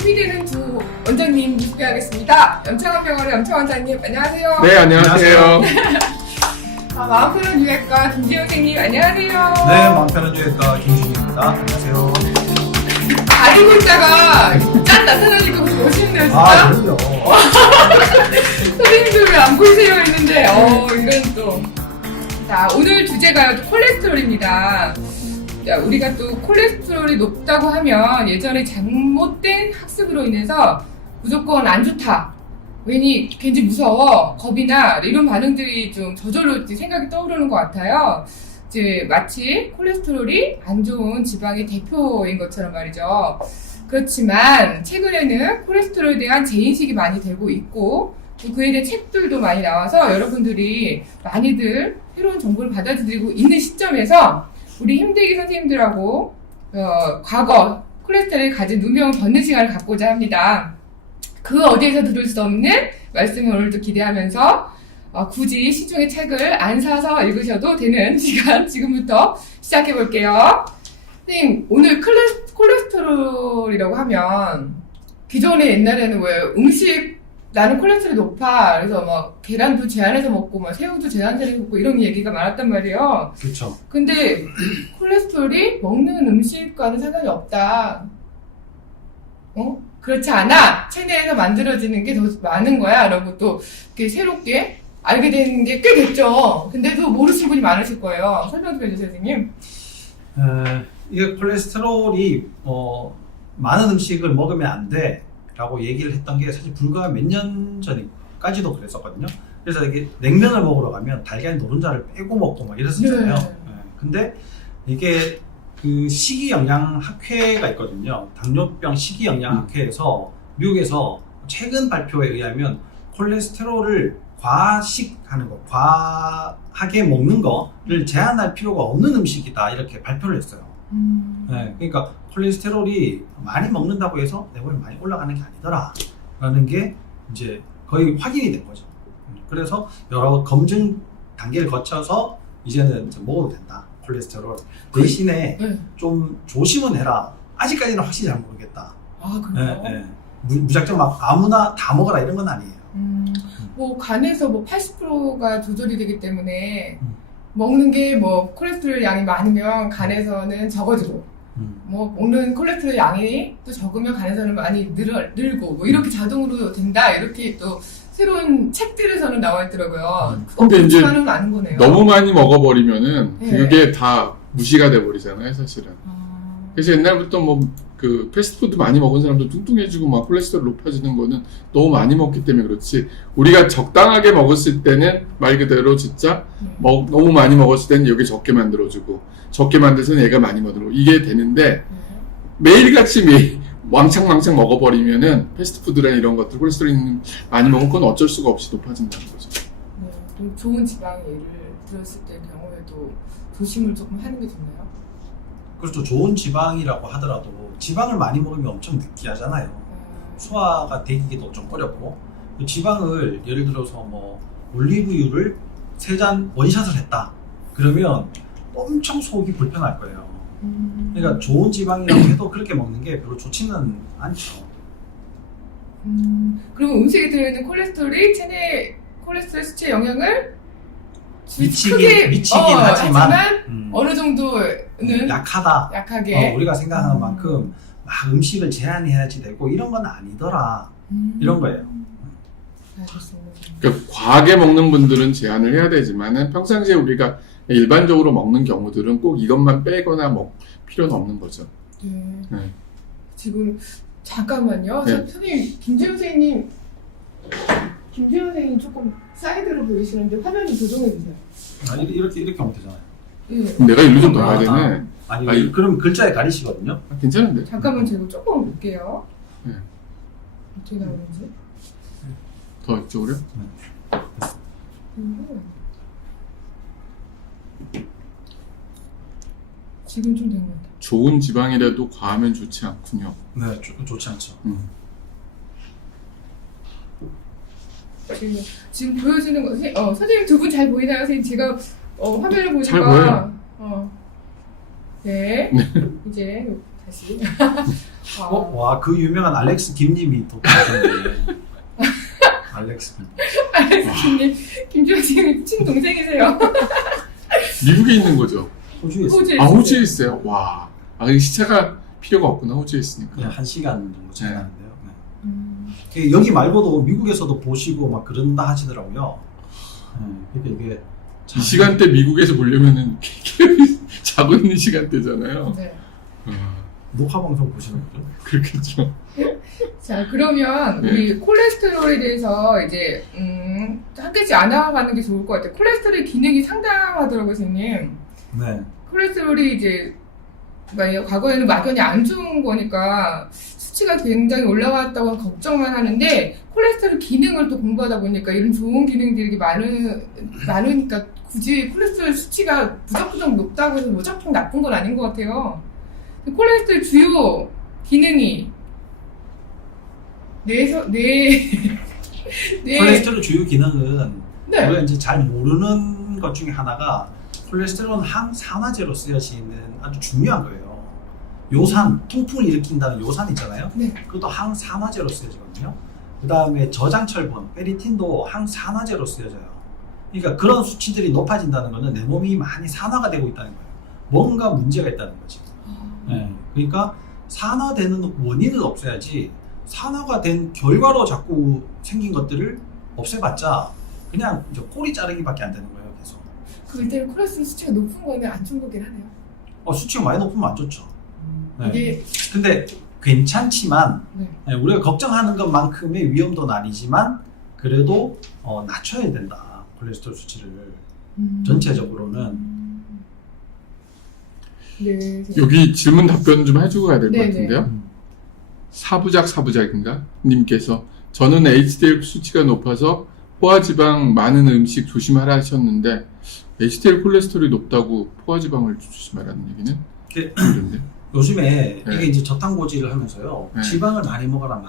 힘이 되는 두 원장님 소개하겠습니다. 염창원병원의 염창 원장님 안녕하세요. 네, 안녕하세요. 마음 편한 유해과 김지영 선생님 안녕하세요. 네, 마음 편한 유해과 김준입니다. 안녕하세요. 가리고 있다가 짠 나타나니까 멋있네요 진짜. 아, 그럼요. 선생님도 왜 안 보이세요 했는데 이건 또. 자, 오늘 주제가 또 콜레스테롤입니다. 자, 우리가 또 콜레스테롤이 높다고 하면 예전에 잘못된 학습으로 인해서 무조건 안 좋다. 괜히 무서워, 겁이나 이런 반응들이 좀 저절로 생각이 떠오르는 것 같아요. 이제 마치 콜레스테롤이 안 좋은 지방의 대표인 것처럼 말이죠. 그렇지만 최근에는 콜레스테롤에 대한 재인식이 많이 되고 있고 또 그에 대한 책들도 많이 나와서 여러분들이 많이들 새로운 정보를 받아들이고 있는 시점에서 우리 힘들기 선생님들하고 과거 콜레스테롤이 가진 누명을 벗는 시간을 갖고자 합니다. 그 어디에서 들을 수 없는 말씀을 오늘도 기대하면서 굳이 시중의 책을 안 사서 읽으셔도 되는 시간 지금부터 시작해 볼게요. 선생님, 오늘 콜레스테롤이라고 하면 기존에 옛날에는 왜 음식 나는 콜레스테롤이 높아 그래서 막 계란도 제한해서 먹고 막 새우도 제한해서 먹고 이런 얘기가 많았단 말이에요. 그렇죠. 근데 콜레스테롤이 먹는 음식과는 상관이 없다. 그렇지 않아. 체내에서 만들어지는 게 더 많은 거야. 라고 또 이렇게 새롭게 알게 된 게 꽤 됐죠. 근데도 모르시는 분이 많으실 거예요. 설명 좀 해주세요, 선생님. 이게 콜레스테롤이 많은 음식을 먹으면 안 돼라고 얘기를 했던 게 사실 불과 몇 년 전까지도 그랬었거든요. 그래서 이게 냉면을 먹으러 가면 달걀 노른자를 빼고 먹고 막 이랬었잖아요. 네. 근데 이게 그 식이영양학회가 있거든요. 당뇨병 식이영양학회에서 미국에서 최근 발표에 의하면 콜레스테롤을 과식하는 거, 과하게 먹는 거를 제한할 필요가 없는 음식이다 이렇게 발표를 했어요. 네, 그러니까 콜레스테롤이 많이 먹는다고 해서 내 몸에 많이 올라가는 게 아니더라 라는 게 이제 거의 확인이 된 거죠. 그래서 여러 검증 단계를 거쳐서 이제는 이제 먹어도 된다. 콜레스테롤 대신에 좀 조심은 해라. 아직까지는 확실히 잘 모르겠다. 아, 그래요? 네, 네. 무작정 막 아무나 다 먹어라 이런 건 아니에요. 뭐 간에서 뭐 80%가 조절이 되기 때문에 먹는 게 뭐 콜레스테롤 양이 많으면 간에서는 적어지고 뭐 먹는 콜레스테롤 양이 또 적으면 간에서는 많이 늘고 뭐 이렇게 자동으로 된다 이렇게 또 새로운 책들에서는 나와 있더라고요. 근데 이제 아는 거네요. 너무 많이 먹어버리면은 네. 그게 다 무시가 돼버리잖아요, 사실은. 그래서 옛날부터 뭐 그 패스트푸드 많이 먹은 사람도 뚱뚱해지고 막 콜레스테롤 높아지는 거는 너무 많이 먹기 때문에 그렇지. 우리가 적당하게 먹었을 때는 말 그대로 진짜 너무 많이 먹었을 때는 여기 적게 만들어주고 적게 만들어서 얘가 많이 만들고 이게 되는데 매일같이 왕창 먹어버리면은 패스트푸드나 이런 것들 콜레스테롤 많이 먹으면 그건 어쩔 수가 없이 높아진다는 거죠. 네, 좀 좋은 지방의 예를 들었을 때 경우에도 조심을 조금 하는 게 좋나요? 그렇죠. 좋은 지방이라고 하더라도 지방을 많이 먹으면 엄청 느끼하잖아요. 소화가 되기도 좀 어렵고 지방을 예를 들어서 뭐 올리브유를 3잔 원샷을 했다. 그러면 엄청 속이 불편할 거예요. 그러니까 좋은 지방이라고 해도 그렇게 먹는 게 별로 좋지는 않죠. 그러면 음식에 들어있는 콜레스테롤이 체내 콜레스테롤 수치에 영향을 미치긴 하지만 어느 정도는 약하게 우리가 생각하는 만큼 막 음식을 제한해야지 되고 이런 건 아니더라 이런 거예요. 그러니까 과하게 먹는 분들은 제한을 해야 되지만은 평상시에 우리가 일반적으로 먹는 경우들은 꼭 이것만 빼거나 필요는 없는 거죠. 네. 지금 잠깐만요. 네. 선생님 김지현 선생님 조금 사이드로 보이시는데 화면 좀 조정해 주세요. 이렇게 하면 되잖아요. 네. 내가 일로 좀 나가야 되네. 아니 그럼 글자에 가리시거든요. 괜찮은데? 잠깐만 제가 조금 볼게요. 네. 어떻게 나오는지. 더 이쪽으로요? 지금 좀 된 것 같아요. 좋은 지방이라도 과하면 좋지 않군요. 네, 좋지 않죠. 지금 보여지는 거, 선생님 두 분 잘 보이나요? 선생님 제가 화면을 보니까 잘 보여요. 네. 이제 다시. 와, 그 유명한 알렉스 김님이 또 보셨네. 알렉스 김. 알렉스님, 김주환님 친동생이세요. 미국에 있는 거죠? 호주에 있어요. 호주에 아, 있어요. 호주에 있어요? 와. 아, 이게 시차가 필요가 없구나, 호주에 있으니까. 그냥 1시간 정도 차이 나는데요. 네. 음. 여기 말고도 미국에서도 보시고 막 그런다 하시더라고요. 그러니까 이게 이 시간대 미국에서 보려면은 KBS 자고 있는 시간대잖아요. 네. 녹화 방송 보시는 거죠? 그렇겠죠. 자, 그러면 네. 우리 콜레스테롤에 대해서 이제 한 개씩 알아가는 게 좋을 것 같아요. 콜레스테롤의 기능이 상당하더라고요, 선생님. 네. 콜레스테롤이 이제 과거에는 막연히 안 좋은 거니까 수치가 굉장히 올라갔다고 걱정만 하는데 콜레스테롤 기능을 또 공부하다 보니까 이런 좋은 기능들이 많으니까 굳이 콜레스테롤 수치가 무작정 높다고 해서 무작정 나쁜 건 아닌 것 같아요. 콜레스테롤 주요 기능이 콜레스테롤 주요 기능은 네. 우리가 이제 잘 모르는 것 중에 하나가 콜레스테롤은 항산화제로 쓰여지는 아주 중요한 거예요. 요산, 통풍을 일으킨다는 요산 있잖아요. 네. 그것도 항산화제로 쓰여지거든요. 그 다음에 저장철분, 페리틴도 항산화제로 쓰여져요. 그러니까 그런 수치들이 높아진다는 것은 내 몸이 많이 산화가 되고 있다는 거예요. 뭔가 문제가 있다는 거지. 네. 그러니까 산화되는 원인을 없애야지 산화가 된 결과로 자꾸 생긴 것들을 없애봤자 그냥 이제 꼬리 자르기밖에 안 되는 거예요. 계속. 그 일단 콜레스테롤 수치가 높은 거는 안 좋은 거긴 하네요. 수치가 많이 높으면 안 좋죠. 네. 이게 근데 괜찮지만 네. 우리가 걱정하는 것만큼의 위험도는 아니지만 그래도 낮춰야 된다. 콜레스테롤 수치를 전체적으로는. 네. 여기 질문 답변 좀 해주고 가야 될 것 네네. 같은데요. 사부작인가? 님께서 저는 HDL 수치가 높아서 포화지방 많은 음식 조심하라 하셨는데 HDL 콜레스테롤이 높다고 포화지방을 조심하라는 얘기는 이게 모르는데. 요즘에 네. 이게 이제 저탄고지를 하면서요. 네. 지방을 많이 먹어라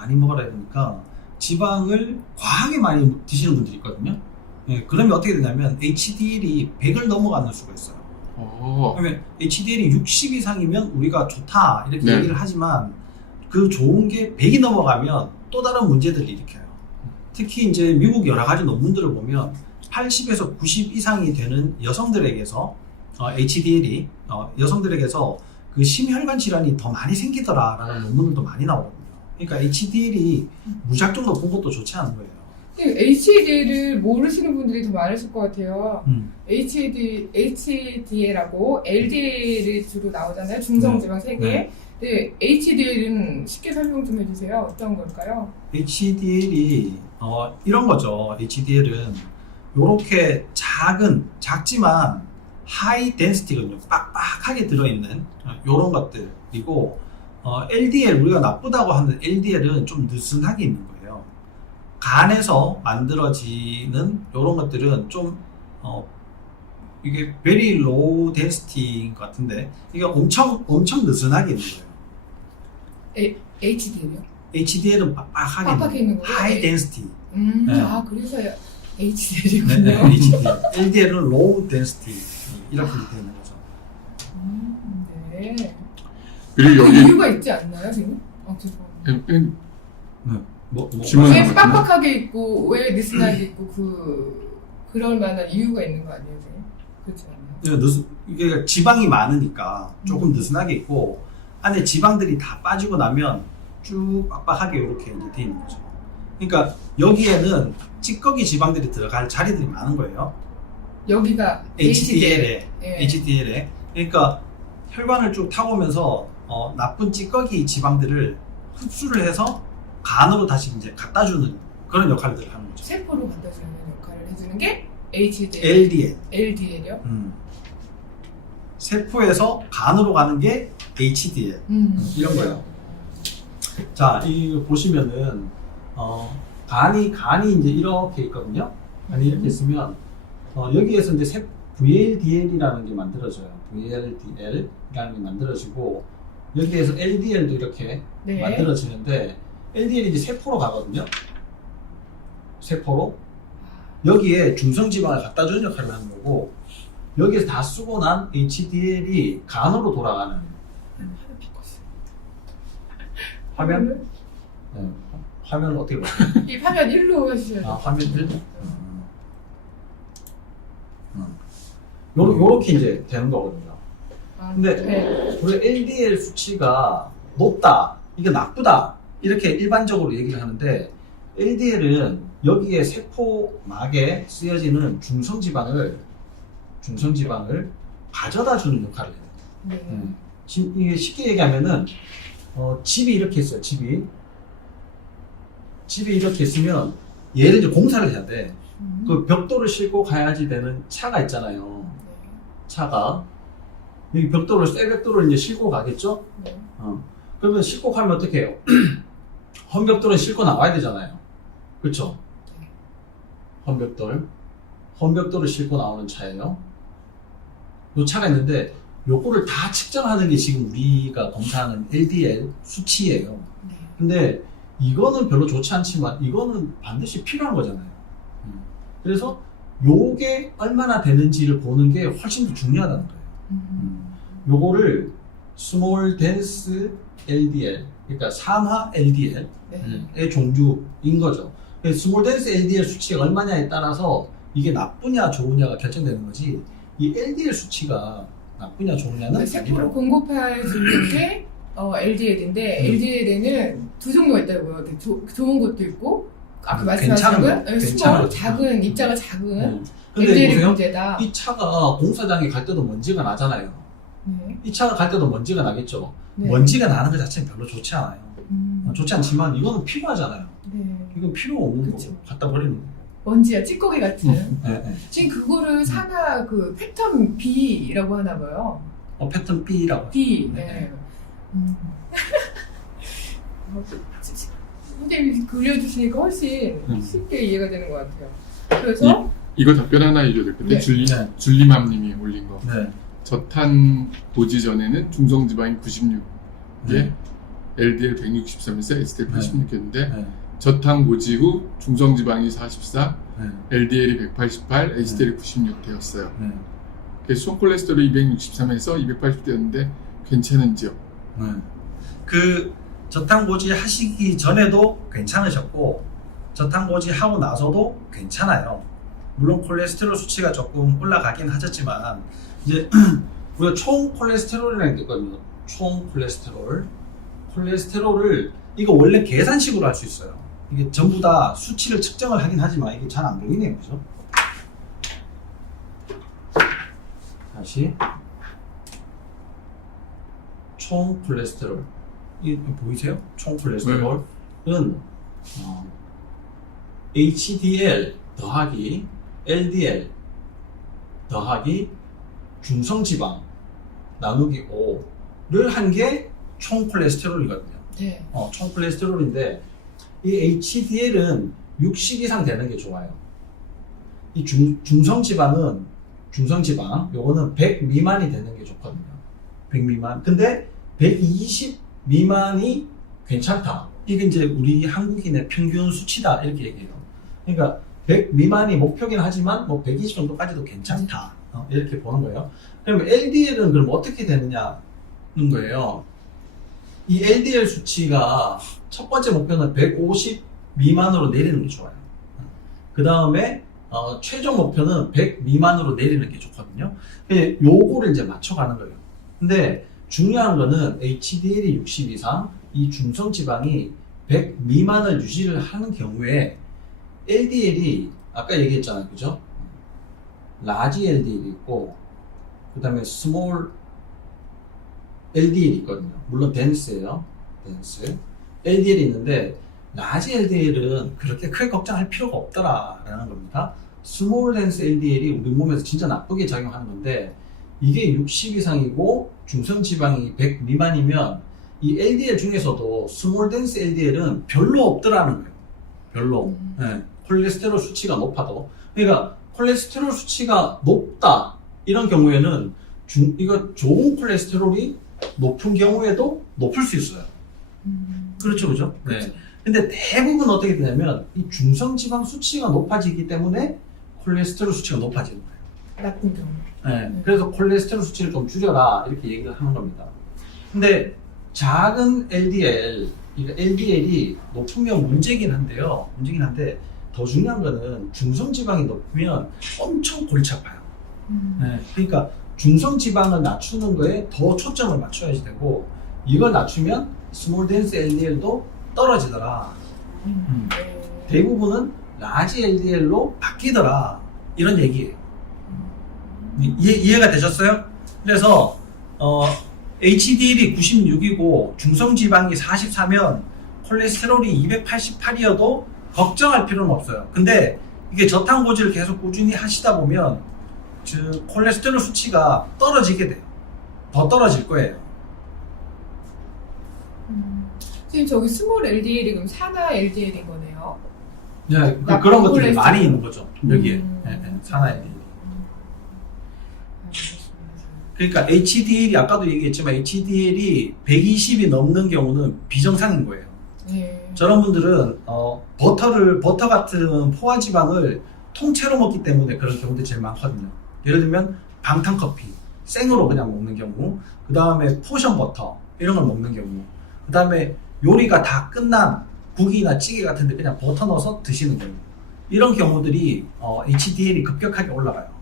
이러니까 지방을 과하게 많이 드시는 분들이 있거든요. 예, 그러면 어떻게 되냐면 HDL이 100을 넘어가는 수가 있어요. 그러면 HDL이 60 이상이면 우리가 좋다 이렇게 네. 얘기를 하지만 그 좋은 게 100이 넘어가면 또 다른 문제들을 일으켜요. 특히 이제 미국 여러 가지 논문들을 보면 80에서 90 이상이 되는 여성들에게서 HDL이 여성들에게서 그 심혈관 질환이 더 많이 생기더라라는 논문들도 많이 나오거든요. 그러니까 HDL이 무작정 높은 것도 좋지 않은 거예요. HDL을 모르시는 분들이 더 많으실 것 같아요. HDL하고 LDL이 주로 나오잖아요. 중성지방 3개. 네. 네, HDL은 쉽게 설명 좀 해주세요. 어떤 걸까요? HDL이 이런 거죠. HDL은 이렇게 작지만 하이 덴시티거든요. 빡빡하게 들어있는 이런 것들이고 LDL 우리가 나쁘다고 하는 LDL은 좀 느슨하게 있는 거예요. 간에서 만들어지는 이런 것들은 좀 이게 very low density인 것 같은데 이게 엄청 느슨하게 있는 거예요. HDL이요? HDL은 빡빡하게 빡빡해 있는 거예요? high density. 네. 아, 그래서 네, HDL이군요. 네, HDL. LDL은 low density 이렇게 되는 거죠. 네. 그리고 그 여기 이유가 있지 않나요, 지금? 죄송합니다. 질문 왜 하나 빡빡하게 있고 왜 느슨하게 있고 그럴 만한 이유가 있는 거 아니에요, 지금? 그렇지 않나요? 이게 지방이 많으니까 조금 느슨하게 있고 안에 지방들이 다 빠지고 나면 쭉 빡빡하게 이렇게 이제 돼 있는 거죠. 그러니까 여기에는 찌꺼기 지방들이 들어갈 자리들이 많은 거예요. 여기가 HDL에. 예. HDL에. 그러니까 혈관을 쭉 타고면서 나쁜 찌꺼기 지방들을 흡수를 해서 간으로 다시 이제 갖다 주는 그런 역할들을 하는 거죠. 세포로 갖다 주는 역할을 해주는 게 HDL, LDL. LDL이요? 세포에서 간으로 가는 게 HDL. 이런 거예요. 자, 이 보시면은 간이 이제 이렇게 있거든요. 간이 이렇게 있으면 여기에서 이제 VLDL이라는 게 만들어져요. VLDL이라는 게 만들어지고 여기에서 LDL도 이렇게 네. 만들어지는데 LDL이 이제 세포로 가거든요. 세포로 여기에 중성지방을 갖다 주는 역할을 하는 거고 여기에서 다 쓰고 난 HDL이 간으로 돌아가는 화면? 네. 화면을 어떻게 봐요? 이 화면 1로 해주셔야 돼요. 화면 1? 요렇게 이제 되는 거거든요. 근데 네. 우리 LDL 수치가 높다, 이게 나쁘다, 이렇게 일반적으로 얘기를 하는데, LDL은 여기에 세포막에 쓰여지는 중성지방을 가져다 주는 역할을 해요. 네. 이게 쉽게 얘기하면은, 집이 이렇게 있어요, 집이 이렇게 있으면, 얘를 이제 공사를 해야 돼. 그 벽돌을 싣고 가야지 되는 차가 있잖아요. 차가. 여기 벽돌을, 쇠 벽돌을 이제 싣고 가겠죠? 네. 그러면 싣고 가면 어떻게 해요? 헌벽돌은 싣고 나와야 되잖아요. 그쵸? 헌벽돌을 싣고 나오는 차예요. 요 차가 있는데, 요거를 다 측정하는 게 지금 우리가 검사하는 LDL 수치예요. 네. 근데 이거는 별로 좋지 않지만, 이거는 반드시 필요한 거잖아요. 그래서 요게 얼마나 되는지를 보는 게 훨씬 더 중요하다는 거예요. 요거를 small dense LDL, 그러니까 산화 LDL의 네. 종류인 거죠. small dense LDL 수치가 얼마냐에 따라서 이게 나쁘냐 좋으냐가 결정되는 거지, 이 LDL 수치가 나쁘냐 좋으냐는 세포로 아니라고. 공급할 수 있는 게 LDL인데 LDL에는 두 종류가 있다고요. 좋은 것도 있고 아까 말씀하신 건 스몰, 작은, 입자가 작은 근데 LDL이 보세요. 문제다. 이 차가 공사장에 갈 때도 먼지가 나잖아요. 네. 이 차가 갈 때도 먼지가 나겠죠. 네. 먼지가 나는 것 자체는 별로 좋지 않아요. 좋지 않지만 이거는 필요하잖아요. 네. 이건 필요 없는 그쵸. 거 갖다 버리는 거예요. 먼지야 찌꺼기 같은. 네. 지금 그거를 산화 그 패턴 B라고 하나 봐요. 패턴 B라고. B. 네. 네. 선생님이 그려주시니까 훨씬 쉽게 이해가 되는 것 같아요. 그래서 이거 답변 하나 해줘야 될 건데, 네. 줄리맘님이 올린 거. 네. 저탄 고지 전에는 중성지방이 96개, 네. LDL 163에서 HDL 86이었는데, 네. 저탄 고지 후 중성지방이 44, 네. LDL이 188, HDL이 96 되었어요. 네. 그래서 손콜레스테롤이 263에서 280 되었는데 괜찮은지요? 네. 그 저탄고지 하시기 전에도 괜찮으셨고, 저탄고지 하고 나서도 괜찮아요. 물론 콜레스테롤 수치가 조금 올라가긴 하셨지만, 이제 우리가 총 콜레스테롤이라는 게 있거든요. 총 콜레스테롤을 이거 원래 계산식으로 할 수 있어요. 이게 전부 다 수치를 측정을 하긴 하지만 이게 잘 안 보이네요, 그죠? 다시 총 콜레스테롤, 이 보이세요? 총 콜레스테롤은 HDL 더하기 LDL 더하기 중성지방 나누기 5를 한 게 총 콜레스테롤이거든요. 네. 총 콜레스테롤인데, 이 HDL은 60 이상 되는 게 좋아요. 이 중성지방 요거는 100 미만이 되는 게 좋거든요. 100 미만. 근데 120 미만이 괜찮다. 이게 이제 우리 한국인의 평균 수치다, 이렇게 얘기해요. 그러니까 100 미만이 목표긴 하지만 뭐 120 정도까지도 괜찮다, 이렇게 보는 거예요. 그러면 LDL은 그럼 어떻게 되느냐는 거예요. 이 LDL 수치가 첫 번째 목표는 150 미만으로 내리는 게 좋아요. 그 다음에 최종 목표는 100 미만으로 내리는 게 좋거든요. 요거를 이제 맞춰가는 거예요. 근데 중요한 거는 HDL이 60 이상, 이 중성지방이 100 미만을 유지를 하는 경우에 LDL이 아까 얘기했잖아요, 그죠? 라지 LDL이 있고, 그 다음에 스몰 LDL이 있거든요. 물론 덴스예요. 덴스. LDL이 있는데, 라지 LDL은 그렇게 크게 걱정할 필요가 없더라라는 겁니다. 스몰 덴스 LDL이 우리 몸에서 진짜 나쁘게 작용하는 건데, 이게 60 이상이고 중성지방이 100 미만이면 이 LDL 중에서도 스몰 덴스 LDL은 별로 없더라는 거예요. 별로. 네. 콜레스테롤 수치가 높아도. 그러니까 콜레스테롤 수치가 높다, 이런 경우에는 이거 좋은 콜레스테롤이 높은 경우에도 높을 수 있어요. 그렇죠, 그죠? 네. 근데 대부분 어떻게 되냐면 이 중성지방 수치가 높아지기 때문에 콜레스테롤 수치가 높아지는 거예요. 나쁜 경우. 네. 그래서 콜레스테롤 수치를 좀 줄여라, 이렇게 얘기를 하는 겁니다. 근데 작은 LDL, 그러니까 LDL이 높으면 문제긴 한데요. 더 중요한 거는 중성지방이 높으면 엄청 골치 아파요. 네, 그러니까 중성지방을 낮추는 거에 더 초점을 맞춰야지 되고, 이걸 낮추면 스몰 덴스 LDL도 떨어지더라. 대부분은 라지 LDL로 바뀌더라. 이런 얘기예요. 이해가 되셨어요? 그래서 HDL이 96이고 중성지방이 44면 콜레스테롤이 288이어도 걱정할 필요는 없어요. 근데 이게 저탄고지를 계속 꾸준히 하시다 보면 콜레스테롤 수치가 떨어지게 돼요. 더 떨어질 거예요. 지금 저기 스몰 LDL이 그럼 산화 LDL인 거네요. 네, 나쁜 그런 것들이 콜레스테롤. 많이 있는 거죠. 여기에. 산화 LDL. 그러니까 HDL이 아까도 얘기했지만 HDL이 120이 넘는 경우는 비정상인 거예요. 네. 저런 분들은 버터 같은 포화지방을 통째로 먹기 때문에 그런 경우도 제일 많거든요. 예를 들면 방탄커피 생으로 그냥 먹는 경우, 그 다음에 포션 버터 이런 걸 먹는 경우, 그 다음에 요리가 다 끝난 국이나 찌개 같은데 그냥 버터 넣어서 드시는 경우, 이런 경우들이 HDL이 급격하게 올라가요.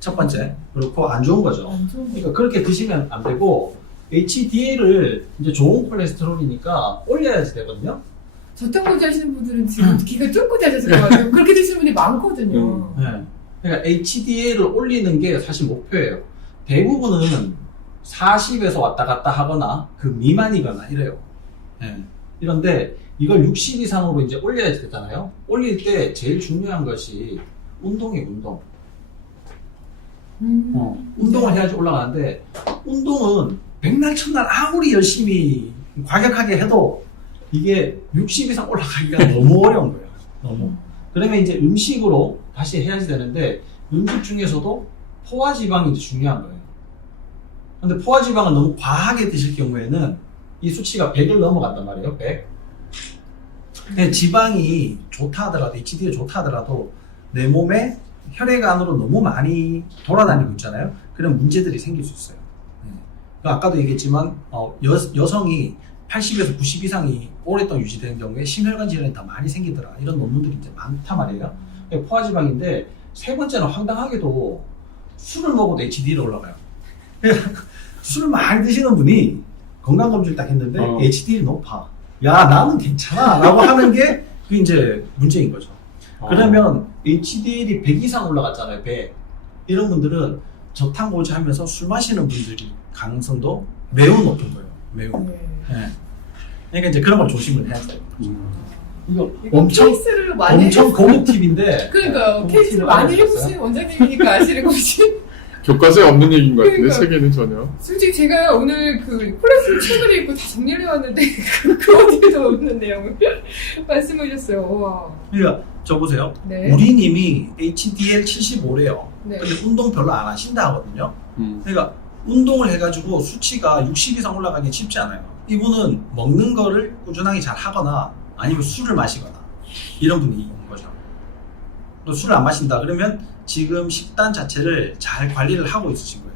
첫 번째. 그렇고 안 좋은 거죠. 그러니까 그렇게 드시면 안 되고, HDL을 이제 좋은 콜레스테롤이니까 올려야지 되거든요. 저탄고지 하시는 분들은 지금 귀가 쫑긋해졌을 것 같아요. 그렇게 드시는 분이 많거든요. 네. 그러니까 HDL을 올리는 게 사실 목표예요. 대부분은 40에서 왔다 갔다 하거나 그 미만이거나 이래요. 네. 이런데 이걸 60 이상으로 이제 올려야 되잖아요. 올릴 때 제일 중요한 것이 운동이에요, 운동. 운동을 해야지 올라가는데, 운동은 백날 첫날 아무리 열심히 과격하게 해도 이게 60 이상 올라가기가 너무 어려운 거예요. 너무. 그러면 이제 음식으로 다시 해야지 되는데, 음식 중에서도 포화지방이 이제 중요한 거예요. 근데 포화지방을 너무 과하게 드실 경우에는 이 수치가 100을 넘어간단 말이에요. 100. 근데 지방이 좋다 하더라도, HDL이 좋다 하더라도 내 몸에 혈액 안으로 너무 많이 돌아다니고 있잖아요. 그런 문제들이 생길 수 있어요. 아까도 얘기했지만 여성이 80에서 90 이상이 오랫동안 유지되는 경우에 심혈관 질환이 더 많이 생기더라. 이런 논문들이 이제 많단 말이에요. 포화지방인데, 세 번째는 황당하게도 술을 먹어도 HDL이 올라가요. 술을 많이 드시는 분이 건강검진을 딱 했는데 HDL이 높아. 야, 나는 괜찮아 라고 하는 게 그게 이제 문제인 거죠. 그러면 HDL이 100 이상 올라갔잖아요. 100. 이런 분들은 저탄고지 하면서 술 마시는 분들이 가능성도 매우 높은 거예요. 매우. 네. 그러니까 이제 그런 걸 조심을 해야 돼요. 이거 케이스를 많이 엄청 고급 팁인데. 그러니까요. 케이스를 많이 해보신 원장님이니까 아시는 거지. 교과서에 없는 얘기인 것 같은데, 그러니까. 세계는 전혀. 솔직히 제가 오늘 그 콜레스테롤 책을 읽고 다 정리를 해왔는데 그 어디에도 없는 내용을 말씀하셨어요. 와. 그러니까 저 보세요. 네. 우리 님이 HDL 75래요. 네. 근데 운동 별로 안 하신다 하거든요. 그러니까 운동을 해가지고 수치가 60 이상 올라가기 쉽지 않아요. 이분은 먹는 거를 꾸준하게 잘 하거나 아니면 술을 마시거나 이런 분이 있는 거죠. 또 술을 안 마신다 그러면 지금 식단 자체를 잘 관리를 하고 있으신 거예요.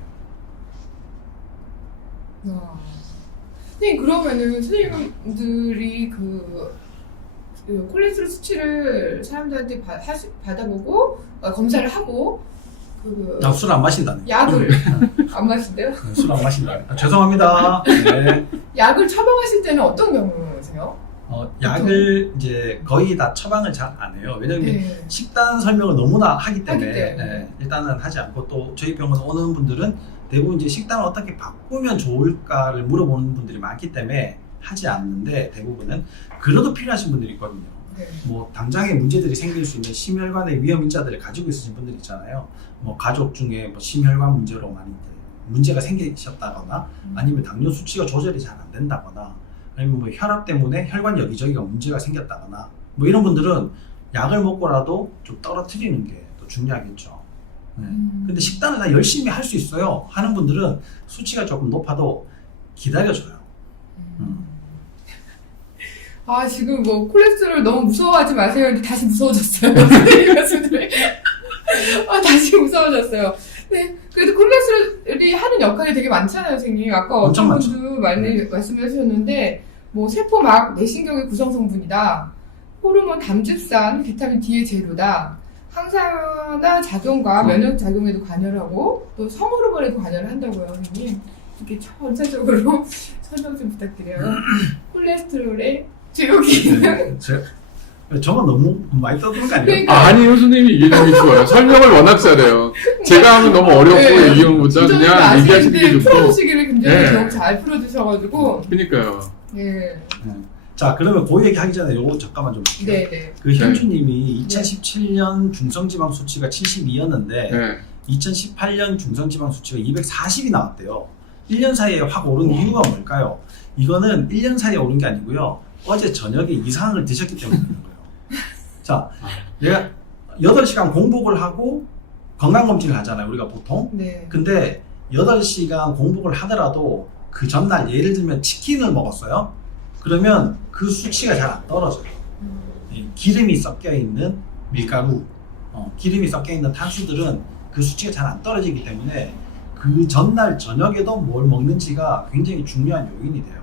선생님, 그러면은 선생님들이 콜레스테롤 수치를 사람들한테 받아보고 검사를 하고 나 술 안 마신다네. 약을 안 마신대요? 술 안 마신다. 죄송합니다. 네. 약을 처방하실 때는 어떤 경우세요? 약을 이제 거의 다 처방을 잘 안 해요. 왜냐면 네. 식단 설명을 너무나 하기 때문에, 하기 때문에. 네, 일단은 하지 않고, 또 저희 병원 오는 분들은 대부분 이제 식단을 어떻게 바꾸면 좋을까를 물어보는 분들이 많기 때문에 하지 않는데, 대부분은 그래도 필요하신 분들이 있거든요. 네. 뭐 당장에 문제들이 생길 수 있는 심혈관의 위험 인자들을 가지고 있으신 분들 있잖아요. 뭐 가족 중에 뭐 심혈관 문제로 많이 문제가 생기셨다거나, 아니면 당뇨 수치가 조절이 잘 안 된다거나, 아니면 뭐 혈압 때문에 혈관 여기저기가 문제가 생겼다거나, 뭐 이런 분들은 약을 먹고라도 좀 떨어뜨리는 게 더 중요하겠죠. 네. 근데 식단을 다 열심히 할 수 있어요 하는 분들은 수치가 조금 높아도 기다려줘요. 아, 지금 뭐 콜레스테롤 너무 무서워하지 마세요. 근데 다시 무서워졌어요. 선생님 말씀들이. 다시 무서워졌어요. 네, 그래도 콜레스테롤이 콜레스테롤이 하는 역할이 되게 많잖아요, 선생님. 아까 엄청 어떤 분도 말씀해 주셨는데, 뭐, 세포막, 뇌신경의 구성 성분이다. 호르몬, 담즙산, 비타민 D의 재료다. 항산화 작용과 면역 작용에도 관여를 하고, 또 성호르몬에도 관여를 한다고요, 선생님. 이렇게 전체적으로 설명 좀 부탁드려요. 콜레스테롤의 주요 기능. 저만 너무 많이 떠드는 거 아니에요? 그러니까. 아니요, 선생님이 얘기하는 게 좋아요. 설명을 워낙 잘해요. 제가 하면 너무 어렵고 네. 얘기하는보다 그냥 얘기하시는 게 좋고. 풀어주시기를 굉장히 네. 너무 잘 풀어주셔가지고. 그러니까요. 예. 자, 그러면 그 얘기 하기 전에 요거 잠깐만 좀 볼게요. 네네. 그 현주님이 2017년 중성지방 수치가 72였는데 네. 2018년 중성지방 수치가 240이 나왔대요. 1년 사이에 확 오른 이유가 뭘까요? 이거는 1년 사이에 오른 게 아니고요. 어제 저녁에 이상을 드셨기 때문에 그런 거예요. 자, 내가 8시간 공복을 하고 건강검진을 하잖아요. 우리가 보통. 네. 근데 8시간 공복을 하더라도 그 전날 예를 들면 치킨을 먹었어요. 그러면 그 수치가 잘 안 떨어져요. 이 기름이 섞여 있는 밀가루, 기름이 섞여 있는 탄수들은 그 수치가 잘 안 떨어지기 때문에 그 전날 저녁에도 뭘 먹는지가 굉장히 중요한 요인이 돼요.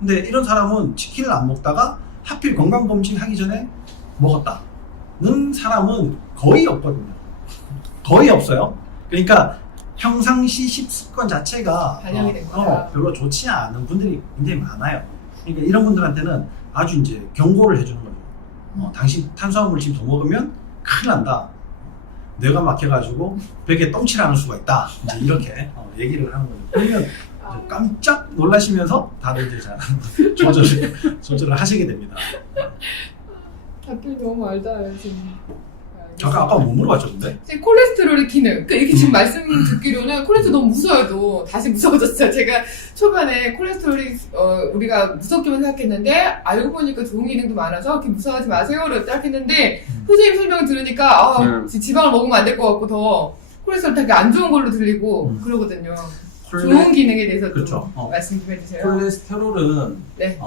근데 이런 사람은 치킨을 안 먹다가 하필 건강검진 하기 전에 먹었다는 사람은 거의 없거든요. 거의 없어요. 그러니까 평상시 식습관 자체가 반영이 된 거야. 별로 좋지 않은 분들이 굉장히 많아요. 그러니까 이런 분들한테는 아주 이제 경고를 해주는 거죠. 당신 탄수화물 지금 더 먹으면 큰일 난다. 뇌가 막혀가지고 벽에 똥칠을 하는 수가 있다. 이제 이렇게 얘기를 하는 거죠. 그러면 이제 깜짝 놀라시면서 다들 이제 잘 조절을 하시게 됩니다. 답변 너무 알다요, 지금. 잠깐 아까 뭐 물어봤죠, 근데? 콜레스테롤의 기능. 그러니까 이렇게 지금 말씀 듣기로는 콜레스테롤 너무 무서워도 다시 무서워졌어요. 제가 초반에 콜레스테롤이 우리가 무섭게만 생각했는데 알고 보니까 좋은 기능도 많아서 그렇게 무서워하지 마세요를 딱 했는데 선생님 설명 들으니까 지방을 먹으면 안 될 것 같고 더 콜레스테롤 되게 안 좋은 걸로 들리고 그러거든요. 좋은 기능에 대해서 좀 그렇죠. 말씀 좀 해주세요. 콜레스테롤은 네.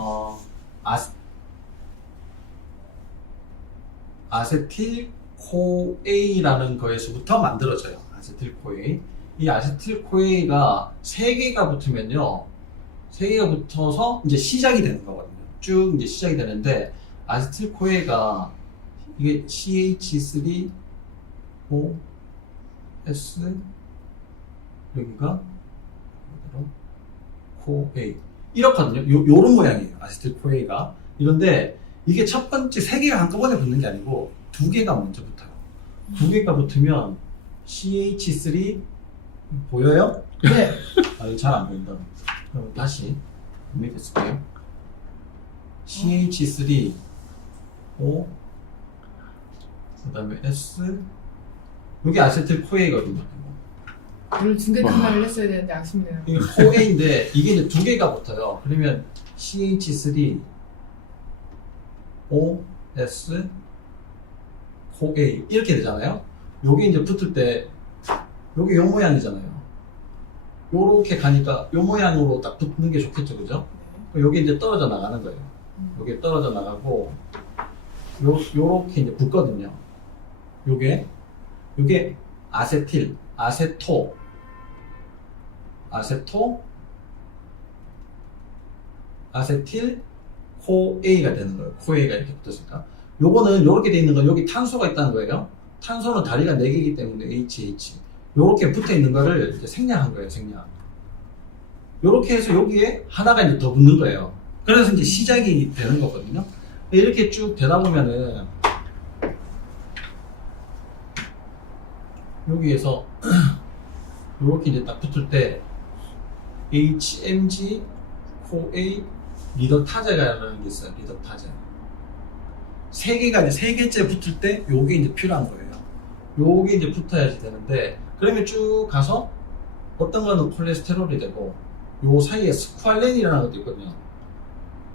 아세틸코에이라는 거에서부터 만들어져요. 아세틸코에이. 이 아세틸코에이가 3개가 붙으면요. 3개가 붙어서 이제 시작이 되는 거거든요. 쭉 이제 시작이 되는데 아세틸코에이가 이게 CH3OS 여기가 코에이 이렇거든요. 요런 모양이에요. 아세틸코에이가. 이런데 이게 첫 번째 3개가 한꺼번에 붙는 게 아니고 2개가 먼저 붙어요. 2개가 붙으면 CH3 보여요? 네. 이거 잘 안 보인다. 그럼 다시 밑에 쓸게요. CH3 O 그 다음에 S 여기 아세틸코에이거든요. 오늘 중계탄 말을 했어야 되는데 아쉽네요. 이게 코에인데 이게 이제 2개가 붙어요. 그러면 CH3 O S 코에이 이렇게 되잖아요. 요게 이제 붙을 때 요게 요 모양이잖아요. 요렇게 가니까 요 모양으로 딱 붙는 게 좋겠죠, 그죠? 요게 이제 떨어져 나가는 거예요. 요게 떨어져 나가고 요렇게 이제 붙거든요. 요게 아세틸, 아세토, 아세틸 코에이가 되는 거예요. 코에이가 이렇게 붙었으니까. 요거는 요렇게 돼 있는 건 여기 탄소가 있다는 거예요. 탄소는 다리가 4개이기 때문에 HH. 요렇게 붙어 있는 거를 이제 생략한 거예요, 생략. 요렇게 해서 여기에 하나가 이제 더 붙는 거예요. 그래서 이제 시작이 되는 거거든요. 이렇게 쭉 되다 보면은 여기에서 요렇게 이제 딱 붙을 때 HMG, 코A, 리더 타제라는 게 있어요. 리더 타제. 3개가 이제 3개째 붙을 때 요게 이제 필요한 거예요. 요게 이제 붙어야지 되는데 그러면 쭉 가서 어떤 거는 콜레스테롤이 되고 요 사이에 스쿠알렌이라는 것도 있거든요.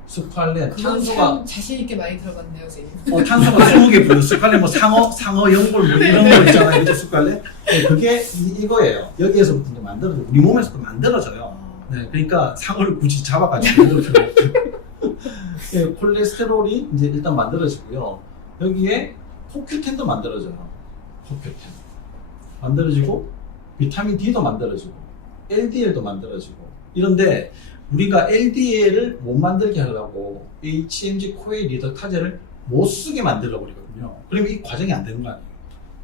스쿠알렌, 탄소가 참 자신 있게 많이 들어봤네요, 선생님. 탄소가 20개 보여. 스쿠알렌 뭐 상어 연골 뭐 이런 거 있잖아요. 이제 스쿠알렌. 네, 그게 이거예요. 여기에서부터 이제 만들어져요. 우리 몸에서도 만들어져요. 네, 그러니까 상어를 굳이 잡아가지고 만들 필요 없고. 네, 콜레스테롤이 이제 일단 만들어지고요. 여기에 코큐텐도 만들어져요. 코큐텐. 만들어지고, 비타민 D도 만들어지고, LDL도 만들어지고 이런데 우리가 LDL을 못 만들게 하려고 HMG 코에 리더타제를 못 쓰게 만들어 버리거든요. 그러면 이 과정이 안 되는 거 아니에요?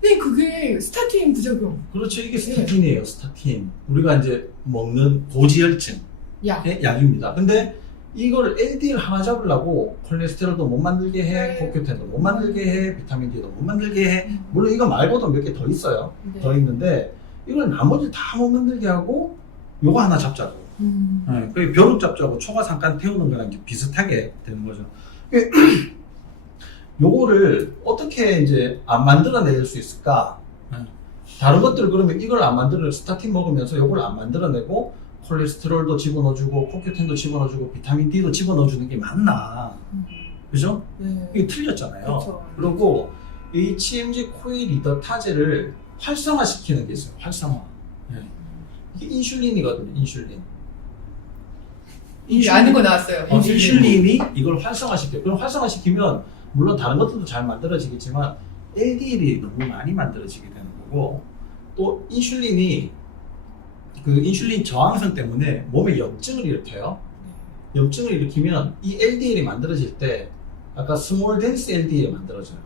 네, 그게 스타틴 부작용. 그렇죠. 이게 스타틴이에요. 스타틴. 우리가 이제 먹는 고지혈증의 약. 약입니다. 근데 이걸 LDL 하나 잡으려고 콜레스테롤도 못 만들게 해, 네. 코큐텐도 못 만들게 해, 비타민 D도 못 만들게 해. 물론 이거 말고도 몇 개 더 있어요. 네. 더 있는데 이걸 나머지 다 못 만들게 하고 요거 하나 잡자고. 네, 그 벼룩 잡자고 초과 잠깐 태우는 거랑 이제 비슷하게 되는 거죠. 요거를 어떻게 이제 안 만들어낼 수 있을까? 다른 것들 그러면 이걸 안 만들어 스타틴 먹으면서 요걸 안 만들어내고 콜레스테롤도 집어넣어주고 코큐텐도 집어넣어주고 비타민 D도 집어넣어주는 게 맞나? 그죠? 네. 이게 틀렸잖아요. 그렇죠. 그리고 HMG 코에 리더타제를 활성화시키는 게 있어요. 활성화. 네. 이게 인슐린이거든요. 인슐린. 아는 거 나왔어요. 인슐린이 이걸 활성화시켜요. 그럼 활성화시키면 물론 다른 것들도 잘 만들어지겠지만 LDL이 너무 많이 만들어지게 되는 거고 또 인슐린이 그 인슐린 저항성 때문에 몸에 염증을 일으켜요. 염증을 일으키면 이 LDL이 만들어질 때 아까 스몰 덴스 LDL이 만들어져요.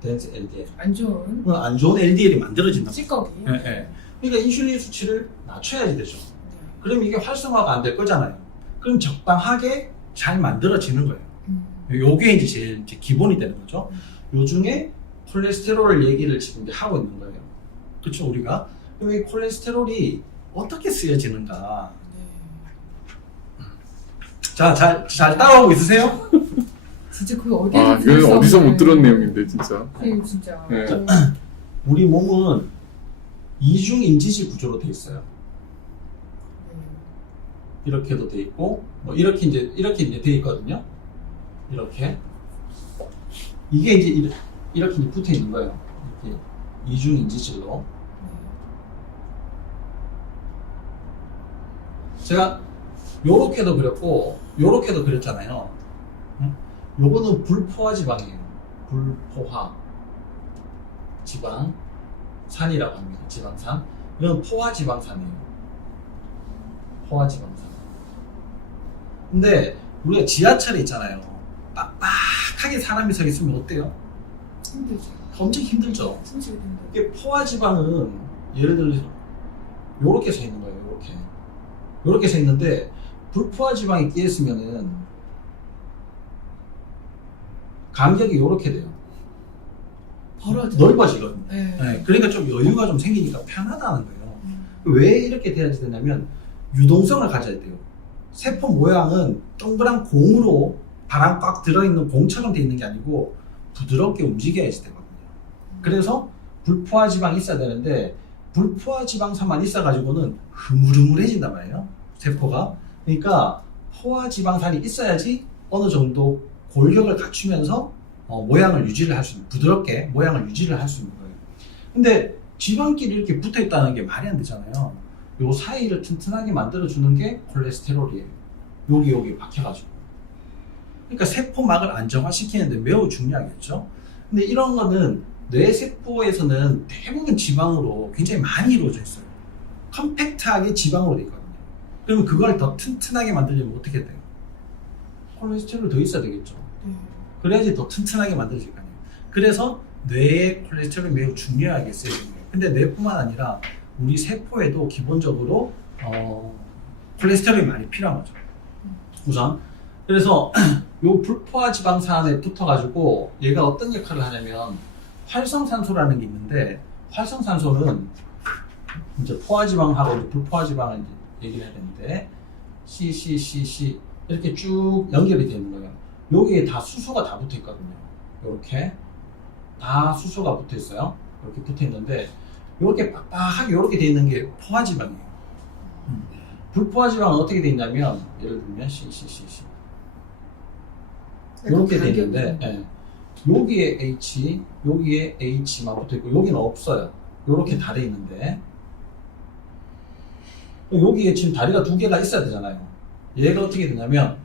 덴스 LDL. 안 좋은 안 좋은 LDL이 만들어진다. 찌꺼기. 예, 예. 그러니까 인슐린 수치를 낮춰야지 되죠. 그럼 이게 활성화가 안 될 거잖아요. 그럼 적당하게 잘 만들어지는 거예요. 요게 이제 제일 이제 기본이 되는 거죠. 요 중에 콜레스테롤 얘기를 지금 이제 하고 있는 거예요. 그렇죠, 우리가. 그럼 이 콜레스테롤이 어떻게 쓰여지는가. 자, 잘 따라오고 있으세요? 진짜 그거 어디서 아, 이거 어디서 못 들은 내용인데, 진짜. 네, 진짜. 네. 우리 몸은 이중 인지질 구조로 돼 있어요. 이렇게도 돼 있고, 뭐 이렇게 이제 돼 있거든요. 이렇게. 이게 이제 이렇게 붙어 있는 거예요. 이렇게 이중 인지질로. 제가 요렇게도 그렸고, 요렇게도 그렸잖아요. 응? 요거는 불포화 지방이에요. 불포화 지방. 산이라고 합니다. 지방산. 이건 포화 지방산이에요. 포화 지방산. 근데 우리가 지하철에 있잖아요. 빡빡하게 사람이 서 있으면 어때요? 힘들죠. 엄청 힘들죠. 숨쉬기 힘들죠. 이게 포화 지방은 예를 들어서 요렇게 서 있는 거예요. 요렇게 서 있는데 불포화 지방이 끼어 있으면은 간격이 요렇게 돼요. 벌어져. 넓어지거든요. 네. 네, 그러니까 좀 여유가 좀 생기니까 편하다는 거예요. 왜 이렇게 돼야지 되냐면 유동성을 가져야 돼요. 세포 모양은 동그란 공으로 바람 꽉 들어있는 공처럼 돼 있는 게 아니고 부드럽게 움직여야지 되거든요. 그래서 불포화 지방이 있어야 되는데 불포화 지방산만 있어가지고는 흐물흐물해진단 말이에요. 세포가. 그러니까 포화 지방산이 있어야지 어느 정도 골격을 갖추면서 모양을 유지를 할 수 있는, 부드럽게 모양을 유지를 할 수 있는 거예요. 근데 지방끼리 이렇게 붙어 있다는 게 말이 안 되잖아요. 요 사이를 튼튼하게 만들어주는 게 콜레스테롤이에요. 여기 박혀가지고. 그러니까 세포막을 안정화시키는데 매우 중요하겠죠. 근데 이런 거는 뇌세포에서는 대부분 지방으로 굉장히 많이 이루어져 있어요. 컴팩트하게 지방으로 돼 있거든요. 그러면 그걸 더 튼튼하게 만들려면 어떻게 돼요? 콜레스테롤이 더 있어야 되겠죠. 그래야지 더 튼튼하게 만들어질 거 아니에요. 그래서 뇌에 콜레스테롤이 매우 중요하게 쓰여지는 거예요. 근데 뇌뿐만 아니라 우리 세포에도 기본적으로 콜레스테롤이 많이 필요한 거죠. 우선. 그래서 요 불포화 지방산에 붙어가지고 얘가 어떤 역할을 하냐면 활성산소라는 게 있는데 활성산소는 이제 포화지방하고 이제 불포화지방을 이제 얘기를 해야 되는데 C 이렇게 쭉 연결이 되는 거예요. 여기에 다 수소가 다 붙어 있거든요. 이렇게 다 수소가 붙어 있어요. 이렇게 붙어 있는데 이렇게 빡빡하게 이렇게 돼 있는 게 포화지방이에요. 불포화지방은 어떻게 돼 있냐면 예를 들면 C 이렇게 돼 있는데 예. 여기에 H, 여기에 H만 붙어 있고 여기는 없어요. 이렇게 다 돼 있는데 여기에 지금 다리가 두 개가 있어야 되잖아요. 얘가 어떻게 되냐면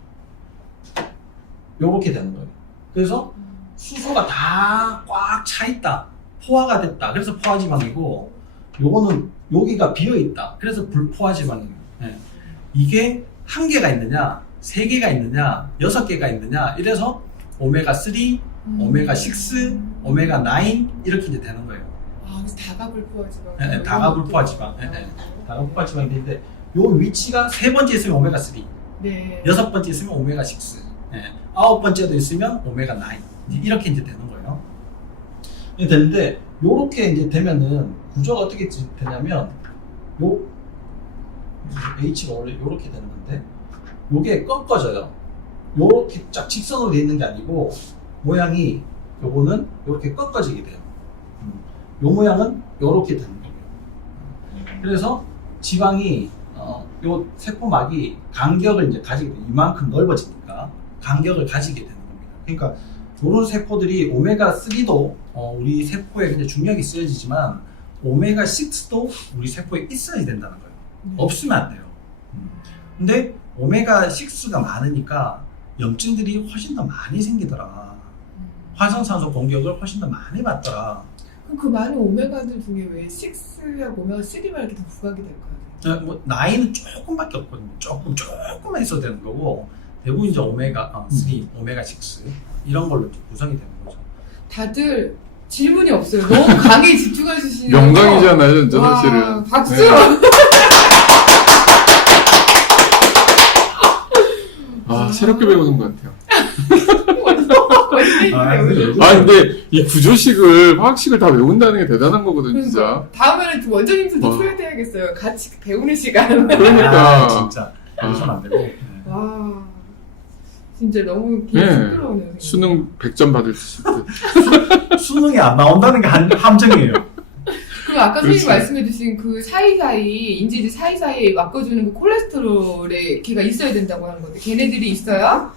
이렇게 되는 거예요. 그래서 수소가 다 꽉 차 있다. 포화가 됐다. 그래서 포화지방이고 요거는 여기가 비어 있다. 그래서 불포화 지방이에요. 예. 이게 한 개가 있느냐, 세 개가 있느냐, 6개가 있느냐, 이래서 오메가 3, 오메가 6, 오메가 9 이렇게 이제 되는 거예요. 아, 그래서 다가 불포화 지방. 예, 다가 불포화 지방. 예, 예. 다가 불포화 지방이 되는데 요 위치가 세 번째 있으면 오메가 3, 네. 6 6번째 있으면 오메가 6, 예. 9번째도 있으면 오메가 9 이렇게 이제 되는 거예요. 이게 되는데 요렇게 이제 되면은 구조가 어떻게 되냐면 요 H가 원래 요렇게 되는 건데 요게 꺾어져요. 요렇게 쫙 직선으로 돼 있는 게 아니고 모양이 요거는 요렇게 꺾어지게 돼요. 요 모양은 요렇게 되는 거예요. 그래서 지방이 요 세포막이 간격을 이제 가지게 돼요. 이만큼 넓어지니까 간격을 가지게 되는 겁니다. 그러니까 이런 세포들이 오메가 3도 우리 세포에 굉장히 중요하게 쓰여지지만 오메가 6도 우리 세포에 있어야 된다는 거예요. 없으면 안 돼요. 근데 오메가 6가 많으니까 염증들이 훨씬 더 많이 생기더라. 활성산소 공격을 훨씬 더 많이 받더라. 그럼 그 많은 오메가들 중에 왜 6하고 오메가 3만 이렇게 더 부각이 될까요? 뭐 나이는 조금밖에 없거든요. 조금만 있어도 되는 거고 대부분 이제 오메가 3, 오메가 6 이런 걸로 구성이 되는 거죠. 다들 질문이 없어요. 너무 강의 집중해 주시는 영광이잖아요, 진짜 와, 사실은. 박수! 네. 아, 새롭게 배우는 것 같아요. 아, 근데 이 구조식을, 화학식을 다 외운다는 게 대단한 거거든, 진짜. 다음에는 좀 원장님들도 초대해야겠어요. 같이 배우는 시간. 그러니까. 진짜 그러시면 안 되고. 네. 와, 진짜 너무 네. 부끄러우네요. 수능 100점 받을 수 있을 듯. 수능이 안 나온다는 게 함정이에요. 그럼 아까 그렇지. 선생님 말씀해주신 그 사이사이, 인지들 사이사이에 바꿔주는 그 콜레스테롤에 걔가 있어야 된다고 하는 건데, 걔네들이 있어야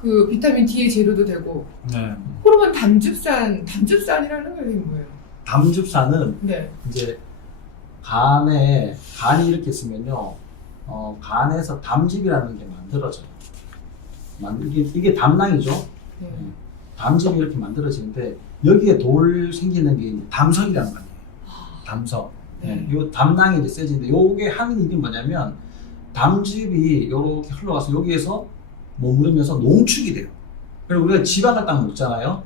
그 비타민 D의 재료도 되고, 네. 호르몬 담즙산이라는 게 뭐예요? 담즙산은 네. 이제 간이 이렇게 있으면요, 간에서 담즙이라는 게 만들어져요. 이게 담낭이죠. 네. 담즙이 이렇게 만들어지는데 여기에 돌 생기는 게 이제 담석이라는 거 아니에요. 담석. 네. 요 담낭이 이제 세진데 요게 하는 일이 뭐냐면 담즙이 이렇게 흘러가서 여기에서 머무르면서 농축이 돼요. 그리고 우리가 지방을 딱 먹잖아요.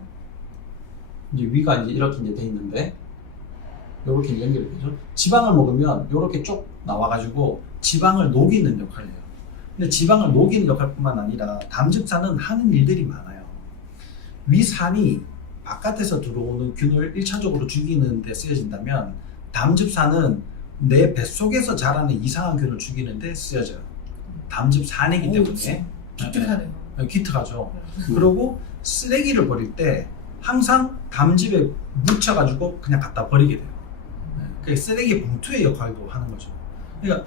이제 위가 이제 이렇게 이제 돼 있는데 요렇게 연결이 되죠. 지방을 먹으면 요렇게 쭉 나와가지고 지방을 녹이는 역할을 해요. 근데 지방을 녹이는 역할뿐만 아니라 담즙산은 하는 일들이 많아요. 위산이 바깥에서 들어오는 균을 1차적으로 죽이는 데 쓰여진다면 담즙산은 내 뱃속에서 자라는 이상한 균을 죽이는 데 쓰여져요. 담즙산이기 때문에 기특하네요. 기특하죠. 그리고 쓰레기를 버릴 때 항상 담즙에 묻혀가지고 그냥 갖다 버리게 돼요. 그러니까 쓰레기 봉투의 역할도 하는 거죠. 그러니까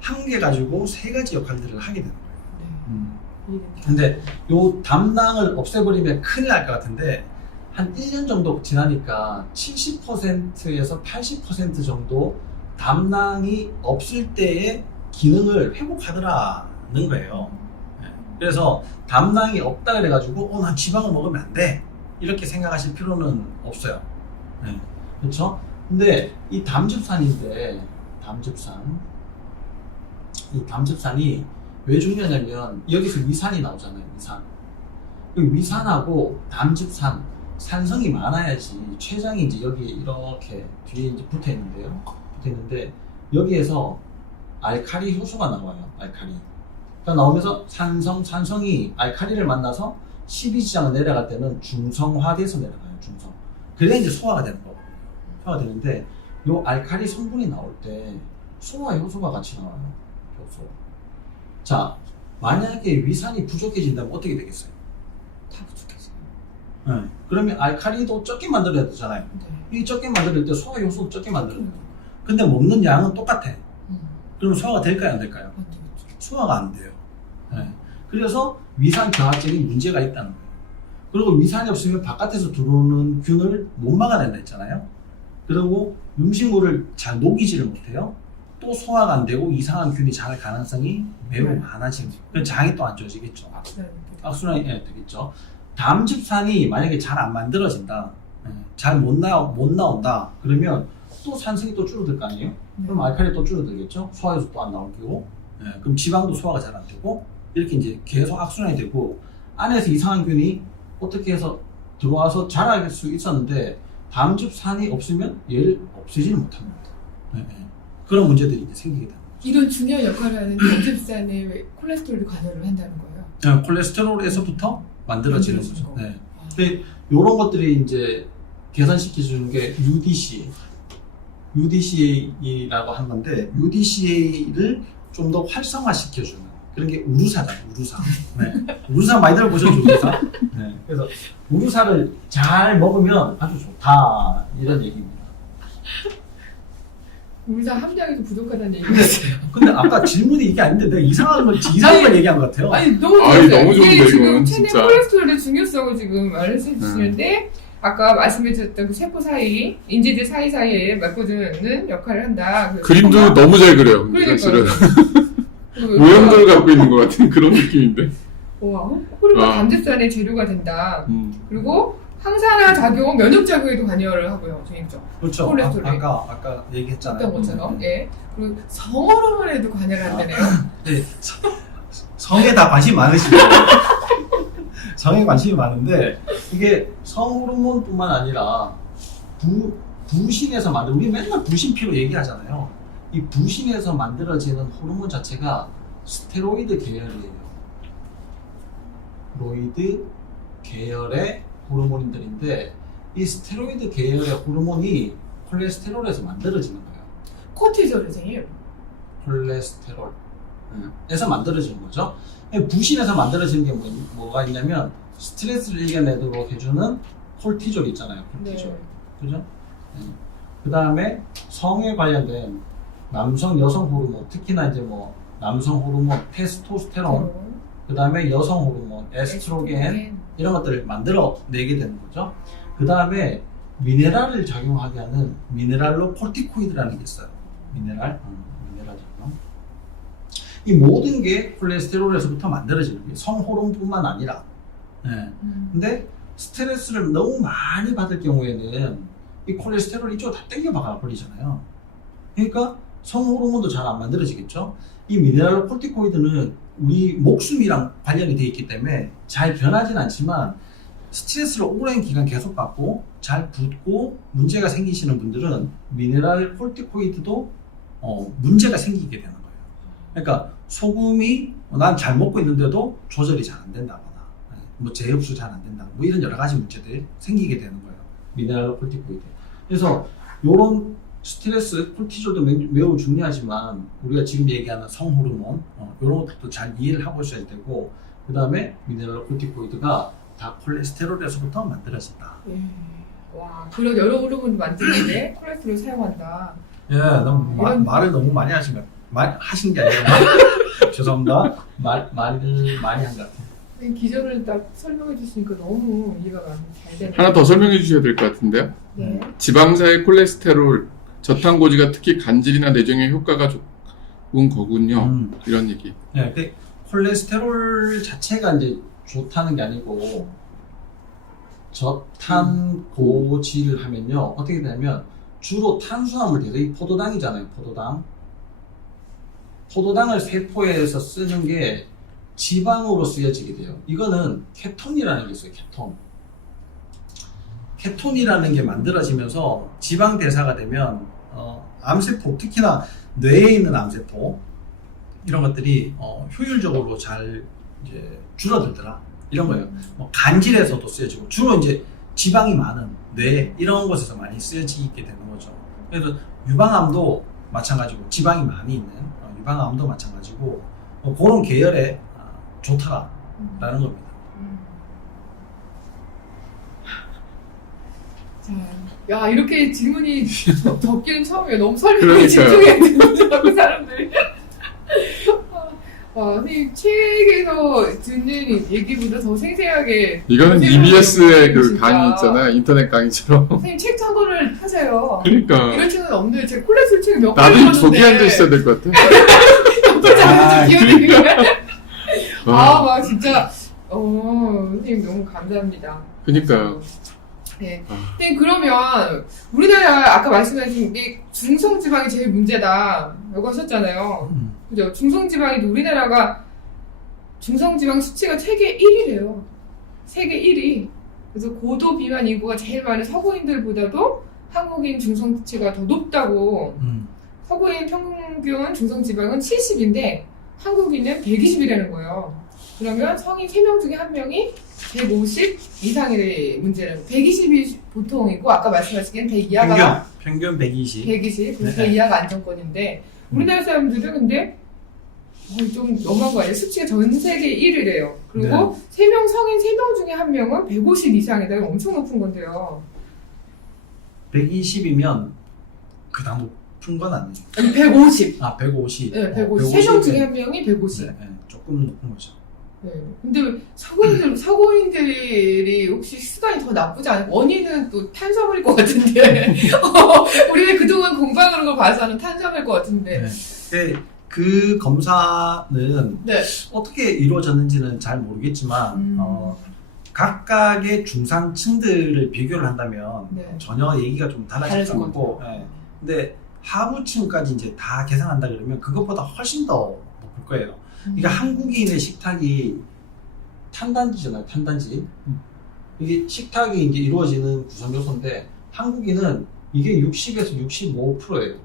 한 개 가지고 세 가지 역할들을 하게 되는 거예요. 근데 요 담낭을 없애버리면 큰일 날 것 같은데 한 1년 정도 지나니까 70%에서 80% 정도 담낭이 없을 때의 기능을 회복하더라는 거예요. 그래서 담낭이 없다 그래가지고 난 지방을 먹으면 안 돼 이렇게 생각하실 필요는 없어요. 그렇죠? 근데 이 담즙산인데 이 담즙산이 왜 중요하냐면 여기서 위산이 나오잖아요. 위산. 위산하고 담즙산 산성이 많아야지 췌장이 이제 여기 이렇게 뒤에 이제 붙어 있는데요. 붙어 있는데 여기에서 알칼리 효소가 나와요. 알칼리. 그러니까 나오면서 산성이 알칼리를 만나서 12지장을 내려갈 때는 중성화돼서 내려가요. 중성. 그래야 이제 소화가 되는 거거든요. 소화가 되는데 요 알칼리 성분이 나올 때 소화 효소가 같이 나와요. 효소. 자, 만약에 위산이 부족해진다면 어떻게 되겠어요? 다 부족해져요. 네. 그러면 알칼리도 적게 만들어야 되잖아요. 네. 이 적게 만들 때 소화 효소도 적게 만들어야 돼요. 근데 먹는 양은 똑같아. 그러면 소화가 될까요? 안 될까요? 안 되겠죠. 소화가 안 돼요. 네. 그래서 위산 저하증이 문제가 있다는 거예요. 그리고 위산이 없으면 바깥에서 들어오는 균을 못 막아낸다 했잖아요. 그리고 음식물을 잘 녹이지를 못해요. 또 소화가 안 되고 이상한 균이 자랄 가능성이 매우 많아지는 거예요. 그래서 장이 또 안 좋아지겠죠. 악순환이 되겠죠. 담즙산이 만약에 잘 안 만들어진다, 잘 못 나온다, 그러면 또 산성이 또 줄어들 거 아니에요? 그럼 알칼리 또 줄어들겠죠? 소화효소 또 안 나올 거고, 그럼 지방도 소화가 잘 안 되고, 이렇게 이제 계속 악순환이 되고, 안에서 이상한 균이 어떻게 해서 들어와서 자랄 수 있었는데, 담즙산이 없으면 얘를 없애지는 못합니다. 그런 문제들이 이제 생기게 됩니다. 이런 중요한 역할을 하는 담즙산에 콜레스테롤이 관여를 한다는 거예요. 콜레스테롤에서부터 만들어지는 만들어지는 거죠. 거. 네. 근데 이런 것들이 이제 개선시켜주는 게 UDCA라고 하는 건데, UDCA를 좀 더 활성화시켜주는 그런 게 우루사잖아요, 우루사. 네. 우루사 많이 들어보셨죠, 우루사? 네. 그래서 우루사를 잘 먹으면 아주 좋다, 이런 얘기입니다. 우리사 함량이 부족하다는 얘기였어요. 근데 아까 질문이 이게 아닌데 내가 이상한 걸 얘기한 것 같아요. 아니 너무 아니, 좋았어요. 너무 좋은데, 이게 지금 이건 체내 진짜. 콜레스테롤의 중요성을 지금 말해주시는데 아까 말씀해주셨던 그 세포 사이, 인지들 사이사이에 메꿔주는 역할을 한다. 그림도 너무 잘 그려요. 그러니까요. 사실은 그 모형들을 갖고 있는 것 같은 그런 느낌인데. 와, 호르몬 아. 담즙산의 재료가 된다. 그리고 항산화 작용, 면역 작용에도 관여를 하고요, 선생님죠. 그렇죠. 콜레스테롤이. 아까 얘기했잖아요. 어떤 것처럼, 예. 그리고 성호르몬에도 관여를 한다네요. 네, 성에 다 관심이 많으시죠. 성에 관심이 많은데 이게 성호르몬뿐만 아니라 부신에서 만든, 우리 맨날 부신피로 얘기하잖아요. 이 부신에서 만들어지는 호르몬 자체가 스테로이드 계열이에요. 스테로이드 계열의 호르몬들인데, 이 스테로이드 계열의 호르몬이 콜레스테롤에서 만들어지는 거예요. 코티졸, 선생님. 콜레스테롤에서 만들어지는 거죠. 부신에서 만들어지는 게 뭐가 있냐면, 스트레스를 이겨내도록 해주는 콜티졸 있잖아요. 콜티졸. 그죠? 그 다음에 성에 관련된 남성, 여성 호르몬, 특히나 이제 뭐 남성 호르몬, 테스토스테론, 그 다음에 여성 호르몬, 에스트로겐, 이런 것들을 만들어내게 되는 거죠. 그 다음에 미네랄을 작용하게 하는 미네랄로 콜티코이드라는 게 있어요. 미네랄 작용. 이 모든 게 콜레스테롤에서부터 만들어지는 게 성호르몬뿐만 아니라. 근데 스트레스를 너무 많이 받을 경우에는 이 콜레스테롤 이쪽으로 다 땡겨박아 버리잖아요. 그러니까 성호르몬도 잘 안 만들어지겠죠. 이 미네랄로 콜티코이드는 우리 목숨이랑 관련이 되어 있기 때문에 잘 변하진 않지만, 스트레스를 오랜 기간 계속 받고 잘 붓고 문제가 생기시는 분들은 미네랄 콜티코이드도 문제가 생기게 되는 거예요. 그러니까 소금이 난 잘 먹고 있는데도 조절이 잘 안 된다거나, 뭐 재흡수 잘 안 된다, 뭐 이런 여러 가지 문제들이 생기게 되는 거예요. 미네랄 콜티코이드. 그래서 요런 스트레스, 콜티졸도 매우 중요하지만 우리가 지금 얘기하는 성호르몬, 이런 것들도 잘 이해를 하고 있어야 되고, 그 다음에 미네랄 콜티코이드가 다 콜레스테롤에서부터 만들어진다. 예. 와, 그런 여러 호르몬을 만드는데 콜레스테롤을 사용한다. 예, 너무 말을 너무 많이 하신 게 아니라 죄송합니다. 말을 많이 한 것 같아요. 기전을 딱 설명해 주시니까 너무 이해가 잘 되네요. 하나 더 설명해 주셔야 될 것 같은데요. 네. 지방사의 콜레스테롤, 저탄고지가 특히 간질이나 내장에 효과가 좋은 거군요. 이런 얘기. 네, 그 콜레스테롤 자체가 이제 좋다는 게 아니고, 저탄고지를 하면요 어떻게 되냐면 주로 탄수화물 대상이 포도당이잖아요. 포도당을 세포에서 쓰는 게 지방으로 쓰여지게 돼요. 이거는 케톤이라는 게 있어요. 케톤이라는 게 만들어지면서 지방 대사가 되면 암세포, 특히나 뇌에 있는 암세포, 이런 것들이 효율적으로 잘 이제 줄어들더라, 이런 거예요. 뭐 간질에서도 쓰여지고, 주로 이제 지방이 많은 뇌, 이런 곳에서 많이 쓰여지게 되는 거죠. 그래서 유방암도 마찬가지고, 지방이 많이 있는 유방암도 마찬가지고, 그런 계열에 좋다라는 겁니다. 자, 야, 이렇게 질문이 적기는 처음이에요. 너무 설명에 그러니까요. 집중해야 되는 사람들이. 와, 선생님 책에서 듣는 얘기보다 더 생생하게. 이거는 설명을 EBS의 그 진짜. 강의 있잖아요. 인터넷 강의처럼. 선생님 책 참고를 하세요. 그러니까. 이런 책은 없는데 제가 콜레스테롤 책을 몇 나도 권 이 저기 앉아 있어야 될 것 같아. 아, 와. 막 진짜 선생님 너무 감사합니다. 그러니까요. 네. 근데 그러면 우리나라 아까 말씀하신 게 중성지방이 제일 문제다라고 하셨잖아요. 그죠? 중성지방이 우리나라가 중성지방 수치가 세계 1위래요. 세계 1위. 그래서 고도 비만 인구가 제일 많은 서구인들보다도 한국인 중성치가 더 높다고. 서구인 평균 중성지방은 70인데 한국인은 120이라는 거예요. 그러면 성인 3명 중에 1명이 150 이상의 문제는 120이 보통이고 아까 말씀하신 게 100 이하가 평균 120. 120, 네. 100 이하가 안정권인데 우리나라 사람들은 근데 좀 너무한 거 아니에요? 수치가 전 세계 1위래요. 그리고 네. 성인 3명 중에 1명은 150 이상이다. 이거 엄청 높은 건데요. 120이면 그다음 높은 건 아니죠. 아니 150. 아 150. 네, 150. 3명 중에 1명이 150. 네, 네, 조금 높은 거죠. 네. 근데 왜 서구인들이 혹시 수단이 더 나쁘지 않을까? 원인은 또 탄수화물일 것 같은데. 우리는 그동안 공부하는 걸 봐서는 탄수화물일 것 같은데. 네. 그 검사는 네. 어떻게 이루어졌는지는 잘 모르겠지만 각각의 중산층들을 비교를 한다면 네. 전혀 얘기가 좀 달라질 다르죠. 것 같고, 예. 근데 하부층까지 이제 다 계산한다 그러면 그것보다 훨씬 더 높을 거예요. 그러니까 한국인의 식탁이 탄단지잖아요, 탄단지. 이게 식탁이 이제 이루어지는 구성 요소인데 한국인은 이게 60에서 65%예요.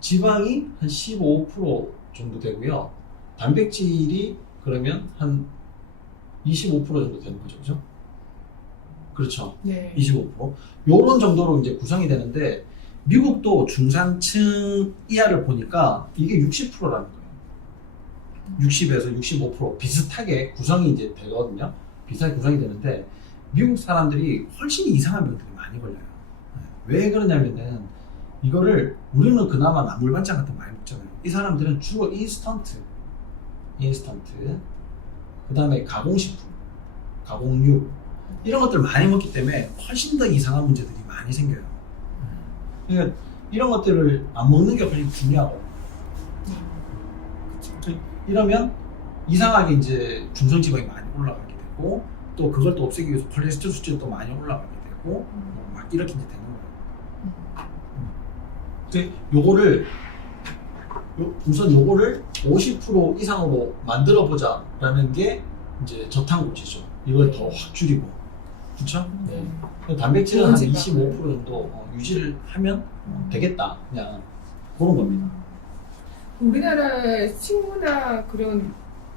지방이 한 15% 정도 되고요. 단백질이 그러면 한 25% 정도 되는 거죠, 그죠? 그렇죠. 네. 25%. 요런 정도로 이제 구성이 되는데 미국도 중산층 이하를 보니까 이게 60%라는 거예요. 60에서 65% 비슷하게 구성이 이제 되거든요. 비슷하게 구성이 되는데 미국 사람들이 훨씬 이상한 병들이 많이 걸려요. 왜 그러냐면은 이거를 우리는 그나마 나물 반찬 같은 거 많이 먹잖아요. 이 사람들은 주로 인스턴트, 그 다음에 가공식품, 가공육 이런 것들 많이 먹기 때문에 훨씬 더 이상한 문제들이 많이 생겨요. 그러니까 이런 것들을 안 먹는 게 훨씬 중요하고 이러면 이상하게 이제 중성지방이 많이 올라가게 되고 또 그걸 또 없애기 위해서 콜레스테롤 수치가 또 많이 올라가게 되고 막 이렇게 이제 되는 거예요. 요거를 우선 요거를 50% 이상으로 만들어 보자라는 게 이제 저탄고지죠. 이걸 더 확 줄이고, 그렇죠? 네. 단백질은 한 좋은 25% 지방. 정도 유지를 하면 되겠다. 그냥 그런 겁니다. 우리나라의 식문화 그런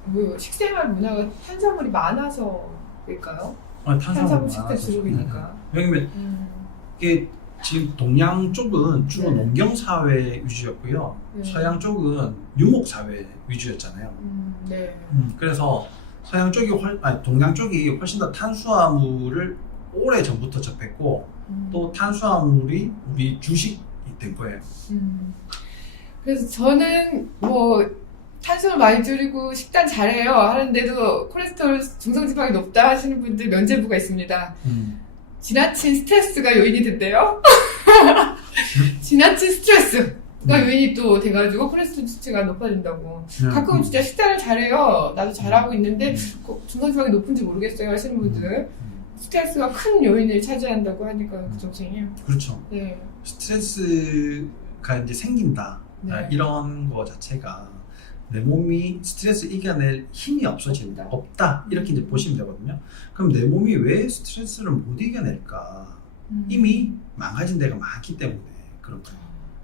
뭐 식생활 문화가 탄수화물이 많아서일까요? 탄수화물 식대 주력이니까. 왜냐면 이게 지금 동양 쪽은 주로 네. 농경 사회 위주였고요. 네. 서양 쪽은 유목 사회 위주였잖아요. 네. 그래서 서양 쪽이 동양 쪽이 훨씬 더 탄수화물을 오래 전부터 접했고 또 탄수화물이 우리 주식이 된 거예요. 그래서 저는 뭐 탄수화물 많이 줄이고 식단 잘해요 하는데도 콜레스테롤 중성지방이 높다 하시는 분들 면제부가 있습니다. 지나친 스트레스가 요인이 된대요. 지나친 스트레스가 요인이 또 돼가지고 콜레스테롤 수치가 높아진다고. 가끔 진짜 식단을 잘해요. 나도 잘하고 있는데 중성지방이 높은지 모르겠어요 하시는 분들 스트레스가 큰 요인을 차지한다고 하니까 그 정신이에요. 그렇죠. 네. 스트레스가 이제 생긴다. 네. 이런 거 자체가 내 몸이 스트레스 이겨낼 힘이 없다 이렇게 이제 보시면 되거든요. 그럼 내 몸이 왜 스트레스를 못 이겨낼까? 이미 망가진 데가 많기 때문에 그런 거예요.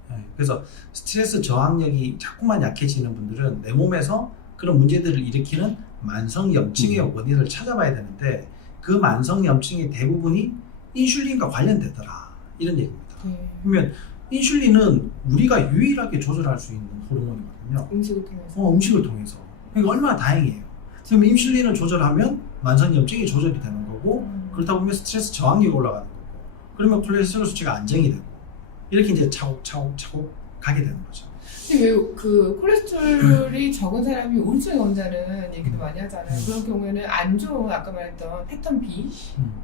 네. 그래서 스트레스 저항력이 자꾸만 약해지는 분들은 내 몸에서 그런 문제들을 일으키는 만성염증의 원인을 찾아봐야 되는데 그 만성염증의 대부분이 인슐린과 관련되더라 이런 얘기입니다. 네. 그러면 인슐린은 우리가 유일하게 조절할 수 있는 호르몬이거든요. 음식을 통해서. 음식을 통해서. 그러니까 얼마나 다행이에요. 그러면 인슐린을 조절하면 만성염증이 조절이 되는 거고 그렇다 보면 스트레스 저항력이 올라가는 거고 그러면 콜레스테롤 수치가 안정이 되고 이렇게 이제 차곡차곡 가게 되는 거죠. 근데 왜 그 콜레스테롤이 적은 사람이 우울증이 온다는 얘기도 많이 하잖아요. 그런 경우에는 안 좋은 아까 말했던 패턴 B,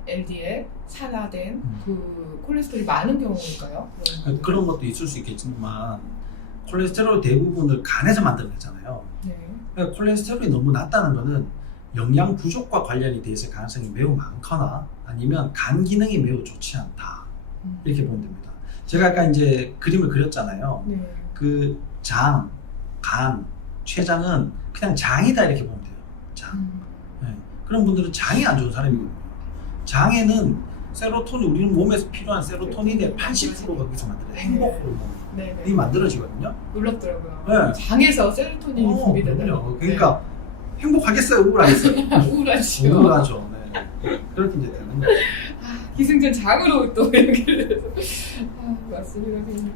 LDL, 산화된 그 콜레스테롤이 많은 경우일까요? 그런 것도 있을 수 있겠지만 콜레스테롤 대부분을 간에서 만들어내잖아요. 네. 그러니까 콜레스테롤이 너무 낮다는 거는 영양 부족과 관련이 돼 있을 가능성이 매우 많거나 아니면 간 기능이 매우 좋지 않다. 이렇게 보면 됩니다. 제가 아까 이제 그림을 그렸잖아요. 네. 그 장, 간, 췌장은 그냥 장이다 이렇게 보면 돼요. 장. 네. 그런 분들은 장이 안 좋은 사람이거든요. 장에는 세로토닌, 우리는 몸에서 필요한 세로토닌의 80%가 거기서 만들어요. 행복 호르몬이 네. 만들어지거든요. 놀랍더라고요. 네. 장에서 세로토닌이 분비되더라고요. 그럼요. 그러니까 행복하겠어요? 우울하겠어요? 우울하죠. 우울하죠. 네. 그렇게 이제 되는 거예요. 기승전 장으로 또 연결을 해서. 맞습니다.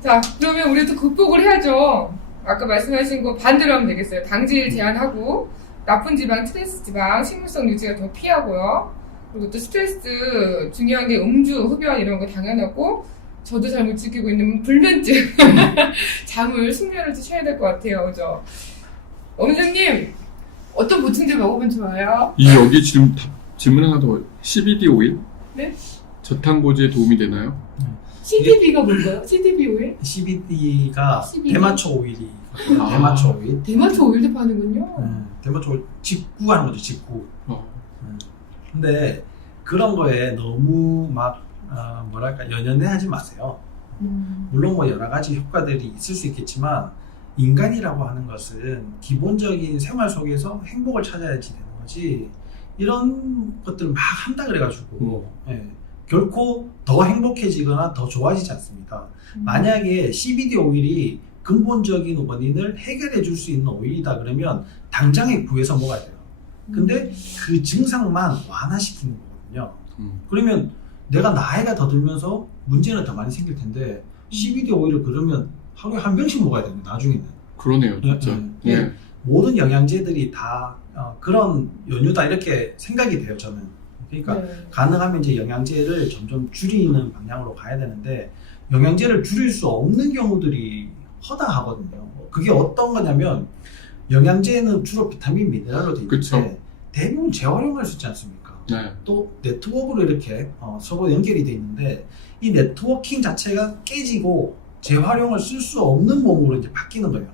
자, 그러면 우리도 극복을 해야죠. 아까 말씀하신 거 반대로 하면 되겠어요. 당질 제한하고, 나쁜 지방, 트랜스 지방, 식물성 유지가 더 피하고요. 그리고 또 스트레스, 중요한 게 음주, 흡연 이런 거 당연하고, 저도 잘 못 지키고 있는 불면증. 잠을, 숙면을 취해야 될 것 같아요. 그죠? 원장님, 어떤 보충제 먹으면 좋아요? 여기 지금 질문 하나 더. CBD 오일? 네? 저탄고지에 도움이 되나요? CDB가 뭘까요? CDB 오일? CBD가 CBD? 대마초 오일이 아. 대마초 오일. 대마초 오일도 파는군요. 대마초 오일 직구하는 거죠, 직구. 어. 근데 그런 거에 너무 막 뭐랄까 연연해하지 마세요. 물론 뭐 여러 가지 효과들이 있을 수 있겠지만 인간이라고 하는 것은 기본적인 생활 속에서 행복을 찾아야지 되는 거지 이런 것들을 막 한다 그래가지고 결코 더 행복해지거나 더 좋아지지 않습니다. 만약에 CBD 오일이 근본적인 원인을 해결해 줄 수 있는 오일이다 그러면 당장에 구해서 먹어야 돼요. 근데 그 증상만 완화시키는 거거든요. 그러면 내가 나이가 더 들면서 문제는 더 많이 생길 텐데 CBD 오일을 그러면 하루에 한 병씩 먹어야 됩니다. 나중에는. 그러네요, 진짜. 네. 모든 영양제들이 다 그런 연유다 이렇게 생각이 돼요, 저는. 그러니까 네. 가능하면 이제 영양제를 점점 줄이는 방향으로 가야 되는데 영양제를 줄일 수 없는 경우들이 허다하거든요. 그게 어떤 거냐면 영양제는 주로 비타민, 미네랄로 되어 그쵸. 있는데 대부분 재활용할 수 있지 않습니까? 네. 또 네트워크로 이렇게 서로 연결이 되어 있는데 이 네트워킹 자체가 깨지고 재활용을 쓸 수 없는 몸으로 이제 바뀌는 거예요.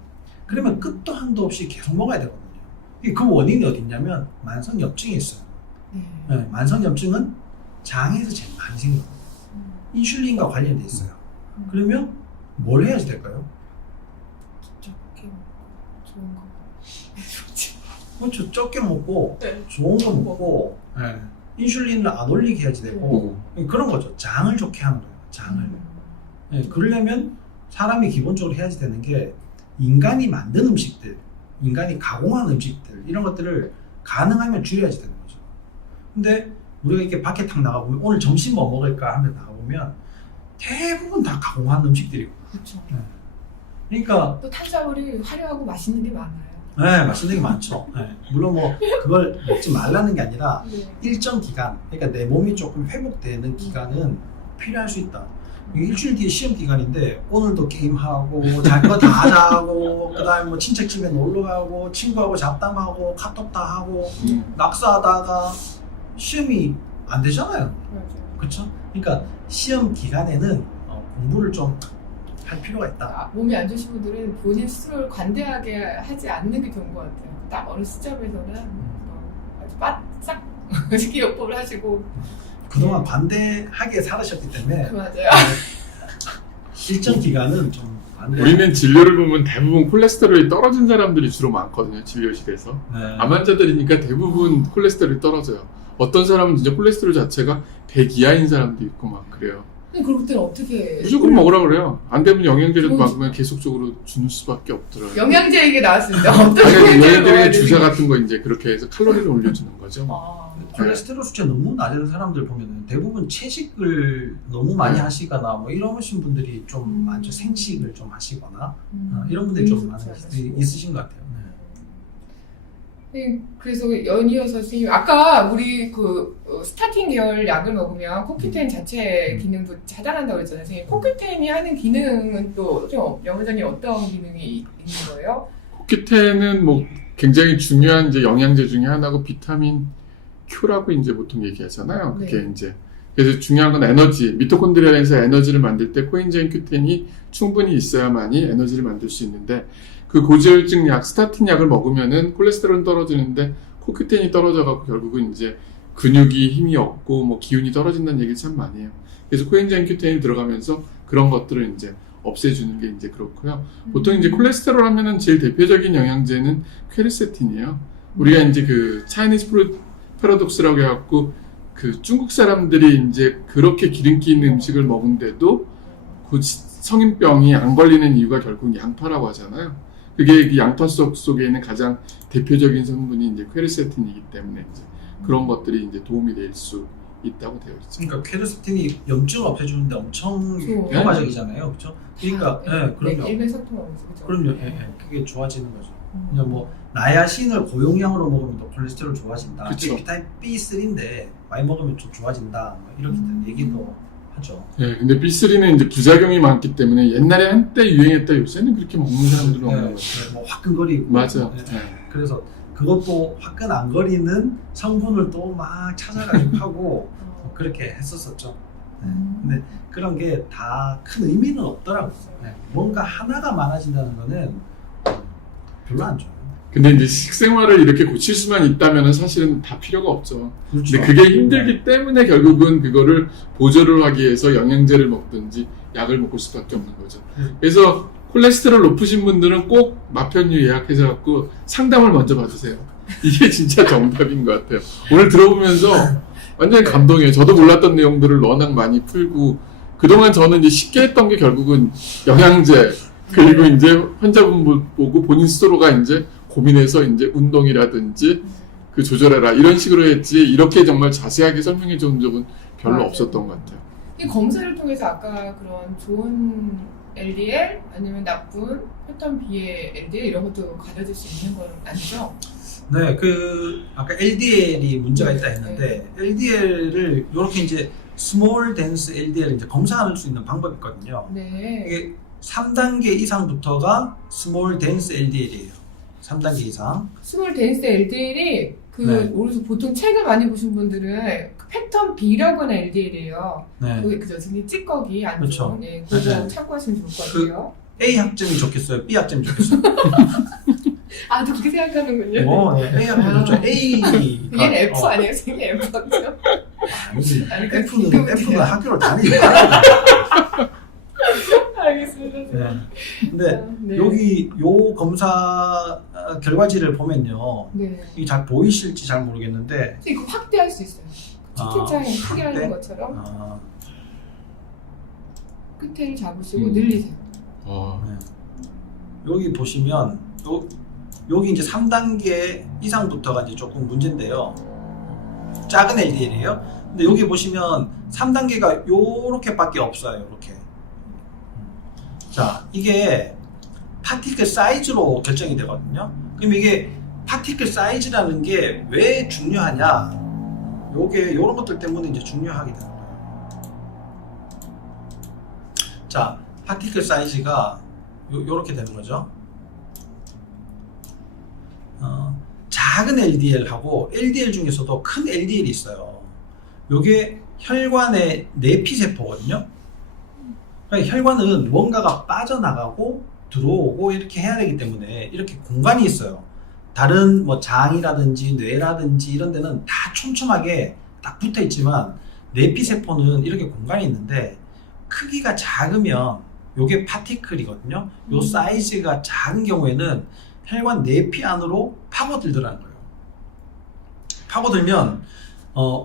그러면 끝도 한도 없이 계속 먹어야 되거든요. 그 원인이 어디 있냐면 만성염증이 있어요. 네, 만성염증은 장에서 제일 많이 생겨요. 인슐린과 관련돼 있어요. 그러면 뭘 해야지 될까요? 적게 좋은 거. 그렇죠. 적게 먹고 네. 좋은 거 먹고 인슐린을 안 올리게 해야지 되고 그런 거죠. 장을 좋게 하는 거예요. 장을. 그러려면 사람이 기본적으로 해야지 되는 게 인간이 만든 음식들, 인간이 가공한 음식들 이런 것들을 가능하면 줄여야지 되는 거죠. 근데 우리가 이렇게 밖에 탁 나가보면 오늘 점심 뭐 먹을까 하면 나가보면 대부분 다 가공한 음식들이고 그렇죠. 그러니까 또 탄수화물이 화려하고 맛있는 게 많아요. 네, 맛있는 게 많죠. 물론 뭐 그걸 먹지 말라는 게 아니라 일정 기간, 그러니까 내 몸이 조금 회복되는 기간은 필요할 수 있다. 일주일 뒤에 시험 기간인데 오늘도 게임하고 잘 거 다 하자고 그다음에 뭐 친척 집에 놀러 가고 친구하고 잡담하고 카톡 다 하고 낙서하다가 시험이 안 되잖아요. 맞아요. 그렇죠? 그러니까 시험 기간에는 공부를 좀 할 필요가 있다. 몸이 안 좋으신 분들은 본인 스스로를 관대하게 하지 않는 게 좋은 것 같아요. 딱 어느 시점에서는 아주 바싹 식이요법을 하시고 그동안 관대하게 살으셨기 때문에 맞아요. 일정 기간은 좀 관대. 우리는 진료를 보면 대부분 콜레스테롤이 떨어진 사람들이 주로 많거든요, 진료실에서. 암 환자들이니까 대부분 콜레스테롤이 떨어져요. 어떤 사람은 진짜 콜레스테롤 자체가 100 이하인 사람도 있고 막 그래요. 근데 그럴 때는 어떻게 무조건 먹으라 그래요. 안 되면 영양제를 막으면 계속적으로 주는 수밖에 없더라고요. 영양제 얘기 나왔습니다. 어떤 영양제의 주사 같은 거 이제 그렇게 해서 칼로리를 올려주는 거죠. 콜레스테롤 수치 너무 낮은 사람들 보면은 대부분 채식을 너무 많이 하시거나 뭐 이러신 분들이 좀 많죠. 생식을 좀 하시거나 이런 분들이 좀 많이 있으신 것 같아요. 네, 그래서 연이어서 선생님 아까 우리 스타틴 계열 약을 먹으면 코큐텐 자체 기능도 차단한다고 그랬잖아요. 선생님 코큐텐이 하는 기능은 또 영원장님 어떤 기능이 있는 거예요? 코큐텐은 뭐 굉장히 중요한 이제 영양제 중에 하나고 비타민 Q라고 이제 보통 얘기하잖아요. 그게 네. 이제 그래서 중요한 건 에너지, 미토콘드리아에서 에너지를 만들 때 코엔자임 Q10이 충분히 있어야만이 에너지를 만들 수 있는데 그 고지혈증 약, 스타틴 약을 먹으면은 콜레스테롤은 떨어지는데 코큐텐이 떨어져갖고 결국은 이제 근육이 힘이 없고 뭐 기운이 떨어진다는 얘기를 참 많이 해요. 그래서 코엔자임 Q10이 들어가면서 그런 것들을 이제 없애주는 게 이제 그렇고요. 보통 이제 콜레스테롤 하면은 제일 대표적인 영양제는 퀘르세틴이에요. 우리가 이제 그 차이니즈 패러독스라고 해갖고 그 중국 사람들이 이제 그렇게 기름기 있는 음식을 먹은데도 그 성인병이 안 걸리는 이유가 결국 양파라고 하잖아요. 그게 그 양파 속에 있는 가장 대표적인 성분이 이제 퀘르세틴이기 때문에 이제 그런 것들이 이제 도움이 될 수 있다고 되어 있죠. 그러니까 퀘르세틴이 염증을 없애주는데 엄청 그렇죠. 효과적이잖아요, 그렇죠? 그러니까, 예, 그럼요. 일맥상통하면서 그죠? 그럼요, 예, 예. 그게 좋아지는 거죠. 그냥 뭐 나야신을 고용량으로 먹으면 또 콜레스테롤 좋아진다. 그쵸. 이게 비타민 B3인데 많이 먹으면 좀 좋아진다. 뭐 이렇게 얘기도 하죠. 네, 근데 B3는 이제 부작용이 많기 때문에 옛날에 한때 유행했다 요새는 그렇게 먹는 사람들은 없는 네, 거죠. 뭐 화끈거리고. 맞아. 네. 네. 그래서 그것도 화끈 안 거리는 성분을 또 막 찾아가지고 하고 그렇게 했었었죠. 네. 근데 그런 게 다 큰 의미는 없더라고요. 네. 뭔가 하나가 많아진다는 거는 별로 안 좋아요. 근데 이제 식생활을 이렇게 고칠 수만 있다면 사실은 다 필요가 없죠. 그렇죠. 근데 그게 힘들기 때문에 결국은 그거를 보조를 하기 위해서 영양제를 먹든지 약을 먹을 수밖에 없는 거죠. 그래서 콜레스테롤 높으신 분들은 꼭 마편유 예약해서 갖고 상담을 먼저 받으세요. 이게 진짜 정답인 것 같아요. 오늘 들어보면서 완전히 감동이에요. 저도 몰랐던 내용들을 워낙 많이 풀고 그동안 저는 이제 쉽게 했던 게 결국은 영양제 그리고 이제 환자분 보고 본인 스스로가 이제 고민해서 이제 운동이라든지 그 조절해라 이런 식으로 했지 이렇게 정말 자세하게 설명해 준 적은 별로 맞아요. 없었던 것 같아요. 이 검사를 통해서 아까 그런 좋은 LDL 아니면 나쁜 패턴 B의 LDL 이런 것도 가려질 수 있는 건 아니죠? 네, 그 아까 LDL이 문제가 있다 했는데 LDL을 이렇게 이제 스몰 덴스 LDL을 이제 검사할 수 있는 방법이 있거든요. 네. 이게 3단계 이상부터가 스몰 덴스 LDL이에요. 3단계 이상. 스몰 덴스 LDL이 그 네. 우리 보통 책을 많이 보신 분들은 그 패턴 B라고 하는 LDL이에요. 네. 그게 그저 찌꺼기 안 그렇죠. 좋은 네, 그거 맞아요. 참고하시면 좋을 것 같아요. A 학점이 좋겠어요? B 학점이 좋겠어요? 아, 또 그렇게 생각하는군요. A 학점이 좋죠. A가 그게 F 아니에요? 그게 F거든요. 아니, 그 F는 학교를 다니니까. 알겠습니다. 네. 근데 네. 여기 요 검사 결과지를 보면요. 네. 이게 잘 보이실지 잘 모르겠는데 이거 확대할 수 있어요. 채팅창에 크게 하는 확대? 것처럼 아, 끝을 잡으시고 늘리세요. 어, 네. 여기 보시면 여기 이제 3단계 이상부터가 이제 조금 문제인데요. 작은 LDL이에요. 근데 여기 보시면 3단계가 요렇게밖에 없어요. 이렇게. 자, 이게 파티클 사이즈로 결정이 되거든요. 그럼 이게 파티클 사이즈라는 게 왜 중요하냐? 요게 요런 것들 때문에 이제 중요하게 되는 거예요. 자, 파티클 사이즈가 요렇게 되는 거죠. 작은 LDL하고 LDL 중에서도 큰 LDL이 있어요. 요게 혈관의 내피세포거든요. 그러니까 혈관은 뭔가가 빠져나가고 들어오고 이렇게 해야 되기 때문에 이렇게 공간이 있어요. 다른 뭐 장이라든지 뇌라든지 이런 데는 다 촘촘하게 딱 붙어 있지만 내피세포는 이렇게 공간이 있는데 크기가 작으면 요게 파티클이거든요. 요 사이즈가 작은 경우에는 혈관 내피 안으로 파고들더라는 거예요. 파고들면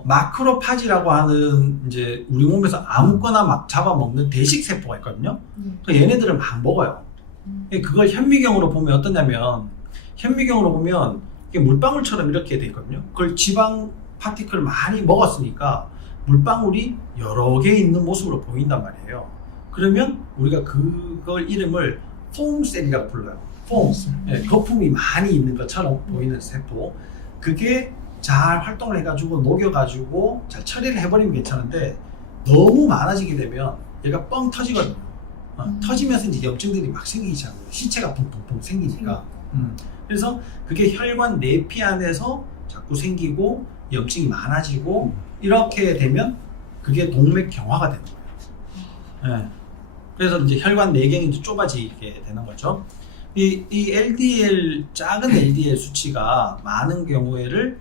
마크로파지라고 하는 이제 우리 몸에서 아무거나 막 잡아먹는 대식 세포가 있거든요. 그 얘네들을 막 먹어요. 그걸 현미경으로 보면 어떠냐면 현미경으로 보면 이게 물방울처럼 이렇게 돼 있거든요. 그걸 지방 파티클을 많이 먹었으니까 물방울이 여러 개 있는 모습으로 보인단 말이에요. 그러면 우리가 그걸 이름을 폼셀이라고 불러요. 폼, 네, 거품이 많이 있는 것처럼 보이는 세포. 그게 잘 활동을 해가지고 녹여가지고 잘 처리를 해버리면 괜찮은데 너무 많아지게 되면 얘가 뻥 터지거든요. 터지면서 이제 염증들이 막 생기지 않아요. 시체가 펑펑펑 생기니까. 그래서 그게 혈관 내피 안에서 자꾸 생기고 염증이 많아지고 이렇게 되면 그게 동맥경화가 되는 거예요. 네. 그래서 이제 혈관 내경이 이제 좁아지게 되는 거죠. 이 LDL 작은 LDL 수치가 많은 경우에를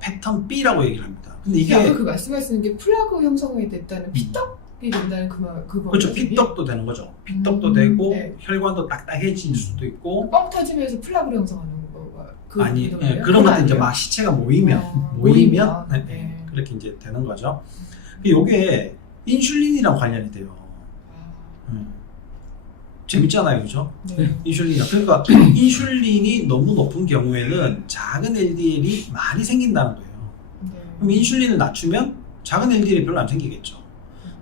패턴 B라고 얘기를 합니다. 근데 이게 아까 그 말씀하시는 게 플라그 형성이 됐다는 피떡이 된다는 그거 그렇죠. 피떡도 되는 거죠. 피떡도 되고 네. 혈관도 딱딱해질 수도 있고 뻥 터지면서 플라그를 형성하는 거가 아니 거예요? 그런 것도 이제 아니에요? 막 시체가 모이면 모이면, 네, 네. 그렇게 이제 되는 거죠. 이게 인슐린이랑 관련이 돼요. 재밌잖아요, 그죠? 네. 인슐린. 그러니까 인슐린이 너무 높은 경우에는 작은 LDL이 많이 생긴다는 거예요. 네. 그럼 인슐린을 낮추면 작은 LDL이 별로 안 생기겠죠.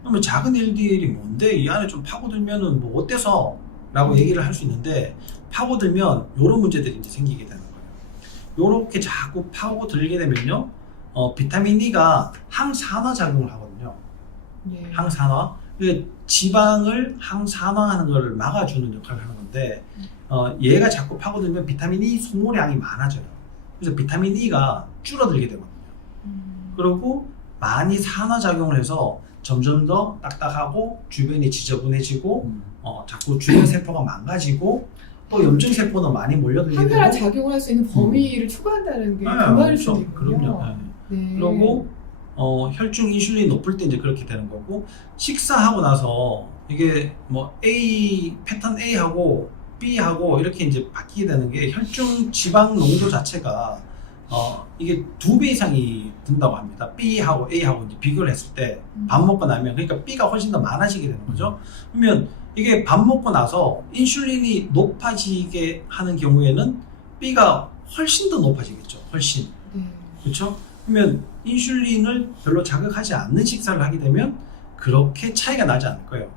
그러면 작은 LDL이 뭔데 이 안에 좀 파고들면은 뭐 어때서? 라고 얘기를 할 수 있는데 파고들면 이런 문제들이 이제 생기게 되는 거예요. 이렇게 자꾸 파고들게 되면요, 비타민 E가 항산화 작용을 하거든요. 네. 항산화. 지방을 항산화하는 걸 막아주는 역할을 하는 건데 얘가 자꾸 파고들면 비타민 E 소모량이 많아져요. 그래서 비타민 E가 줄어들게 되거든요. 그리고 많이 산화작용을 해서 점점 더 딱딱하고 주변이 지저분해지고 자꾸 주변 세포가 망가지고 또 염증 세포는 많이 몰려들게 되고 항산화 작용을 할 수 있는 범위를 초과한다는 게 그 그렇죠. 말씀이군요. 그럼요. 네. 네. 그리고 혈중 인슐린이 높을 때 이제 그렇게 되는 거고, 식사하고 나서 이게 뭐 패턴 A하고 B하고 이렇게 이제 바뀌게 되는 게 혈중 지방 농도 자체가 이게 2배 이상이 든다고 합니다. B하고 A하고 이제 비교를 했을 때 밥 먹고 나면, 그러니까 B가 훨씬 더 많아지게 되는 거죠. 그러면 이게 밥 먹고 나서 인슐린이 높아지게 하는 경우에는 B가 훨씬 더 높아지겠죠. 훨씬. 네. 그렇죠? 그러면 인슐린을 별로 자극하지 않는 식사를 하게 되면 그렇게 차이가 나지 않을 거예요.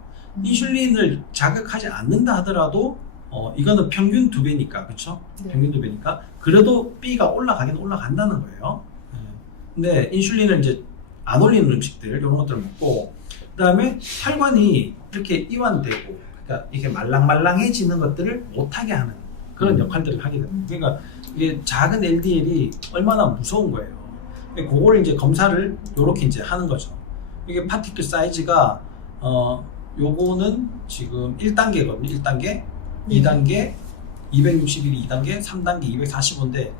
인슐린을 자극하지 않는다 하더라도 이거는 평균 2배니까, 그렇죠? 네. 평균 2배니까 그래도 B가 올라가긴 올라간다는 거예요. 근데 인슐린을 이제 안 올리는 음식들, 이런 것들을 먹고, 그 다음에 혈관이 이렇게 이완되고, 그러니까 이게 말랑말랑해지는 것들을 못하게 하는 그런 역할들을 하게 됩니다. 그러니까 이게 작은 LDL이 얼마나 무서운 거예요. 그거를 이제 검사를 요렇게 이제 하는 거죠. 이게 파티클 사이즈가 요거는 지금 1단계거든요. 1단계, 2단계, 261이 2단계, 3단계 245인데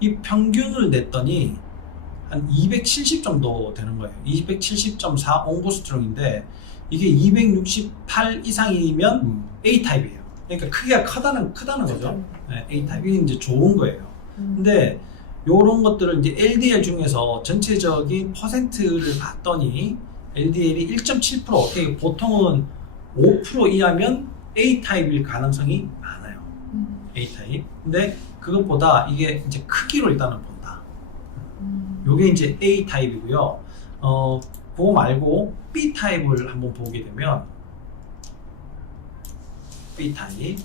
이 평균을 냈더니 한 270 정도 되는 거예요. 270.4 옹고스트롱인데 이게 268 이상이면 A타입이에요. 그러니까 크기가 크다는 거죠. 네, A타입이 이제 좋은 거예요. 근데 요런 것들을 이제 LDL 중에서 전체적인 퍼센트를 봤더니 LDL이 1.7%, 보통은 5% 이하면 A타입일 가능성이 많아요. A타입. 근데 그것보다 이게 이제 크기로 일단은 본다. 요게 이제 A타입이고요. 그거 말고 B타입을 한번 보게 되면 B타입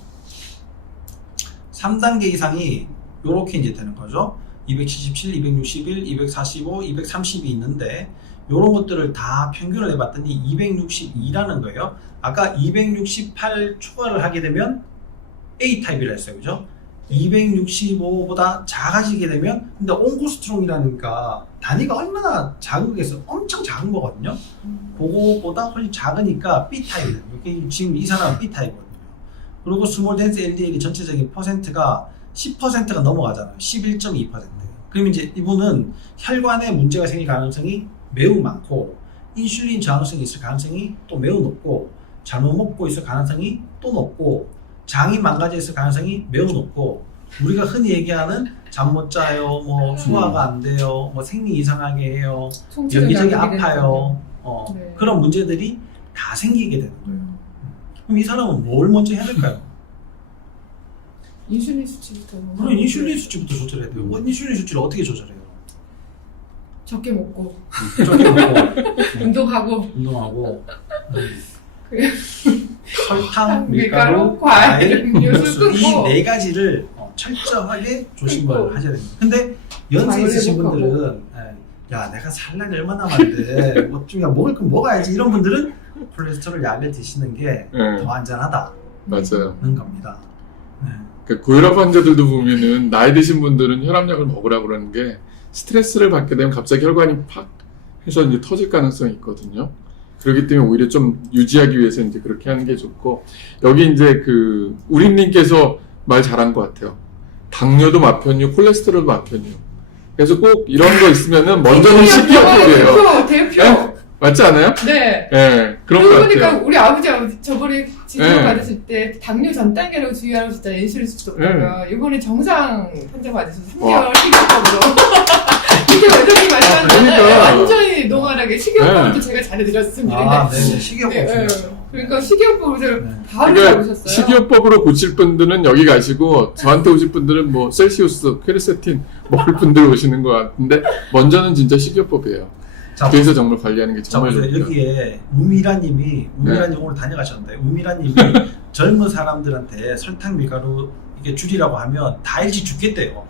3단계 이상이 요렇게 이제 되는 거죠. 277, 261, 245, 230이 있는데 이런 것들을 다 평균을 해봤더니 262라는 거예요. 아까 268 초과를 하게 되면 A타입이라 했어요. 그죠? 265보다 작아지게 되면, 근데 옹고스트롱이라니까 단위가 얼마나 작은 거겠어? 엄청 작은 거거든요. 그거보다 훨씬 작으니까 B타입이에요. 이게 지금 이 사람은 B타입이거든요. 그리고 스몰 덴스 LDL이 전체적인 퍼센트가 10%가 넘어가잖아요. 11.2%. 그럼 이제 이분은 혈관에 문제가 생길 가능성이 매우 많고, 인슐린 저항성이 있을 가능성이 또 매우 높고, 잘못 먹고 있을 가능성이 또 높고, 장이 망가져 있을 가능성이 매우 높고, 우리가 흔히 얘기하는 잠 못 자요, 뭐 소화가 안 돼요, 뭐 생리 이상하게 해요, 여기저기 아파요, 네. 그런 문제들이 다 생기게 되는 거예요. 그럼 이 사람은 뭘 먼저 해야 될까요? 인슐린 수치부터. 물론 인슐린 수치부터 조절해야 돼요. 인슐린 수치를 어떻게 조절해요? 적게 먹고 적게 먹고 운동하고 운동하고 그래. 설탕, 밀가루, 밀가루, 과일, 음료수 음료수 끊고. 이 네 가지를 철저하게 조심을 끊고. 하셔야 됩니다. 근데 연세 과일 있으신 회복하고. 분들은 야 내가 살 날이 얼마 남았는데 뭐 좀 먹을 건 먹어야지, 이런 분들은 콜레스테롤 약을 드시는 게 더 안전하다는 맞아요. 겁니다. 네. 그 고혈압 환자들도 보면은 나이 드신 분들은 혈압약을 먹으라고 그러는 게 스트레스를 받게 되면 갑자기 혈관이 팍 해서 이제 터질 가능성이 있거든요. 그렇기 때문에 오히려 좀 유지하기 위해서 이제 그렇게 하는 게 좋고, 여기 이제 그 우림님께서 말 잘한 것 같아요. 당뇨도 마편류, 콜레스테롤도 마편류. 그래서 꼭 이런 거 있으면은 먼저는 식이요법이에요. 대표. 네? 맞지 않아요? 네. 네, 그런 것 그러고 보니까 같아요. 우리 아버지 저번에 진료 네. 받으실 때 당뇨 전 단계라고 주의하라고 진짜 인슐린 수술했다가 이번에 정상 판정 받으셔서 와. 3개월 식이요법으로 이게 원장님 말씀하셨잖아요. 그러니까. 완전히 노멀하게 식이요법도 네. 제가 잘해드렸습니다. 아, 네, 식이요법 네, 네. 중요하죠. 그러니까 식이요법을 네. 바로 그러니까 잡으셨어요. 식이요법으로 고칠 분들은 여기 가시고 저한테 오실 분들은 뭐 셀시우스, 퀘르세틴 먹을 분들 오시는 것 같은데 먼저는 진짜 식이요법이에요. 자, 그래서 정말 관리하는 게 자, 정말 보세요. 좋고요. 여기에 우미라님이 오늘 다녀가셨는데 우미라님이 젊은 사람들한테 설탕 밀가루 이게 줄이라고 하면 다 일찍 죽겠대요.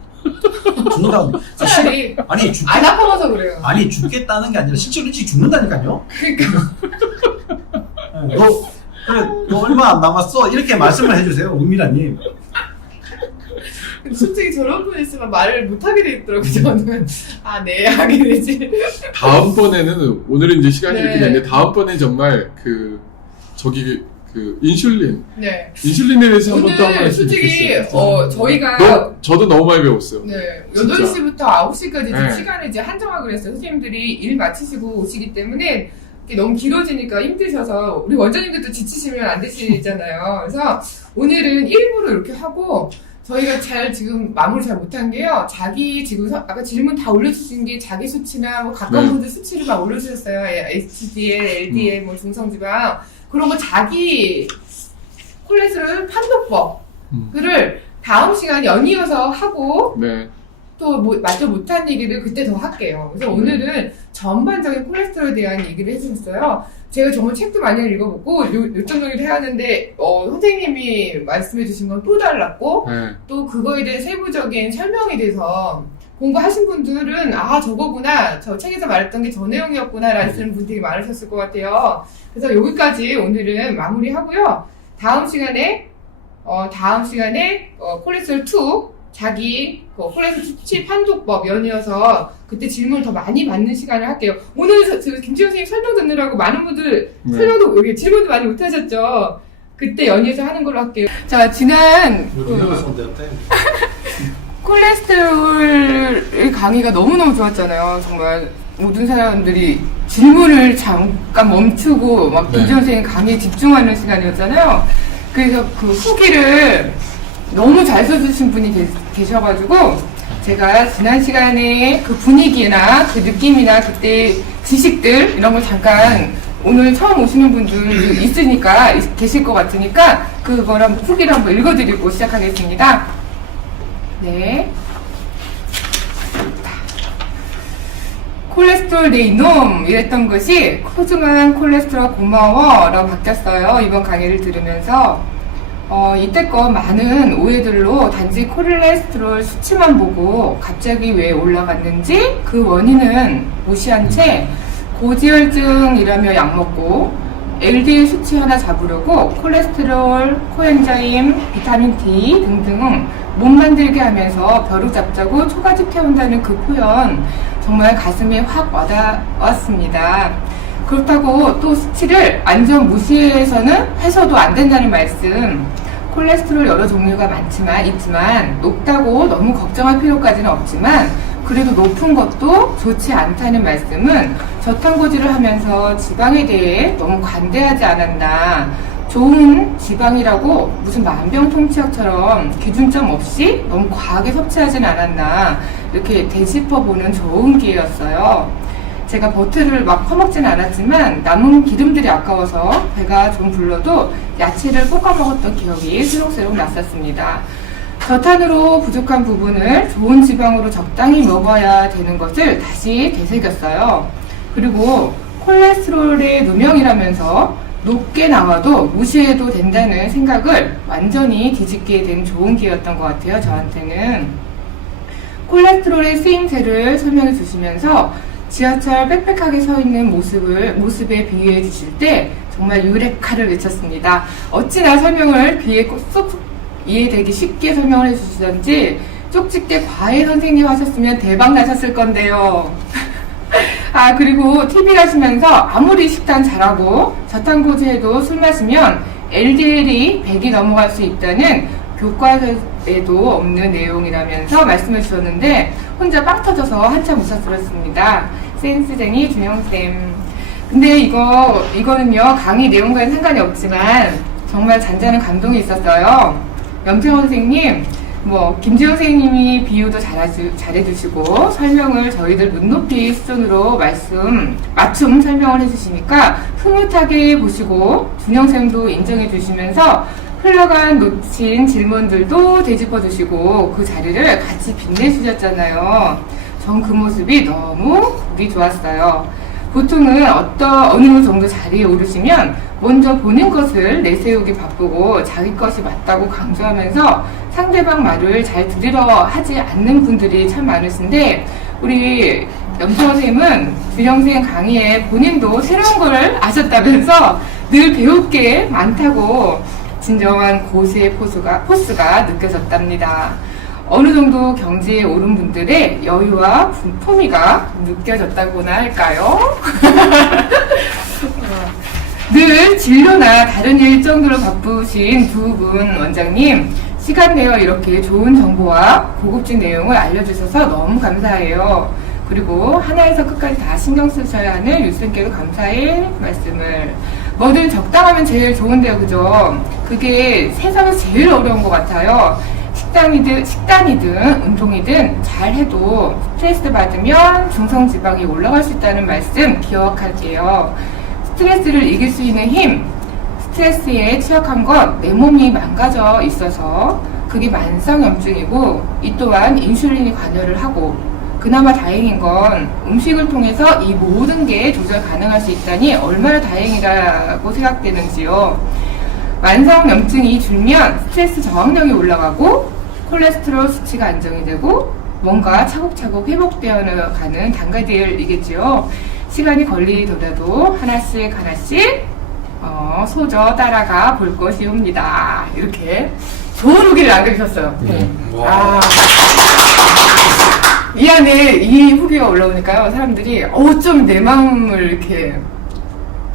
죽는다고. 차라리 아니 안 아파서 그래요. 아니 죽겠다는 게 아니라 실제로 일찍 죽는다니까요. 그러니까 네, 너 얼마 안 남았어 이렇게 말씀을 해주세요, 우미라님. 솔직히 저런 분 있으면 말을 못 하게 돼 있더라고요. 저는 네 하게 되지. 다음번에는 오늘은 이제 시간이 네. 이렇게 됐는데 다음번에 정말 인슐린 네. 인슐린에 대해서 한번 또 한번 오늘 했으면 솔직히 좋겠어요. 저희가 저도 너무 많이 배웠어요. 네, 진짜. 8시부터 9시까지 네. 시간을 이제 한정하기로 했어요. 선생님들이 일 마치시고 오시기 때문에 이게 너무 길어지니까 힘드셔서 우리 원장님들도 지치시면 안 되시잖아요. 그래서 오늘은 1부로 이렇게 하고 저희가 지금 마무리 잘 못한 게요. 지금 아까 질문 다 올려주신 게 자기 수치나 뭐 가까운 네. 분들 수치를 막 올려주셨어요. HDL, LDL, 뭐 중성지방 그런 거 자기 콜레스테롤 판독법 그를 다음 시간 연이어서 하고 네. 또 마저 못한 얘기를 그때 더 할게요. 그래서 오늘은 전반적인 콜레스테롤에 대한 얘기를 해주셨어요. 제가 정말 책도 많이 읽어보고 요점 정리를 해왔는데 선생님이 말씀해주신 건 또 달랐고 네. 또 그거에 대한 세부적인 설명에 대해서 공부하신 분들은 저거구나 저 책에서 말했던 게 저 내용이었구나 라는 분들이 많으셨을 것 같아요. 그래서 여기까지 오늘은 마무리하고요. 다음 시간에 콜레스테롤 2 자기 콜레스테롤 수치 판독법 연이어서 그때 질문을 더 많이 받는 시간을 할게요. 오늘 김지영 선생님 설명 듣느라고 많은 분들 네. 설명도 여기 질문도 많이 못 하셨죠. 그때 연이어서 하는 걸로 할게요. 자, 지난 콜레스테롤 강의가 너무너무 좋았잖아요. 정말 모든 사람들이 질문을 잠깐 멈추고 막 네. 김지영 선생님 강의에 집중하는 시간이었잖아요. 그래서 그 후기를 너무 잘 써주신 분이 계셔가지고 제가 지난 시간에 그 분위기나 그 느낌이나 그때 지식들 이런 걸 잠깐 오늘 처음 오시는 분들도 있으니까 계실 것 같으니까 그걸 한번 후기를 한번 읽어드리고 시작하겠습니다. 네. 콜레스테롤 내 이놈 이랬던 것이 소중한 콜레스테롤 고마워 라고 바뀌었어요. 이번 강의를 들으면서 이때껏 많은 오해들로 단지 콜레스테롤 수치만 보고 갑자기 왜 올라갔는지 그 원인은 무시한 채 고지혈증이라며 약 먹고 LDL 수치 하나 잡으려고 콜레스테롤, 코엔자임, 비타민 D 등등 못 만들게 하면서 벼룩 잡자고 초가집 태운다는 그 표현 정말 가슴에 확 와닿았습니다. 그렇다고 또 수치를 완전 무시해서는 해서도 안 된다는 말씀. 콜레스테롤 여러 종류가 있지만 높다고 너무 걱정할 필요까지는 없지만 그래도 높은 것도 좋지 않다는 말씀은 저탄고지를 하면서 지방에 대해 너무 관대하지 않았나. 좋은 지방이라고 무슨 만병통치약처럼 기준점 없이 너무 과하게 섭취하진 않았나 이렇게 되짚어보는 좋은 기회였어요. 제가 버터를 막 퍼먹진 않았지만 남은 기름들이 아까워서 배가 좀 불러도 야채를 볶아 먹었던 기억이 새록새록 났었습니다. 저탄으로 부족한 부분을 좋은 지방으로 적당히 먹어야 되는 것을 다시 되새겼어요. 그리고 콜레스테롤의 누명이라면서 높게 나와도 무시해도 된다는 생각을 완전히 뒤집게 된 좋은 기회였던 것 같아요. 저한테는. 콜레스테롤의 쓰임새를 설명해 주시면서 지하철 빽빽하게 서 있는 모습에 비유해 주실 때 정말 유레카를 외쳤습니다. 어찌나 설명을 귀에 쏙쏙 이해되기 쉽게 설명을 해주시던지 쪽집게 과외 선생님 하셨으면 대박 나셨을 건데요. 그리고 TV를 하시면서 아무리 식단 잘하고 저탄고지해도 술 마시면 LDL이 100이 넘어갈 수 있다는 교과서에도 없는 내용이라면서 말씀해 주셨는데 혼자 빵 터져서 한참 웃었습니다. 센스쟁이 준영쌤. 근데 이거는요, 강의 내용과는 상관이 없지만 정말 잔잔한 감동이 있었어요. 염태원 선생님, 김지영 선생님이 비유도 잘해주시고 설명을 저희들 눈높이 수준으로 맞춤 설명을 해주시니까 흐뭇하게 보시고 준영쌤도 인정해주시면서 흘러간 놓친 질문들도 되짚어주시고 그 자리를 같이 빛내주셨잖아요. 전 그 모습이 너무 보기 좋았어요. 보통은 어느 정도 자리에 오르시면 먼저 보는 것을 내세우기 바쁘고 자기 것이 맞다고 강조하면서 상대방 말을 잘 들으려 하지 않는 분들이 참 많으신데 우리 염태원 선생님은 준영생 강의에 본인도 새로운 걸 아셨다면서 늘 배울 게 많다고 진정한 고수의 포스가 느껴졌답니다. 어느 정도 경지에 오른 분들의 여유와 품위가 느껴졌다고나 할까요? 늘 진로나 다른 일정으로 바쁘신 두 분 원장님, 시간 내어 이렇게 좋은 정보와 고급진 내용을 알려주셔서 너무 감사해요. 그리고 하나에서 끝까지 다 신경 쓰셔야 하는 유쌤께도 감사의 말씀을. 뭐든 적당하면 제일 좋은데요, 그죠? 그게 세상에서 제일 어려운 것 같아요. 식단이든 운동이든 잘해도 스트레스 받으면 중성지방이 올라갈 수 있다는 말씀 기억할게요. 스트레스를 이길 수 있는 힘, 스트레스에 취약한 건 내 몸이 망가져 있어서 그게 만성염증이고 이 또한 인슐린이 관여를 하고 그나마 다행인 건 음식을 통해서 이 모든 게 조절 가능할 수 있다니 얼마나 다행이라고 생각되는지요. 만성염증이 줄면 스트레스 저항력이 올라가고 콜레스테롤 수치가 안정이 되고 뭔가 차곡차곡 회복되어 가는 단계들이겠지요. 시간이 걸리더라도 하나씩 소저 따라가 볼 것이옵니다. 이렇게 좋은 후기를 남겨주셨어요. 이 안에 이 후기가 올라오니까요, 사람들이 좀 내 마음을 이렇게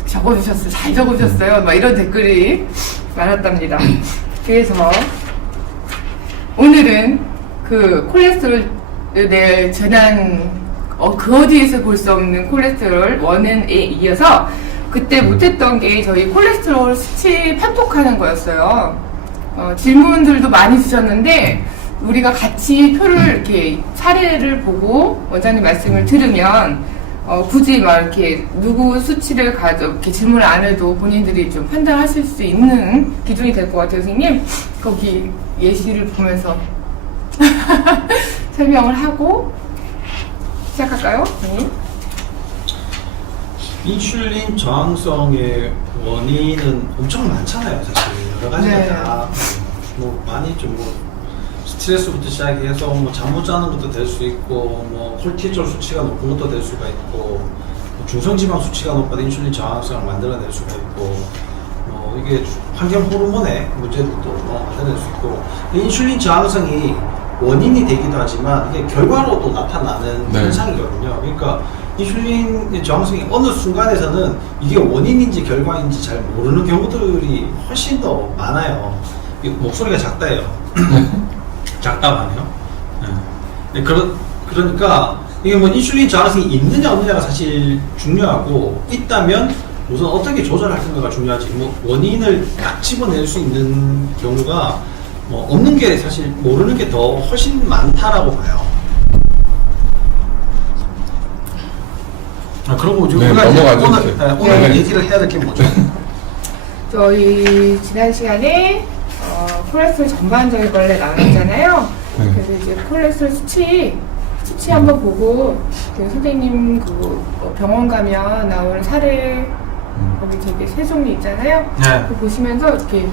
적어주셨어요. 잘 적어주셨어요. 막 이런 댓글이 많았답니다. 오늘은 그 콜레스테롤의 재난, 그 어디에서 볼 수 없는 콜레스테롤 원인에 이어서 그때 못했던 게 저희 콜레스테롤 수치 편독하는 거였어요. 질문들도 많이 주셨는데 우리가 같이 표를 이렇게 사례를 보고 원장님 말씀을 들으면 굳이 막 이렇게 누구 수치를 이렇게 질문을 안 해도 본인들이 좀 판단하실 수 있는 기준이 될 것 같아요, 선생님. 거기 예시를 보면서 설명을 하고 시작할까요? 인슐린 저항성의 원인은 엄청 많잖아요, 사실. 여러 가지가 다 많이 스트레스부터 시작해서 잠 못 자는 것도 될 수 있고, 콜티졸 수치가 높은 것도 될 수가 있고, 중성지방 수치가 높아도 인슐린 저항성을 만들어낼 수가 있고, 이게 환경 호르몬의 문제들도 만들어낼 수 있고, 인슐린 저항성이 원인이 되기도 하지만 이게 결과로도 나타나는 현상이거든요. 그러니까 인슐린 저항성이 어느 순간에서는 이게 원인인지 결과인지 잘 모르는 경우들이 훨씬 더 많아요. 목소리가 작다예요. 작다고 하네요. 네. 그러니까 이게 인슐린 저항성이 있느냐 없느냐가 사실 중요하고, 있다면 우선 어떻게 조절할 건가가 중요하지, 원인을 딱 집어낼 수 있는 경우가 없는 게 사실 모르는 게 더 훨씬 많다라고 봐요. 그러고 오늘 얘기를 해야 될 게 뭐죠? 저희 지난 시간에 콜레스테롤 전반적인 걸로 나눴잖아요. 그래서 이제 콜레스테롤 수치 한번 보고 선생님 병원 가면 나오는 사례 거기 되게 세 종류 있잖아요. 그거 보시면서 이렇게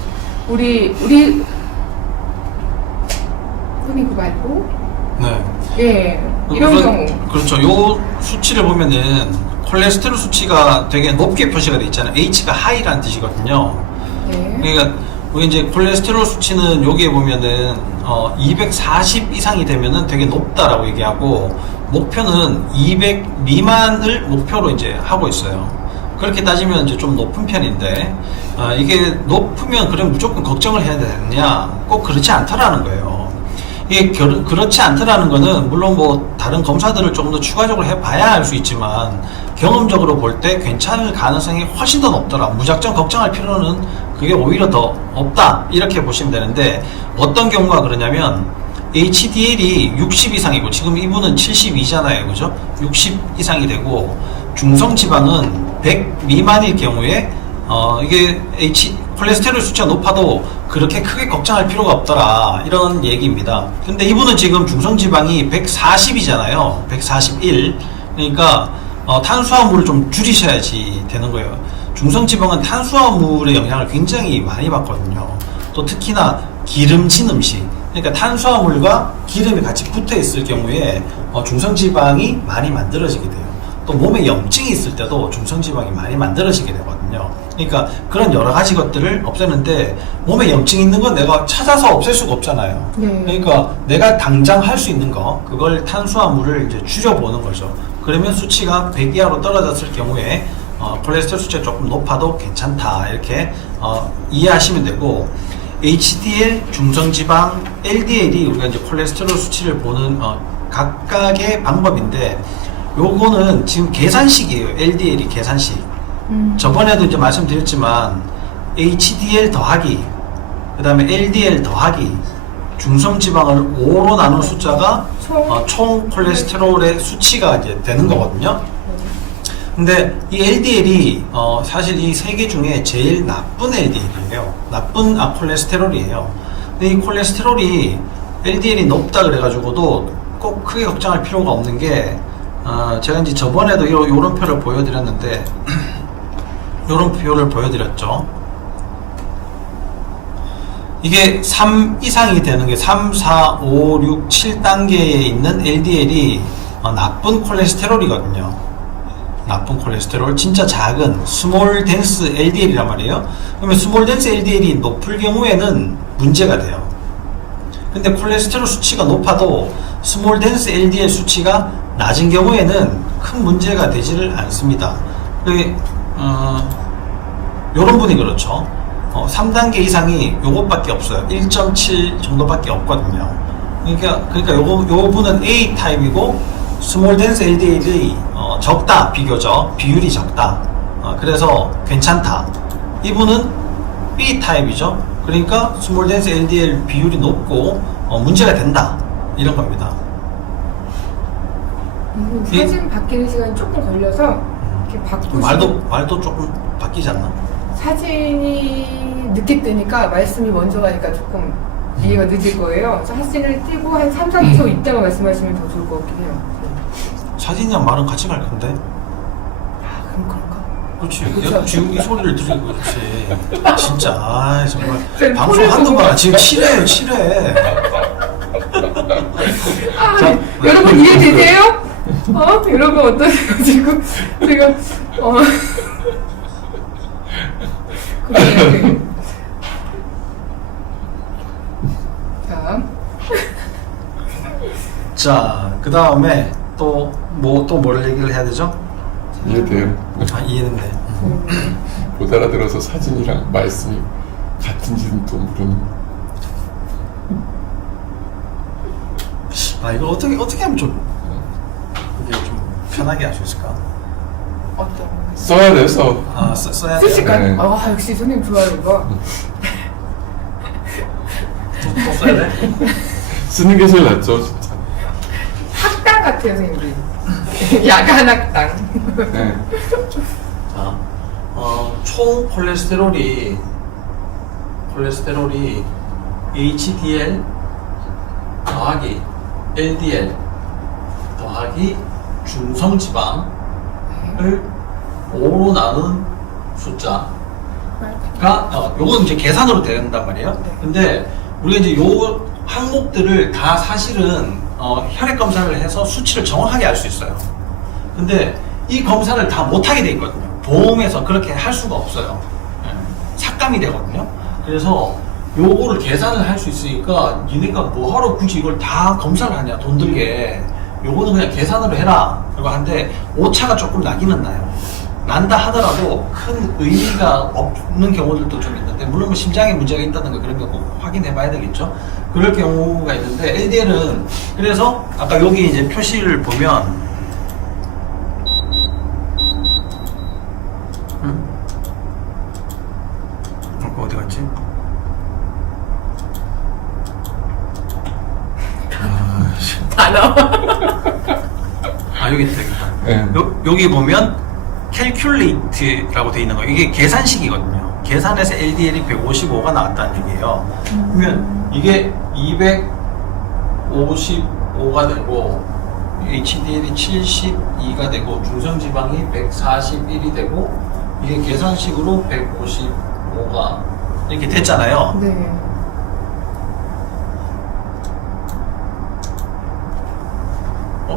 우리 선생님 그거 말고 이런 경우 그렇죠. 요 수치를 보면은 콜레스테롤 수치가 되게 높게 표시가 돼 있잖아요. H가 하이라는 뜻이거든요. 그러니까 우리 이제 콜레스테롤 수치는 여기에 보면은 240 이상이 되면은 되게 높다라고 얘기하고, 목표는 200 미만을 목표로 이제 하고 있어요. 그렇게 따지면 이제 좀 높은 편인데, 이게 높으면 그럼 무조건 걱정을 해야 되느냐? 꼭 그렇지 않다라는 거예요. 이게 그렇지 않다라는 거는 물론 뭐 다른 검사들을 조금 더 추가적으로 해봐야 알 수 있지만 경험적으로 볼 때 괜찮을 가능성이 훨씬 더 높더라. 무작정 걱정할 필요는 그게 오히려 더 없다. 이렇게 보시면 되는데 어떤 경우가 그러냐면 HDL이 60 이상이고 지금 이분은 72잖아요. 그죠? 60 이상이 되고 중성지방은 100 미만일 경우에 이게 콜레스테롤 수치가 높아도 그렇게 크게 걱정할 필요가 없더라 이런 얘기입니다. 근데 이분은 지금 중성지방이 140이잖아요. 141. 그러니까 탄수화물을 좀 줄이셔야지 되는 거예요. 중성지방은 탄수화물의 영향을 굉장히 많이 받거든요. 또 특히나 기름진 음식, 그러니까 탄수화물과 기름이 같이 붙어 있을 경우에 중성지방이 많이 만들어지게 돼요. 또 몸에 염증이 있을 때도 중성지방이 많이 만들어지게 되거든요. 그러니까 그런 여러 가지 것들을 없애는데 몸에 염증이 있는 건 내가 찾아서 없앨 수가 없잖아요. 네. 그러니까 내가 당장 할 수 있는 거, 그걸 탄수화물을 이제 줄여보는 거죠. 그러면 수치가 100 이하로 떨어졌을 경우에 콜레스테롤 수치가 조금 높아도 괜찮다 이렇게 이해하시면 되고, HDL, 중성지방, LDL이 우리가 이제 콜레스테롤 수치를 보는 각각의 방법인데, 요거는 지금 계산식이에요. LDL이 계산식. 저번에도 이제 말씀드렸지만 HDL 더하기 그 다음에 LDL 더하기 중성지방을 5로 나눈 숫자가 총 콜레스테롤의 수치가 이제 되는 거거든요. 근데 이 LDL이 사실 이 세 개 중에 제일 나쁜 LDL이에요. 나쁜 콜레스테롤이에요. 근데 이 콜레스테롤이 LDL이 높다 그래가지고도 꼭 크게 걱정할 필요가 없는 게 제가 이제 저번에도 요런 표를 보여드렸는데 요런 표를 보여드렸죠. 이게 3 이상이 되는 게 3, 4, 5, 6, 7단계에 있는 LDL이 나쁜 콜레스테롤이거든요. 나쁜 콜레스테롤, 진짜 작은 스몰 덴스 LDL이란 말이에요. 그러면 스몰 덴스 LDL이 높을 경우에는 문제가 돼요. 근데 콜레스테롤 수치가 높아도 스몰 덴스 LDL 수치가 낮은 경우에는 큰 문제가 되지를 않습니다. 요런 분이 그렇죠. 3단계 이상이 요것밖에 없어요. 1.7 정도밖에 없거든요. 그러니까 요 분은 A 타입이고 스몰 덴스 LDL이 적다, 비교적 비율이 적다. 그래서 괜찮다. 이분은 B 타입이죠. 그러니까 스몰 덴스 LDL 비율이 높고 문제가 된다. 이런 겁니다. 사진 바뀌는 시간이 조금 걸려서 이렇게 바꾸시고 말도 조금 바뀌지 않나? 사진이 늦게 뜨니까 말씀이 먼저 가니까 조금 이해가 늦을 거예요. 그래서 사진을 띄고 한 3, 4초 있다가 말씀하시면 더 좋을 것 같긴 해요. 사진이랑 말은 같이 갈 건데? 그럼 그런가? 그렇지. 그쵸. 내가 지금 이 소리를 들리고 그렇지. 진짜 정말 방송 폰을 한두 보고. 번 지금 7회예요. 자, 여러분 이해되세요? 여러분 어떠세요? 지금 제가 그래. 자, 그 다음에 또 뭘 얘기를 해야 되죠? 이해돼요. 이해는 돼. 못 알아들어서 사진이랑 말씀이 같은지는 또 모르는. 이걸 어떻게 하면 좀 이게 좀 편하게 할 수 있을까? 어떤 써야 돼서. 써야 돼요. 쓰실까요? 네. 역시 선생님 좋아요 이거. 또 써야 돼? 쓰는 게 제일 낫죠, 진짜. 학당 같아요 선생님들. 야간 학당. 네. 자, 총 콜레스테롤이 HDL 더하기 LDL 더하기 중성지방을 5로 나눈 숫자가 요건 이제 계산으로 된단 말이에요. 근데 우리가 이제 요 항목들을 다 사실은 혈액 검사를 해서 수치를 정확하게 알 수 있어요. 근데 이 검사를 다 못하게 돼 있거든요. 보험에서 그렇게 할 수가 없어요. 삭감이 되거든요. 그래서 요거를 계산을 할 수 있으니까 니네가 뭐하러 굳이 이걸 다 검사를 하냐, 돈 들게. 요거는 그냥 계산으로 해라. 그리고 한데 오차가 조금 나기는 나요. 난다 하더라도 큰 의미가 없는 경우들도 좀 있는데, 물론 뭐 심장에 문제가 있다든가 그런 거 꼭 확인해 봐야 되겠죠. 그럴 경우가 있는데, LDL은 그래서 아까 여기 이제 표시를 보면 어디 갔지? 단어. 아, 여기 있다, 여기 있다. 네. 여기 보면 calculate라고 되어 있는 거, 이게 계산식이거든요. 계산해서 LDL이 155가 나왔다는 얘기예요. 그러면 이게 255가 되고 HDL이 72가 되고 중성지방이 141이 되고, 이게 계산식으로 155가 이렇게 됐잖아요. 네.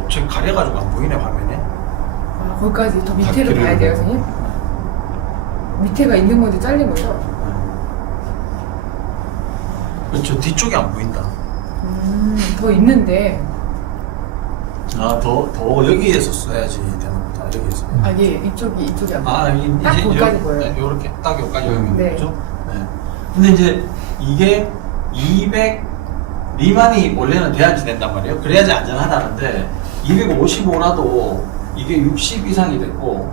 지금 가려가지고 안 보이네, 화면에. 아, 거기까지 더 밑에로 바퀴를 가야 돼요, 선생님? 밑에가 있는 건데 잘린 거죠? 그렇죠. 뒤쪽이 안 보인다. 더 있는데. 아, 더 여기에서 써야지 되는 거다. 여기에서. 아, 예, 이쪽이 안 보여요. 아, 딱 거기까지 보여요. 요렇게, 딱 여기까지 네. 보이는 네. 거죠. 네. 근데 이제 이게 200 미만이 원래는 돼야지 된단 말이에요. 그래야지 안전하다는데, 255라도 이게 60 이상이 됐고,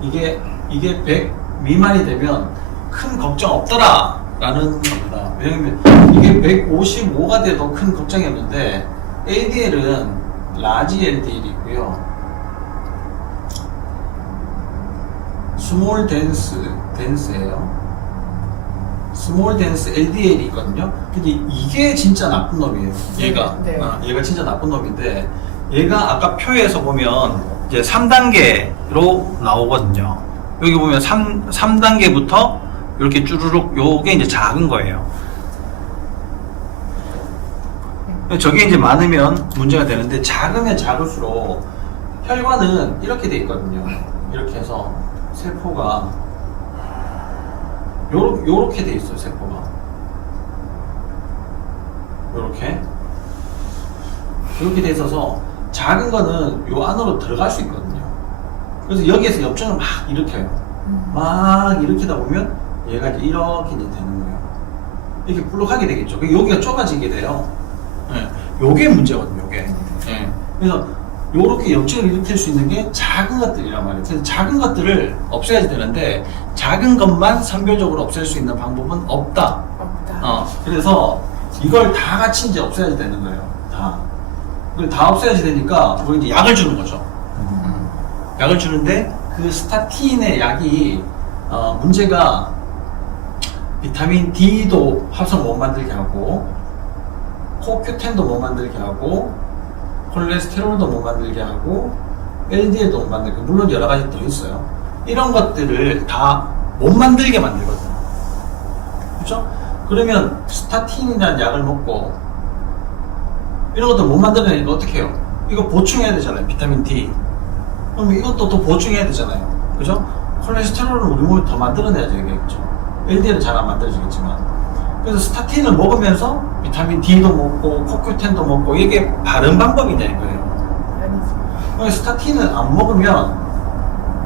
이게 100 미만이 되면 큰 걱정 없더라 라는 겁니다. 왜냐면 이게 155가 돼도 큰 걱정이 없는데, LDL은 라지 LDL이 있고요, 스몰 덴스예요. 스몰 덴스 LDL이 있거든요. 근데 이게 진짜 나쁜 놈이에요. 얘가. 네. 얘가 진짜 나쁜 놈인데, 얘가 아까 표에서 보면 이제 3단계로 나오거든요. 여기 보면 3단계부터 이렇게 쭈루룩, 요게 이제 작은 거예요. 저게 이제 많으면 문제가 되는데, 작으면 작을수록 혈관은 이렇게 돼 있거든요. 이렇게 해서 세포가 요렇게 돼 있어요, 세포가. 요렇게 돼 있어서 작은 거는 요 안으로 들어갈 수 있거든요. 그래서 여기에서 염증을 막 일으켜요. 막 일으키다 보면 얘가 이제 이렇게 이제 되는 거예요. 이렇게 불룩하게 되겠죠. 여기가 좁아지게 돼요. 네. 요게 문제거든요, 요게. 네. 그래서 요렇게 염증을 일으킬 수 있는 게 작은 것들이란 말이에요. 그래서 작은 것들을 없애야지 되는데, 작은 것만 선별적으로 없앨 수 있는 방법은 없다. 그래서 이걸 다 같이 이제 없애야지 되는 거예요. 다 없애야지 되니까 우리 이제 약을 주는 거죠. 약을 주는데, 그 스타틴의 약이 문제가 비타민 D도 합성 못 만들게 하고, 코큐텐도 못 만들게 하고, 콜레스테롤도 못 만들게 하고, LDL도 못 만들게 하고, 물론 여러 가지 더 있어요. 이런 것들을 다 못 만들게 만들거든요. 그렇죠? 그러면 스타틴이라는 약을 먹고 이런 것도 못 만들어내니까 어떻게 해요? 이거 보충해야 되잖아요, 비타민 D. 그럼 이것도 또 보충해야 되잖아요. 그죠? 콜레스테롤은 우리 몸이 더 만들어내야 되겠죠. LDL은 잘 안 만들어지겠지만. 그래서 스타틴을 먹으면서 비타민 D도 먹고 코큐텐도 먹고, 이게 바른 방법이냐 이거예요. 아니지. 스타틴을 안 먹으면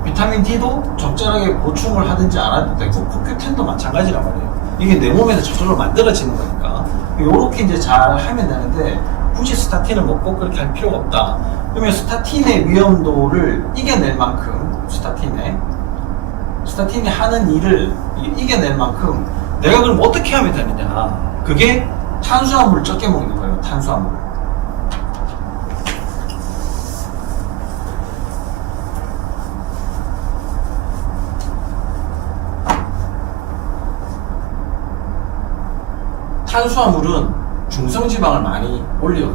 비타민 D도 적절하게 보충을 하든지 안 해도 되고, 코큐텐도 마찬가지란 말이에요. 이게 내 몸에서 저절로 만들어지는 거니까 요렇게 이제 잘 하면 되는데, 굳이 스타틴을 먹고 그렇게 할 필요가 없다. 그러면 스타틴의 위험도를 이겨낼 만큼, 스타틴이 하는 일을 이겨낼 만큼 내가 그럼 어떻게 하면 되느냐, 그게 탄수화물을 적게 먹는 거예요. 탄수화물. 탄수화물은 중성지방을 많이 올려요.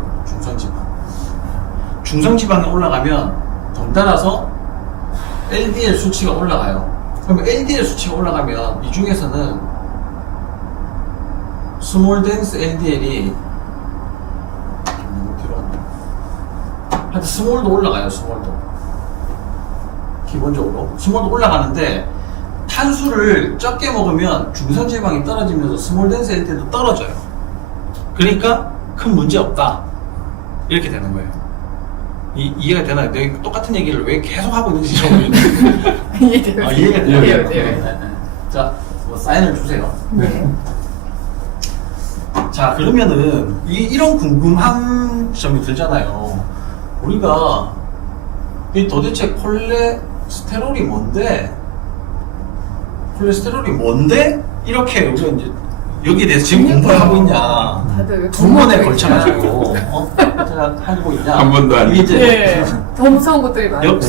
중성지방이 올라가면 덩달아서 LDL 수치가 올라가요. 그럼 LDL 수치가 올라가면 이 중에서는 스몰 덴스 LDL이 하여튼 스몰도 올라가요. 스몰도 기본적으로 스몰도 올라가는데, 탄수를 적게 먹으면 중성지방이 떨어지면서 스몰 덴스 LDL도 떨어져요. 그러니까 큰 문제 없다, 이렇게 되는 거예요. 이해가 되나요? 내가 똑같은 얘기를 왜 계속 하고 있는지 좀 모르겠는데. 이해돼요. 이해가 돼요. 돼요. 네. 자, 뭐 사인을 주세요. 네. 자, 그러면은 이런 궁금한 점이 들잖아요. 우리가 이 도대체 콜레스테롤이 뭔데? 콜레스테롤이 뭔데? 이렇게 우리가 이제 여기에 대해서 지금 공부를 하고 있냐? 다들 두 번에 걸쳐가지고 하고 있냐? 한 번도 안 이게 이제 네. 더 무서운 것들이 많아요.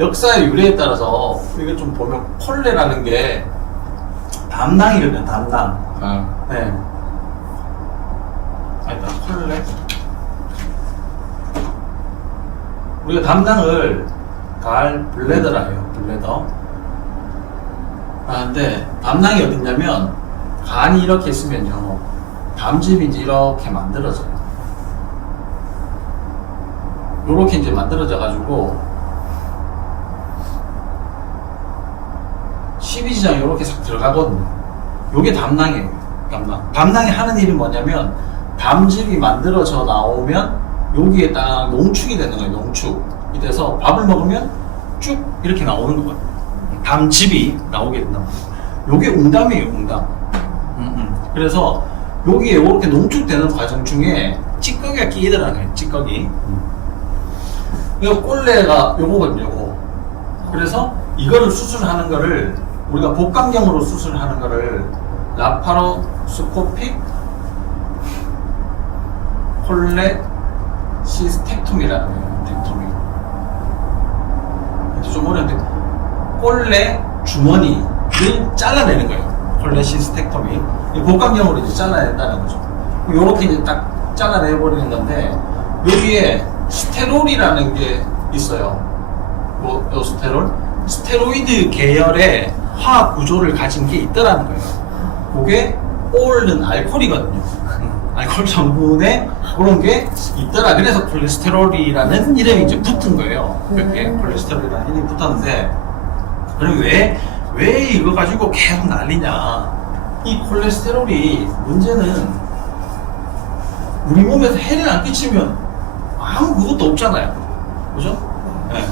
역사의 유래에 따라서 이게 좀 보면 콜레라는 게 담낭이거든요. 담낭. 아, 네. 아니다, 콜레. 우리가 담낭을 블레더라 해요. 블레더. 아, 근데 담낭이 어딨냐면 간이 이렇게 있으면요, 담즙이 이제 이렇게 만들어져요. 요렇게 이제 만들어져가지고 십이지장이 요렇게 싹 들어가거든요. 요게 담낭이에요. 담낭이 하는 일이 뭐냐면 담즙이 만들어져 나오면 여기에 딱 농축이 되는 거예요. 농축이 돼서 밥을 먹으면 쭉 이렇게 나오는 거거든요. 담즙이 나오게 된단 말이에요. 요게 웅담이에요. 웅담. 그래서 여기에 이렇게 농축되는 과정 중에 찌꺼기가 끼더라는 거예요. 찌꺼기. 이거 꼴레가 요거거든요. 요거. 그래서 이거를 수술하는 거를 우리가 복강경으로 수술하는 거를 라파로스코픽 콜레시스텍토미라는 거예요. 텍토미. 이제 좀 어려운데 꼴레 주머니를 잘라내는 거예요. 콜레시스텍토미. 복강경으로 이제 잘라낸다는 거죠. 요렇게 이제 딱 잘라내버리는 건데 여기에 스테롤이라는 게 있어요. 뭐, 요 스테롤? 스테로이드 계열의 화학 구조를 가진 게 있더라는 거예요. 그게 올은 알코올이거든요. 알코올 성분에 그런 게 있더라. 그래서 콜레스테롤이라는 이름이 이제 붙은 거예요. 이렇게 콜레스테롤이라는 이름이 붙었는데, 그럼 왜 이거 가지고 계속 난리냐? 이 콜레스테롤이 문제는 우리 몸에서 해를 안 끼치면 아무 그것도 없잖아요. 그죠? 네.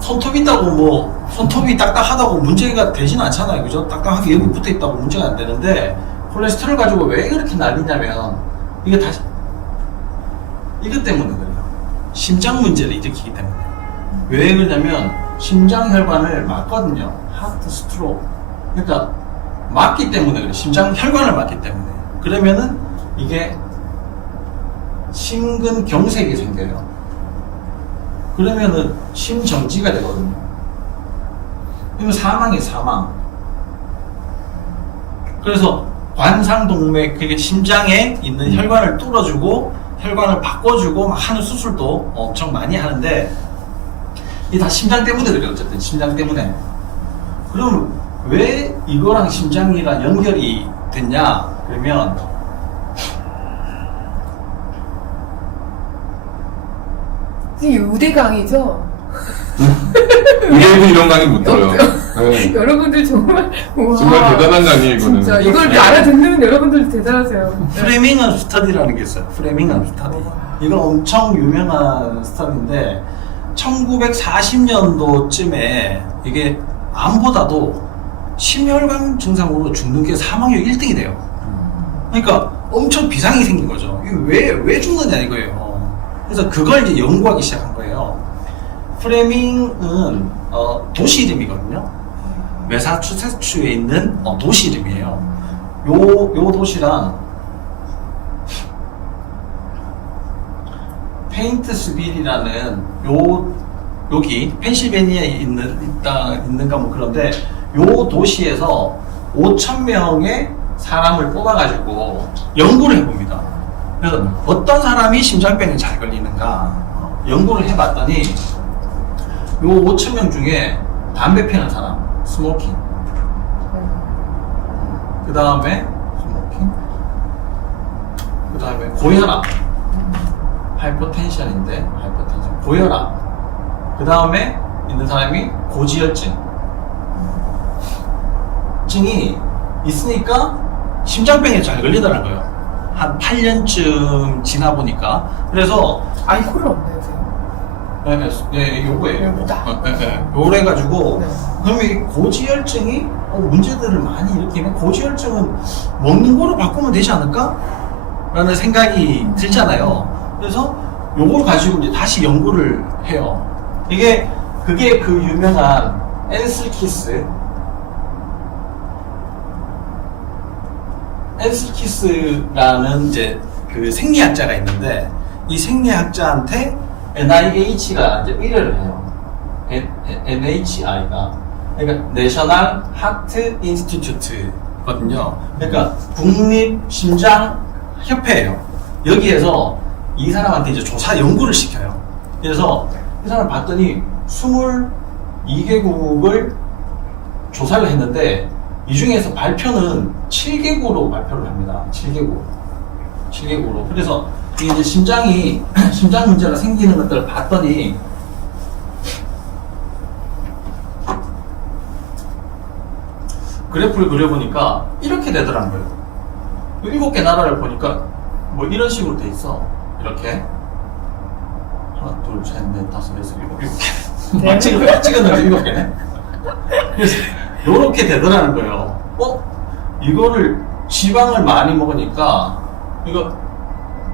손톱 있다고 손톱이 딱딱하다고 문제가 되진 않잖아요. 그죠? 딱딱하게 여기 붙어 있다고 문제가 안 되는데, 콜레스테롤 가지고 왜 그렇게 난리냐면, 이게 다시, 이것 때문에 그래요. 심장 문제를 일으키기 때문에. 왜 그러냐면, 심장혈관을 막거든요. 하트 스트로크. 그러니까, 막기 때문에 그래요. 심장혈관을 막기 때문에. 그러면은, 이게, 심근경색이 생겨요. 그러면은 심정지가 되거든요. 그러면 사망이에요, 사망. 그래서 관상동맥, 그게 심장에 있는 혈관을 뚫어주고 혈관을 바꿔주고 막 하는 수술도 엄청 많이 하는데 이게 다 심장 때문에 그래요. 어쨌든 심장 때문에. 그럼 왜 이거랑 심장이랑 연결이 됐냐? 그러면 우대강이죠? 우리도 이런 강의 못 들어요. 네. 여러분들 정말 우와, 정말 대단한 강의예요, 이거는. 진짜 이걸 알아듣는 여러분들 대단하세요. 프레밍한 스터디라는 게 있어요. 프레밍한 스터디. 이건 엄청 유명한 스터디인데 1940년도쯤에 이게 암보다도 심혈관 증상으로 죽는 게 사망률 1등이 돼요. 그러니까 엄청 비상이 생긴 거죠. 이게 왜 죽느냐 이거예요. 그래서 그걸 이제 연구하기 시작한 거예요. 프레밍은 도시 이름이거든요. 매사추세츠에 있는 도시 이름이에요. 요 도시랑 페인트스빌이라는 여기 펜실베니아에 있는가 뭐 그런데 요 도시에서 5,000명의 사람을 뽑아가지고 연구를 해봅니다. 그래서 어떤 사람이 심장병에 잘 걸리는가 연구를 해봤더니 요 5,000명 중에 담배 피는 사람, 스모킹. 그 다음에 스모킹. 그 다음에 고혈압. 하이퍼텐션인데 하이퍼텐션. 고혈압. 그 다음에 있는 사람이 고지혈증. 증이 있으니까 심장병에 잘 걸리더라고요. 한 8년쯤 지나 보니까 그래서 알코올 없나요, 선생님? 네, 요거예요. 요거다. 요래 가지고 네. 그러면 이 고지혈증이 문제들을 많이 일으키면 고지혈증은 먹는 거로 바꾸면 되지 않을까? 라는 생각이 들잖아요. 그래서 요걸 가지고 이제 다시 연구를 해요. 그게 그 유명한 엔슬키스라는 이제 그 생리학자가 있는데 이 생리학자한테 NIH가 이제 의뢰를 해요. NHI가 그러니까 내셔널 하트 인스티튜트거든요. 그러니까 국립심장협회예요. 여기에서 이 사람한테 이제 조사 연구를 시켜요. 그래서 이 사람을 봤더니 22개국을 조사를 했는데 이 중에서 발표는 7개국으로 발표를 합니다. 7개국으로. 그래서 이제 심장 문제가 생기는 것들을 봤더니 그래프를 그려보니까 이렇게 되더라는 거예요. 7개 나라를 보니까 뭐 이런 식으로 돼 있어. 이렇게 하나, 둘, 셋, 넷, 다섯, 여섯, 일곱 개. 네. 찍었는데 7개네. 그래서 요렇게 되더라는 거예요. 이거를 지방을 많이 먹으니까 이거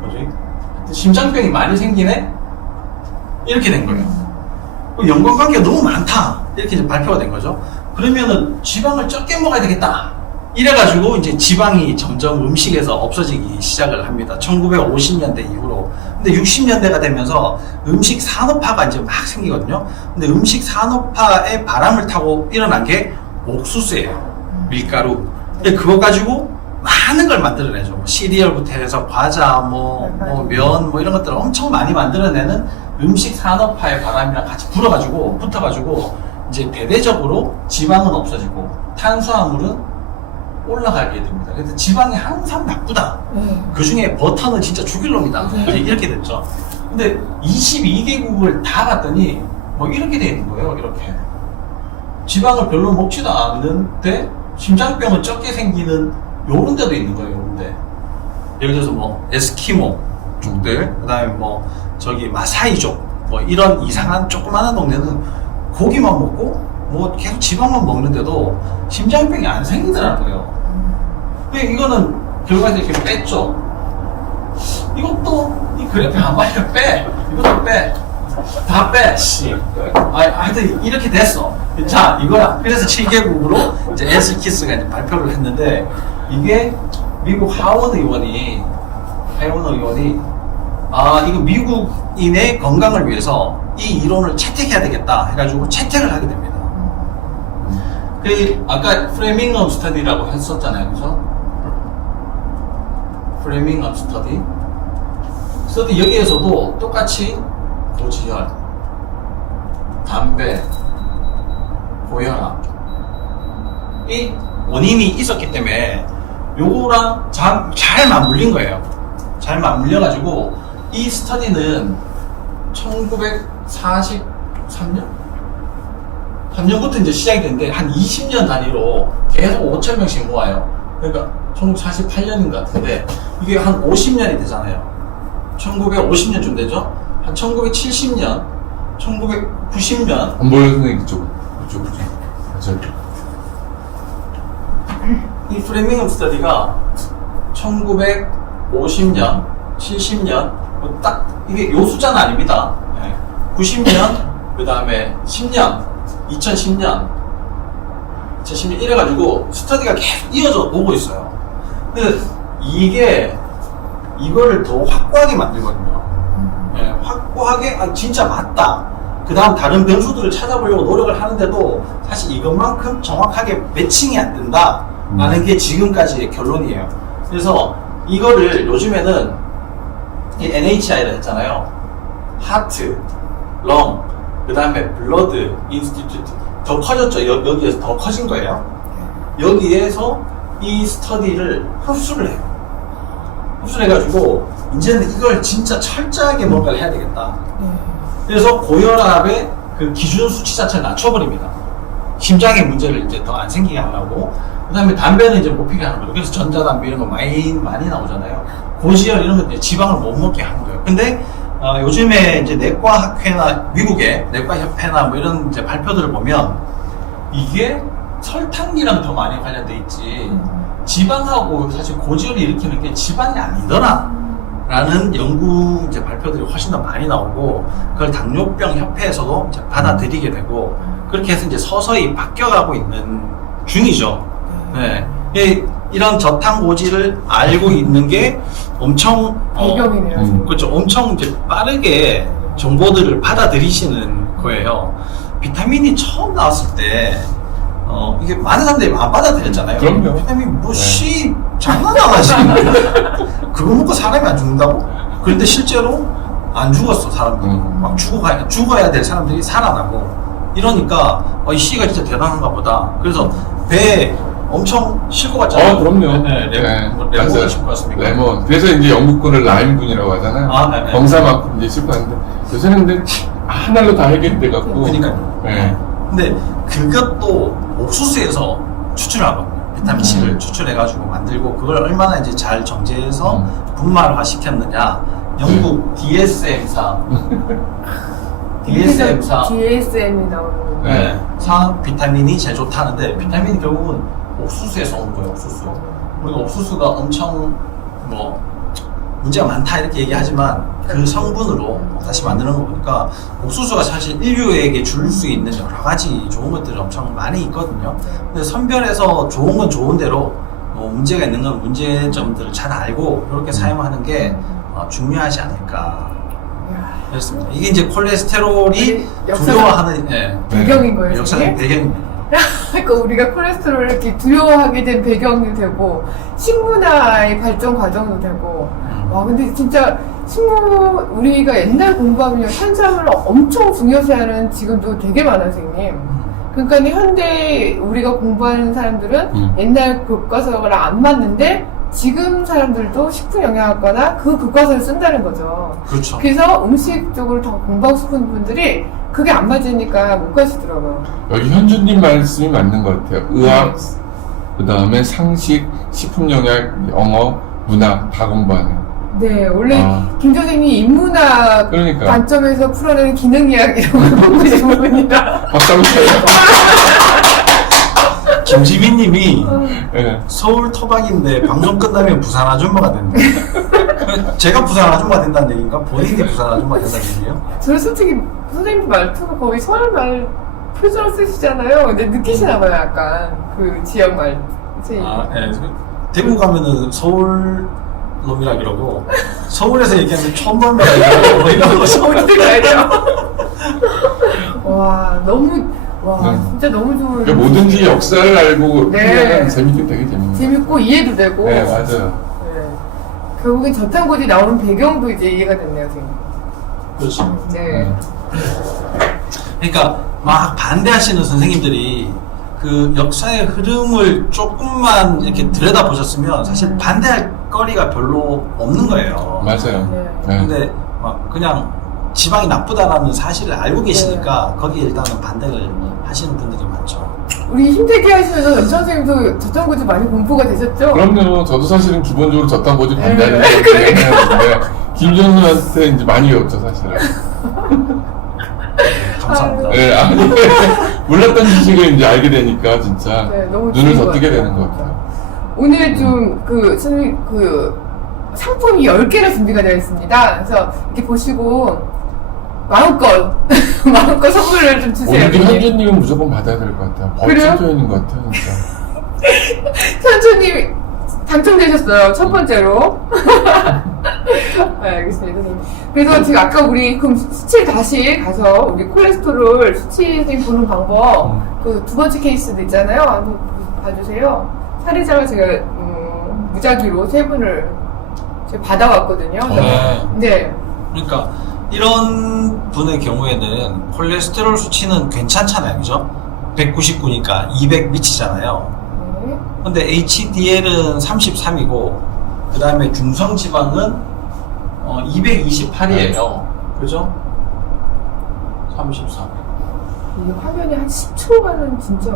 뭐지? 심장병이 많이 생기네? 이렇게 된 거예요. 연관관계가 너무 많다. 이렇게 이제 발표가 된 거죠. 그러면은 지방을 적게 먹어야 되겠다. 이래가지고 이제 지방이 점점 음식에서 없어지기 시작을 합니다. 1950년대 이후로. 근데 60년대가 되면서 음식 산업화가 이제 막 생기거든요. 근데 음식 산업화의 바람을 타고 일어난 게 옥수수예요. 밀가루. 근데 그거 가지고 많은 걸 만들어내죠. 뭐 시리얼부터 해서 과자, 면, 이런 것들을 엄청 많이 만들어내는 음식 산업화의 바람이랑 같이 붙어가지고 이제 대대적으로 지방은 없어지고 탄수화물은 올라가게 됩니다. 그래서 지방이 항상 나쁘다. 그 중에 버터는 진짜 죽일 놈이다. 이렇게 됐죠. 근데 22개국을 다 봤더니 뭐 이렇게 돼 있는 거예요. 이렇게. 지방을 별로 먹지도 않는데 심장병은 적게 생기는 요런 데도 있는 거예요. 요런 데. 예를 들어서 뭐 에스키모 족들, 그 다음에 뭐 저기 마사이족, 뭐 이런 이상한 조그마한 동네는 고기만 먹고 뭐 계속 지방만 먹는데도 심장병이 안 생기더라는 거예요. 근데 이거는 결과에서 이렇게 뺐죠. 이것도 이 그래프 한 마리를 빼. 이것도 빼. 다 빼. 씨. 하여튼 이렇게 됐어. 자, 이거야. 그래서 7개국으로 이제 엔슬키스가 이제 발표를 했는데 이게 미국 하원 의원이 이거 미국인의 건강을 위해서 이 이론을 채택해야 되겠다 해가지고 채택을 하게 됩니다. 그 아까 프레밍엄 스터디라고 했었잖아요, 그죠? 프레밍엄 스터디 여기에서도 똑같이 고지혈, 담배, 고혈압 이 원인이 있었기 때문에 요거랑 잘 맞물린 거예요. 잘 맞물려가지고 이 스터디는 1943년부터 이제 시작이 됐는데 한 20년 단위로 계속 5,000명씩 모아요. 그러니까 1948년인 것 같은데 이게 한 50년이 되잖아요. 1950년쯤 되죠? 한 1970년, 1990년 안 보여요, 선생님. 그쪽. 이 프레밍엄 스터디가 1950년, 70년 딱 이게 요 숫자는 아닙니다. 90년, 그 다음에 10년, 2010년 이래가지고 스터디가 계속 이어져 오고 있어요. 근데 이거를 더 확고하게 만들거든요. 확고하게 진짜 맞다. 그 다음 다른 변수들을 찾아보려고 노력을 하는데도 사실 이것만큼 정확하게 매칭이 안 된다라는 게 지금까지의 결론이에요. 그래서 이거를 요즘에는 이 NHI를 했잖아요. 하트, 렁, 그 다음에 블러드 인스티튜트 더 커졌죠. 여기에서 더 커진 거예요. 여기에서 이 스터디를 흡수를 해요. 흡수를 해가지고 이제는 이걸 진짜 철저하게 뭔가를 해야 되겠다. 그래서 고혈압의 그 기준 수치 자체를 낮춰버립니다. 심장의 문제를 이제 더 안 생기게 하려고. 그 다음에 담배는 이제 못 피게 하는 거예요. 그래서 전자담배 이런 거 많이 나오잖아요. 고지혈 이런 것들 지방을 못 먹게 하는 거예요. 근데 요즘에 이제 내과학회나 미국의 내과협회나 뭐 이런 이제 발표들을 보면 이게 설탕이랑 더 많이 관련돼 있지 지방하고 사실 고지혈이 일으키는 게 지방이 아니더라 라는 연구 이제 발표들이 훨씬 더 많이 나오고 그걸 당뇨병 협회에서도 이제 받아들이게 되고 그렇게 해서 이제 서서히 바뀌어가고 있는 중이죠. 네. 이런 저탄고지를 알고 있는 게 엄청 배경이네요. 그렇죠. 엄청 이제 빠르게 정보들을 받아들이시는 거예요. 비타민이 처음 나왔을 때 이게 많은 사람들이 안 받아들였잖아요. 그럼요. 비타민 뭐 C 장난하나 지금 그거 먹고 사람이 안 죽는다고? 그런데 실제로 안 죽었어 사람들이. 막 죽어야 될 사람들이 살아나고 이러니까 이 C가 진짜 대단한가 보다. 그래서 배에 엄청 싣고 갔잖아요. 그럼요. 네, 레몬을 싣고 갔습니까? 레몬. 그래서 이제 영국군을 라임군이라고 하잖아요. 네. 병사만큼 이제 싣고 갔는데 요새는 근데 하나로 다 해결돼 갖고. 그러니까요. 네. 근데 그것도 옥수수에서 추출하거든요. 비타민 C를 추출해가지고 만들고 그걸 얼마나 이제 잘 정제해서 분말화 시켰느냐. 영국 DSM사 DSM이 나오는. 네. 사 비타민이 제일 좋다는데 비타민이 결국은 옥수수에서 온 거예요. 옥수수. 우리가 옥수수가 엄청 뭐 문제가 많다 이렇게 얘기하지만 그 성분으로 다시 만드는 거 보니까 옥수수가 사실 인류에게 줄 수 있는 여러 가지 좋은 것들이 엄청 많이 있거든요. 근데 선별해서 좋은 건 좋은 대로 문제가 있는 건 문제점들을 잘 알고 이렇게 사용하는 게 중요하지 않을까. 그렇습니다. 이게 이제 콜레스테롤이 두려워하는 배경인 거예요. 역사의 배경입니다. 그러니까 우리가 콜레스테롤을 이렇게 두려워하게 된 배경이 되고 식문화의 발전 과정도 되고 와 근데 진짜 우리가 옛날 공부하면 탄수화물을 엄청 중요시하는 지금도 되게 많아요 선생님. 그러니까 현대 우리가 공부하는 사람들은 옛날 교과서랑 안 맞는데 지금 사람들도 식품영양학과나 그 교과서를 쓴다는 거죠. 그렇죠. 그래서 음식 쪽으로 더 공부하고 싶은 분들이 그게 안 맞으니까 못 가시더라고요. 여기 현주님 말씀이 맞는 것 같아요. 의학, 그 다음에 상식, 식품영양, 영어, 문학 다 공부하는. 네, 원래 김 선생님이 인문학 그러니까. 관점에서 풀어내는 기능이야기 이런 거 보시는 분이라. 박수 한번 쳐요. 김지민 님이 네. 서울 토박인데 방송 끝나면 부산 아줌마가 된다. 제가 부산 아줌마가 된다는 얘기인가? 본인이 부산 아줌마가 된다는 얘기예요? 저는 솔직히 선생님 말투가 거의 서울말 표준어 쓰시잖아요. 근데 느끼시나 봐요, 약간. 그 지역 말. 네. 대구 가면은 서울 놈이라 그러고 서울에서 얘기하면 촌놈이라 그러고 뭐 이런 거 어디 가야 돼요? 와, 진짜 너무 좋은. 그러니까 뭐든지 역사를 알고 네. 하면 재밌긴 되게 재밌는. 재밌고 이해도 되고. 네, 맞아요. 네. 결국엔 저탄고지 나오는 배경도 이제 이해가 됐네요, 선생님. 그렇죠. 네. 그러니까 막 반대하시는 선생님들이 그 역사의 흐름을 조금만 이렇게 들여다보셨으면 사실 반대할 거리가 별로 없는 거예요. 맞아요. 네. 네. 근데 막 그냥 지방이 나쁘다라는 사실을 알고 계시니까 거기에 일단은 반대를 하시는 분들이 많죠. 우리 힘들게 하시면서 연천 선생님도 저탄고지 많이 공부가 되셨죠? 그럼요. 저도 사실은 기본적으로 저탄고지 네. 반대하는 거였는데 김정수한테 이제 많이 배웠죠, 사실은. 감사합니다. 네, 아니, 몰랐던 지식을 이제 알게 되니까 진짜 네, 너무 눈을 좋은 더 뜨게 것 되는 것 같아요. 오늘 좀 선생님 상품이 10개나 준비가 되어 있습니다. 그래서 이렇게 보시고 마음껏 선물을 좀 주세요. 오늘도 현주님은 무조건 받아야 될 것 같아요. 그래요? 멋진 표현인 것 같아요, 진짜. 현주님 당첨되셨어요. 첫 번째로. 네, 알겠습니다. 선생님. 그래서 지금 아까 우리 그럼 수치를 다시 가서 우리 콜레스테롤 수치 보는 방법 그 두 번째 케이스도 있잖아요. 한번 봐주세요. 사례자가 제가 무작위로 3분을 제가 받아왔거든요. 네. 그러니까 이런 분의 경우에는 콜레스테롤 수치는 괜찮잖아요, 그죠? 199니까 200 미치잖아요. 네. 근데 HDL은 33이고 그 다음에 중성지방은 228이에요. 그죠? 33. 이 화면이 한 10초간은 진짜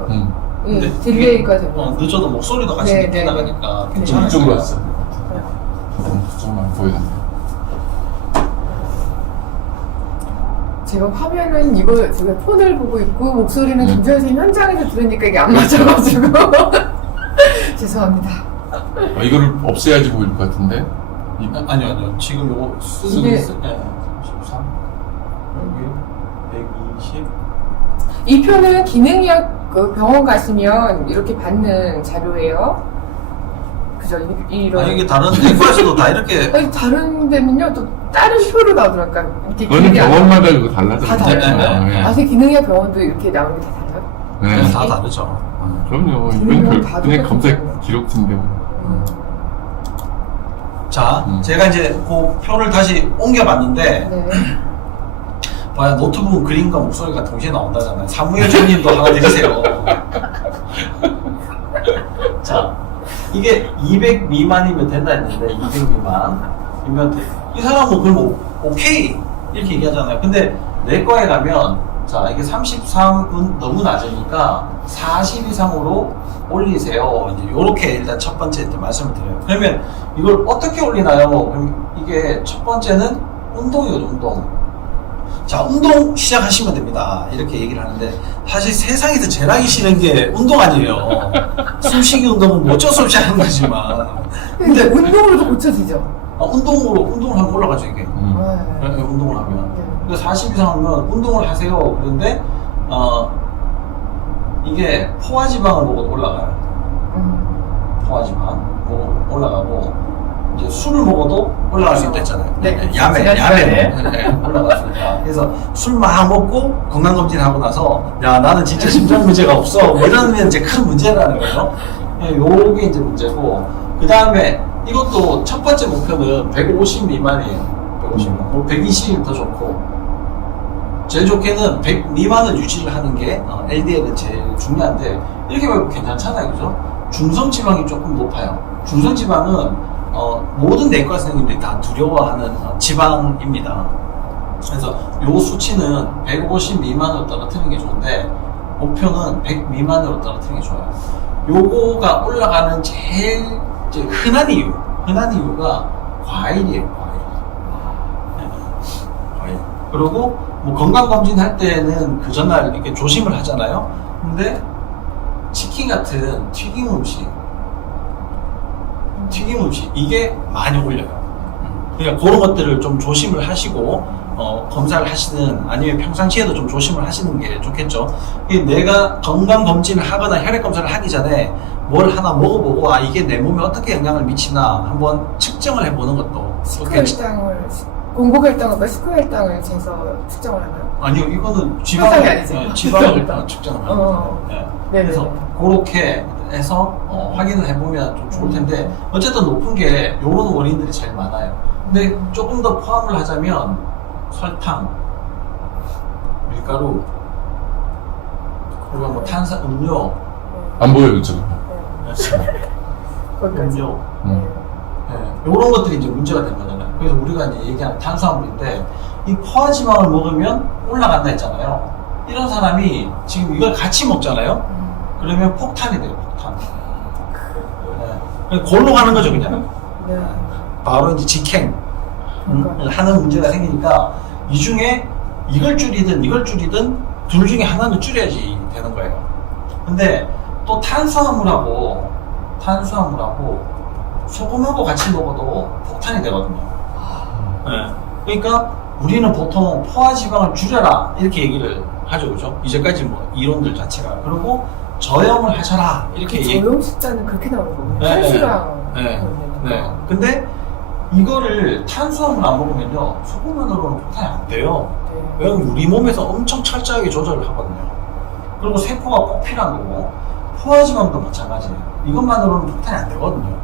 예, 근데 딜레이가 되고 늦어도 목소리도 같이 네, 늦게 네, 나가니까 네. 괜찮아요. 이쪽으로 왔어요. 네. 이쪽으로 보여주세요. 제가 화면은 제가 폰을 보고 있고 목소리는 네. 김주현 선생님 현장에서 들으니까 이게 안 맞아가지고 죄송합니다. 이거를 없애야지 보일 것 같은데. 아니요. 지금 요거 쓰고 이게- 있어요. 13 여기 120 이 표는 기능의학 그 병원 가시면 이렇게 받는 자료예요. 그죠? 이런. 아니 이게 다른 내과에서도 다 이렇게 아니, 다른 데는요 또 다른 표로 나오더라고요. 그러니까 이렇게 그거는 기능이 안 병원마다 그거 달라서. 다 달라요? 그렇잖아요. 네. 예. 나와요. 아, 기능의학 병원도 이렇게 나오는 게 다 달라요? 네. 다 다르죠. 그럼요. 기능은 이건 다 그냥 똑같은 검색 거예요. 기록지인데. 자, 제가 이제 그 표를 다시 옮겨봤는데 네. 봐요, 노트북 그림과 목소리가 동시에 나온다잖아요. 사무엘 주님도 하나 드리세요. 자, 이게 200 미만이면 된다 했는데 200 미만이면 돼. 이 사람은 그럼 오케이 이렇게 얘기하잖아요. 근데 내과에 가면 자 이게 33은 너무 낮으니까 40 이상으로 올리세요. 이제 요렇게 일단 첫 번째 이제 말씀을 드려요. 그러면 이걸 어떻게 올리나요? 그럼 이게 첫 번째는 운동이거든요, 운동. 자, 운동 시작하시면 됩니다. 이렇게 얘기를 하는데, 사실 세상에서 제일 하기 싫은 게 운동 아니에요. 숨쉬기 운동은 뭐 어쩔 수 없이 하는 거지만. 근데 운동으로도 고쳐지죠? 운동을 하면 올라가죠, 이게. 네. 운동을 하면. 네. 근데 40 이상 하면 운동을 하세요. 그런데, 이게 포화지방을 보고 올라가요. 포화지방 보고 올라가고, 이제 술을 먹어도 올라갈 수 있다 했잖아요. 네. 야매 네. 올라갈 수 있다. 그래서 술 막 먹고 건강검진을 하고 나서 야 나는 진짜 심장 문제가 없어. 뭐 이러면 이제 큰 문제라는 거죠. 요게 이제 문제고 그 다음에 이것도 첫 번째 목표는 150 미만이에요. 150 미만. 120이 더 좋고 제일 좋게는 100 미만을 유지를 하는 게 LDL은 제일 중요한데 이렇게 보면 괜찮잖아요, 그죠? 중성지방이 조금 높아요. 중성지방은 모든 내과 선생님들이 다 두려워하는 지방입니다. 그래서 요 수치는 150 미만으로 떨어뜨리는 게 좋은데 목표는 100 미만으로 떨어뜨리는 게 좋아요. 요거가 올라가는 제일 이제 흔한 이유가 과일이에요, 과일. 네, 과일. 그리고 뭐 건강검진 할 때는 그 전날 이렇게 조심을 하잖아요. 근데 치킨 같은 튀김 음식 이게 많이 올려요. 그러니까 그런 것들을 좀 조심을 하시고 검사를 하시는 아니면 평상시에도 좀 조심을 하시는 게 좋겠죠. 내가 건강 검진을 하거나 혈액 검사를 하기 전에 뭘 하나 먹어보고 이게 내 몸에 어떻게 영향을 미치나 한번 측정을 해보는 것도 식후혈당을 공복혈당과 식후혈당을 재서 측정을 하나요? 아니요, 이거는 혈당이 아니죠. 지방을 일단 측정을 하는 거예요. 네. 네네. 그래서 그렇게 해서 확인을 해보면 좀 좋을 텐데 어쨌든 높은 게 이런 원인들이 제일 많아요. 근데 조금 더 포함을 하자면 설탕, 밀가루, 그리고 뭐 탄산 음료, 안 보여요, 그쵸? 거기까지. 음료, 음. 이런 것들이 이제 문제가 된 거잖아요. 그래서 우리가 이제 얘기하는 탄수화물인데 이 포화지방을 먹으면 올라간다 했잖아요. 이런 사람이 지금 이걸 같이 먹잖아요. 그러면 폭탄이 돼요, 폭탄. 그냥 골로 가는 거죠, 그냥. 네. 바로 이제 직행 하는 문제가 생기니까 이 중에 이걸 줄이든 둘 중에 하나는 줄여야지 되는 거예요. 근데 또 탄수화물하고 소금하고 같이 먹어도 폭탄이 되거든요. 네. 그러니까 우리는 보통 포화지방을 줄여라 이렇게 얘기를 하죠, 그죠? 이제까지 뭐 이론들 자체가. 그리고 저염을 하셔라 이렇게 그 저염 식단은 그렇게 나오는 거예요. 네, 탄수랑. 네. 근데 이거를 탄수화물 안 먹으면요 소금만으로는 폭탄이 안 돼요. 네. 왜냐면 우리 몸에서 엄청 철저하게 조절을 하거든요. 그리고 세포가 꼭 필요한 거고 포화지방도 마찬가지예요. 이것만으로는 폭탄이 안 되거든요.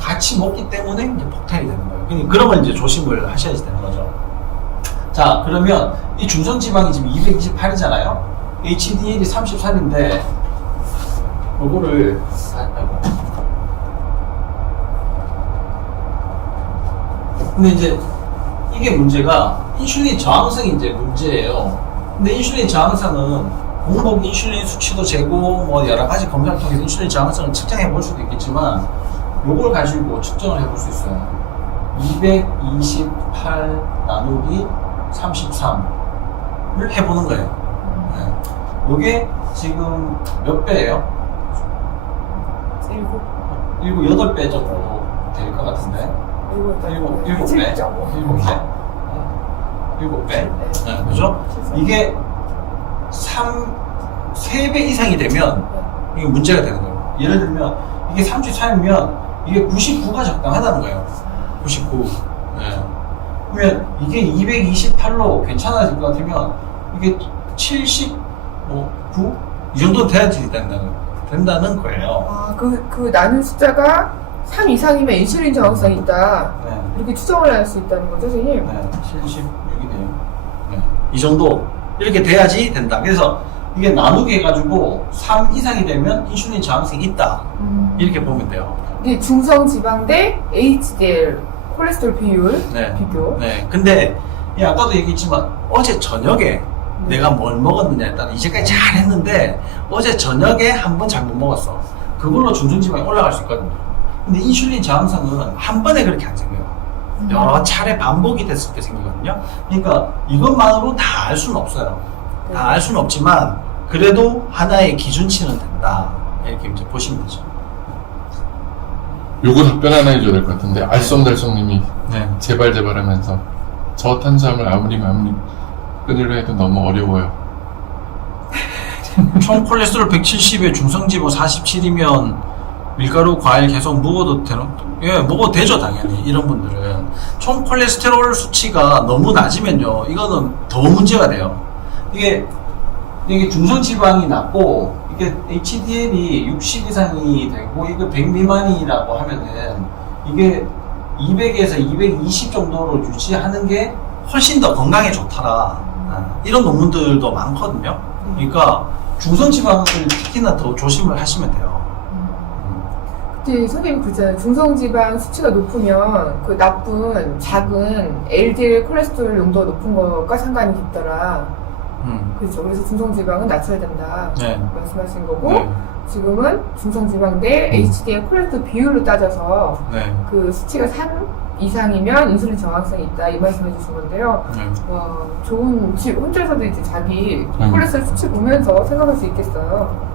같이 먹기 때문에 이제 폭탄이 되는 거예요. 그러면 이제 조심을 하셔야지 되는 거죠. 자, 그러면 이 중성지방이 지금 228이잖아요. HDL이 33인데 요거를 근데 이제 이게 문제가 인슐린 저항성이 이제 문제예요. 근데 인슐린 저항성은 공복 인슐린 수치도 재고 뭐 여러 가지 검사를 통해서 인슐린 저항성을 측정해 볼 수도 있겠지만 요걸 가지고 측정을 해볼 수 있어요. 228 나누기 33을 해보는 거예요. 네. 이게 지금 몇 배예요? 8배 정도 될 것 같은데. 7배? 7배? 네, 그죠? 이게 3배 이상이 되면 이게 문제가 되는 거예요. 예를 들면 이게 33이면 이게 99가 적당하다는 거예요. 99. 네. 그러면 이게 228로 괜찮아질 것 같으면 이게 79? 이 정도 돼야지 된다는 거예요. 아, 그 나눈 숫자가 3 이상이면 인슐린 저항성이 있다. 네. 이렇게 추정을 할 수 있다는 거죠, 선생님? 네, 76이네요. 네. 이 정도 이렇게 돼야지 된다. 그래서 이게 나누기 해가지고 3 이상이 되면 인슐린 저항성이 있다. 이렇게 보면 돼요. 이게 중성 지방 대 HDL 콜레스테롤 비율 네. 비교. 네. 근데 아까도 얘기했지만 어제 저녁에 내가 뭘 먹었느냐에 따라 이제까지 잘 했는데 어제 저녁에 한 번 잘못 먹었어. 그걸로 중성지방이 올라갈 수 있거든요. 근데 인슐린 저항성은 한 번에 그렇게 안 생겨요. 여러 차례 반복이 됐을 때 생기거든요. 그러니까 이것만으로 다 알 수는 없어요. 다 알 수는 없지만 그래도 하나의 기준치는 된다. 이렇게 이제 보시면 되죠. 요거 답변 하나 해줘야 될 것 같은데 알쏭달쏭님이 네. 제발 하면서 저탄수화물 아무리 끊으려 해도 너무 어려워요. 총 콜레스테롤 170에 중성지방 47이면 밀가루, 과일 계속 먹어도 되는? 예, 먹어도 되죠, 당연히. 이런 분들은. 총 콜레스테롤 수치가 너무 낮으면요, 이거는 더 문제가 돼요. 이게 중성지방이 낮고, 이게 HDL이 60 이상이 되고, 이거 100 미만이라고 하면은, 이게 200에서 220 정도로 유지하는 게 훨씬 더 건강에 좋더라. 이런 논문들도 많거든요. 그러니까, 중성지방을 특히나 더 조심을 하시면 돼요. 그때 선생님 그랬잖아요. 중성지방 수치가 높으면 그 나쁜 작은 LDL 콜레스테롤 농도가 높은 것과 상관이 있더라. 그렇죠. 그래서 중성지방은 낮춰야 된다. 네. 말씀하신 거고 네. 지금은 중성지방 대 HDL 콜레스테롤 비율로 따져서 네. 그 수치가 3 이상이면 인슐린 저항성이 있다 이 말씀해 주신 건데요. 네. 와, 좋은 혼자서도 이제 자기 콜레스테롤 수치 보면서 생각할 수 있겠어요.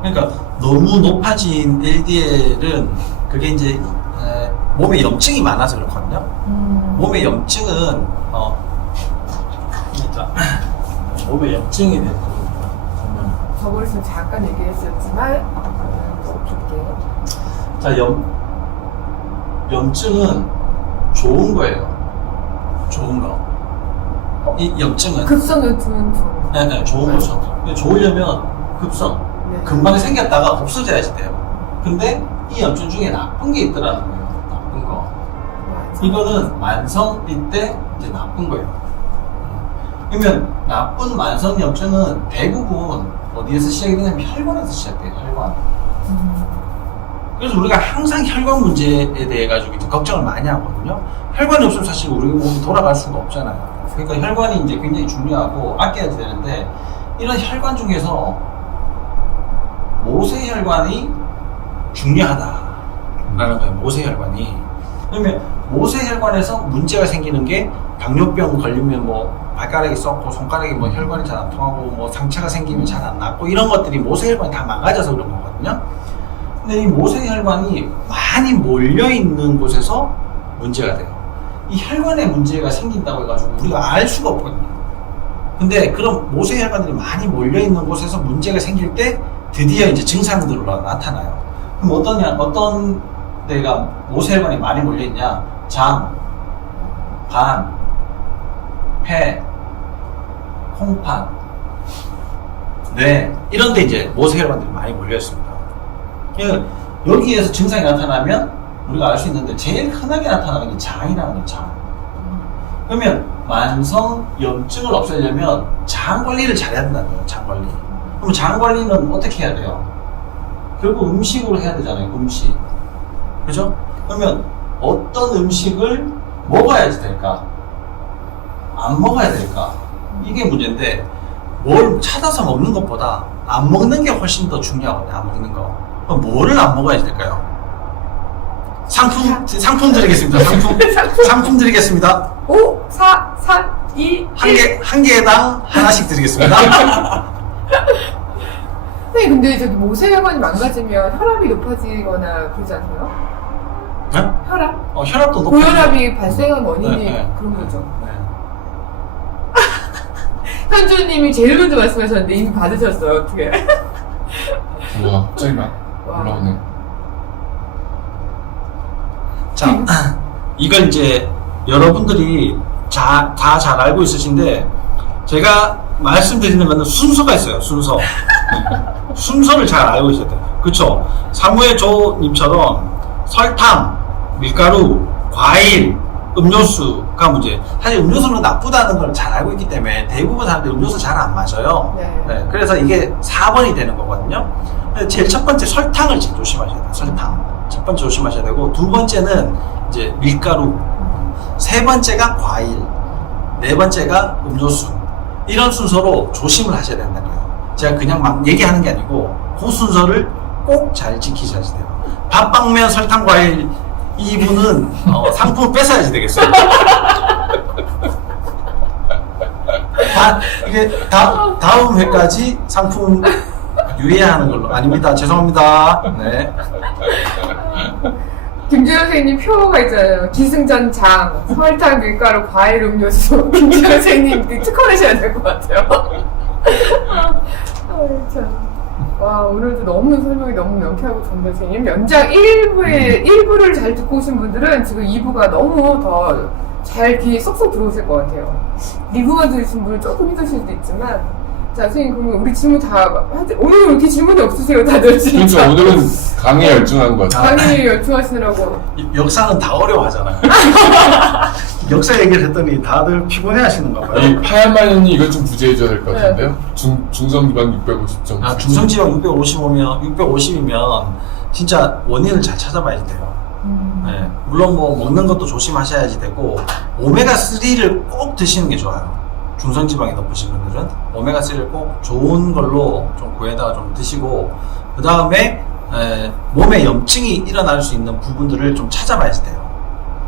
그러니까 너무 높아진 LDL은 그게 이제 몸에 염증이 많아서 그렇거든요. 몸에 염증은 진짜 몸에 염증이 되는 저번에 잠깐 얘기했었지만 볼게요. 자, 염증은 좋은 거예요. 좋은 거. 이 염증은 급성 염증은 좀 네, 좋은 거죠. 근데 좋으려면 급성 금방 생겼다가 없어져야지 돼요. 근데 이 염증 중에 나쁜 게 있더라는 거예요. 나쁜 거. 이거는 만성일 때 이제 나쁜 거예요. 그러면 나쁜 만성 염증은 대부분 어디에서 시작이 되냐면 혈관에서 시작돼요. 혈관. 그래서 우리가 항상 혈관 문제에 대해 가지고 이제 걱정을 많이 하거든요. 혈관이 없으면 사실 우리 몸이 돌아갈 수가 없잖아요. 그러니까 혈관이 이제 굉장히 중요하고 아껴야 되는데 이런 혈관 중에서 모세혈관이 중요하다라는 거예요. 모세혈관이. 그러면 모세혈관에서 문제가 생기는 게 당뇨병 걸리면 뭐 발가락이 썩고 손가락이 뭐 혈관이 잘 안 통하고 뭐 상처가 생기면 잘 안 낫고 이런 것들이 모세혈관이 다 망가져서 그런 거거든요. 근데 이 모세혈관이 많이 몰려 있는 곳에서 문제가 돼요. 이 혈관에 문제가 생긴다고 해가지고 우리가 알 수가 없거든요. 근데 그런 모세혈관들이 많이 몰려 있는 곳에서 문제가 생길 때 드디어 이제 증상들로 나타나요. 그럼 어떤 데가 모세혈관이 많이 몰려 있냐? 장, 간, 폐, 콩팥, 뇌 이런 데 이제 모세혈관들이 많이 몰려 있습니다. 여기에서 증상이 나타나면 우리가 알 수 있는데 제일 흔하게 나타나는 게 장이라는 거예요. 장. 그러면 만성 염증을 없애려면 장 관리를 잘해야 된다는 거예요. 장 관리. 그럼 장 관리는 어떻게 해야 돼요? 결국 음식으로 해야 되잖아요. 음식. 그죠? 그러면 어떤 음식을 먹어야지 될까? 안 먹어야 될까? 이게 문제인데 뭘 찾아서 먹는 것보다 안 먹는 게 훨씬 더 중요하거든요. 안 먹는 거. 그럼 뭐를 안 먹어야 될까요? 상품 드리겠습니다. 상품 드리겠습니다. 5, 4, 3, 2, 1. 한 개당 하나씩 드리겠습니다. 네, 근데 저기 모세혈관이 망가지면 혈압이 높아지거나 그러지 않나요? 네? 혈압? 혈압도 높아요. 고혈압이 발생한 원인이 네. 그런 거죠. 네. 현주님이 제일 먼저 말씀하셨는데 이미 받으셨어요. 어떻게? 우와, 갑자기 막 와. 올라오네. 자, 이걸 이제 여러분들이 다 잘 알고 있으신데 제가 말씀드리는 거는 순서가 있어요. 순서. 순서를 잘 알고 있어야 돼요. 그쵸? 사무엘 조님처럼 설탕, 밀가루, 과일, 음료수가 문제. 사실 음료수는 나쁘다는 걸 잘 알고 있기 때문에 대부분 사람들이 음료수 잘 안 마셔요. 네. 그래서 이게 4번이 되는 거거든요. 제일 첫 번째 설탕을 제일 조심하셔야 돼요. 설탕. 첫 번째 조심하셔야 되고, 두 번째는 이제 밀가루, 세 번째가 과일, 네 번째가 음료수. 이런 순서로 조심을 하셔야 된다는 거예요. 제가 그냥 막 얘기하는 게 아니고 그 순서를 꼭 잘 지키셔야 돼요. 밥, 빵면, 설탕, 과일 이분은 상품을 뺏어야지 되겠어요. 이게 다음 회까지 상품 유예하는 걸로. 아닙니다. 죄송합니다. 네. 김주현 선생님 표가 있잖아요. 기승전장, 설탕, 밀가루, 과일, 음료수. 김주현 선생님 특허내셔야 될 것 같아요. 참. 와, 오늘도 너무 설명이 너무 명쾌하고 좋은데, 선생님. 연장 1부를 잘 듣고 오신 분들은 지금 2부가 너무 더 잘 귀에 쏙쏙 들어오실 것 같아요. 2부만 들으신 분은 조금 힘드실 수도 있지만. 자, 선생님, 그러면 우리 질문 오늘은 왜 이렇게 질문이 없으세요, 다들 진짜. 그러니까 오늘은 강의에 열중한 거죠. 강의 열중하시느라고. 역사는 다 어려워하잖아요. 역사 얘기를 했더니 다들 피곤해 하시는가 봐요. 이 하얀 마녀님 이것 좀 부재해줘야 될 것 같은데요? 중성기반 650점. 중성지방 650이면 진짜 원인을 잘 찾아봐야 돼요. 네. 물론 뭐 먹는 것도 조심하셔야지 되고, 오메가3를 꼭 드시는 게 좋아요. 중성지방이 높으신 분들은 오메가3를 꼭 좋은 걸로 좀 구해다가 좀 드시고, 그 다음에 몸에 염증이 일어날 수 있는 부분들을 좀 찾아봐야지 돼요.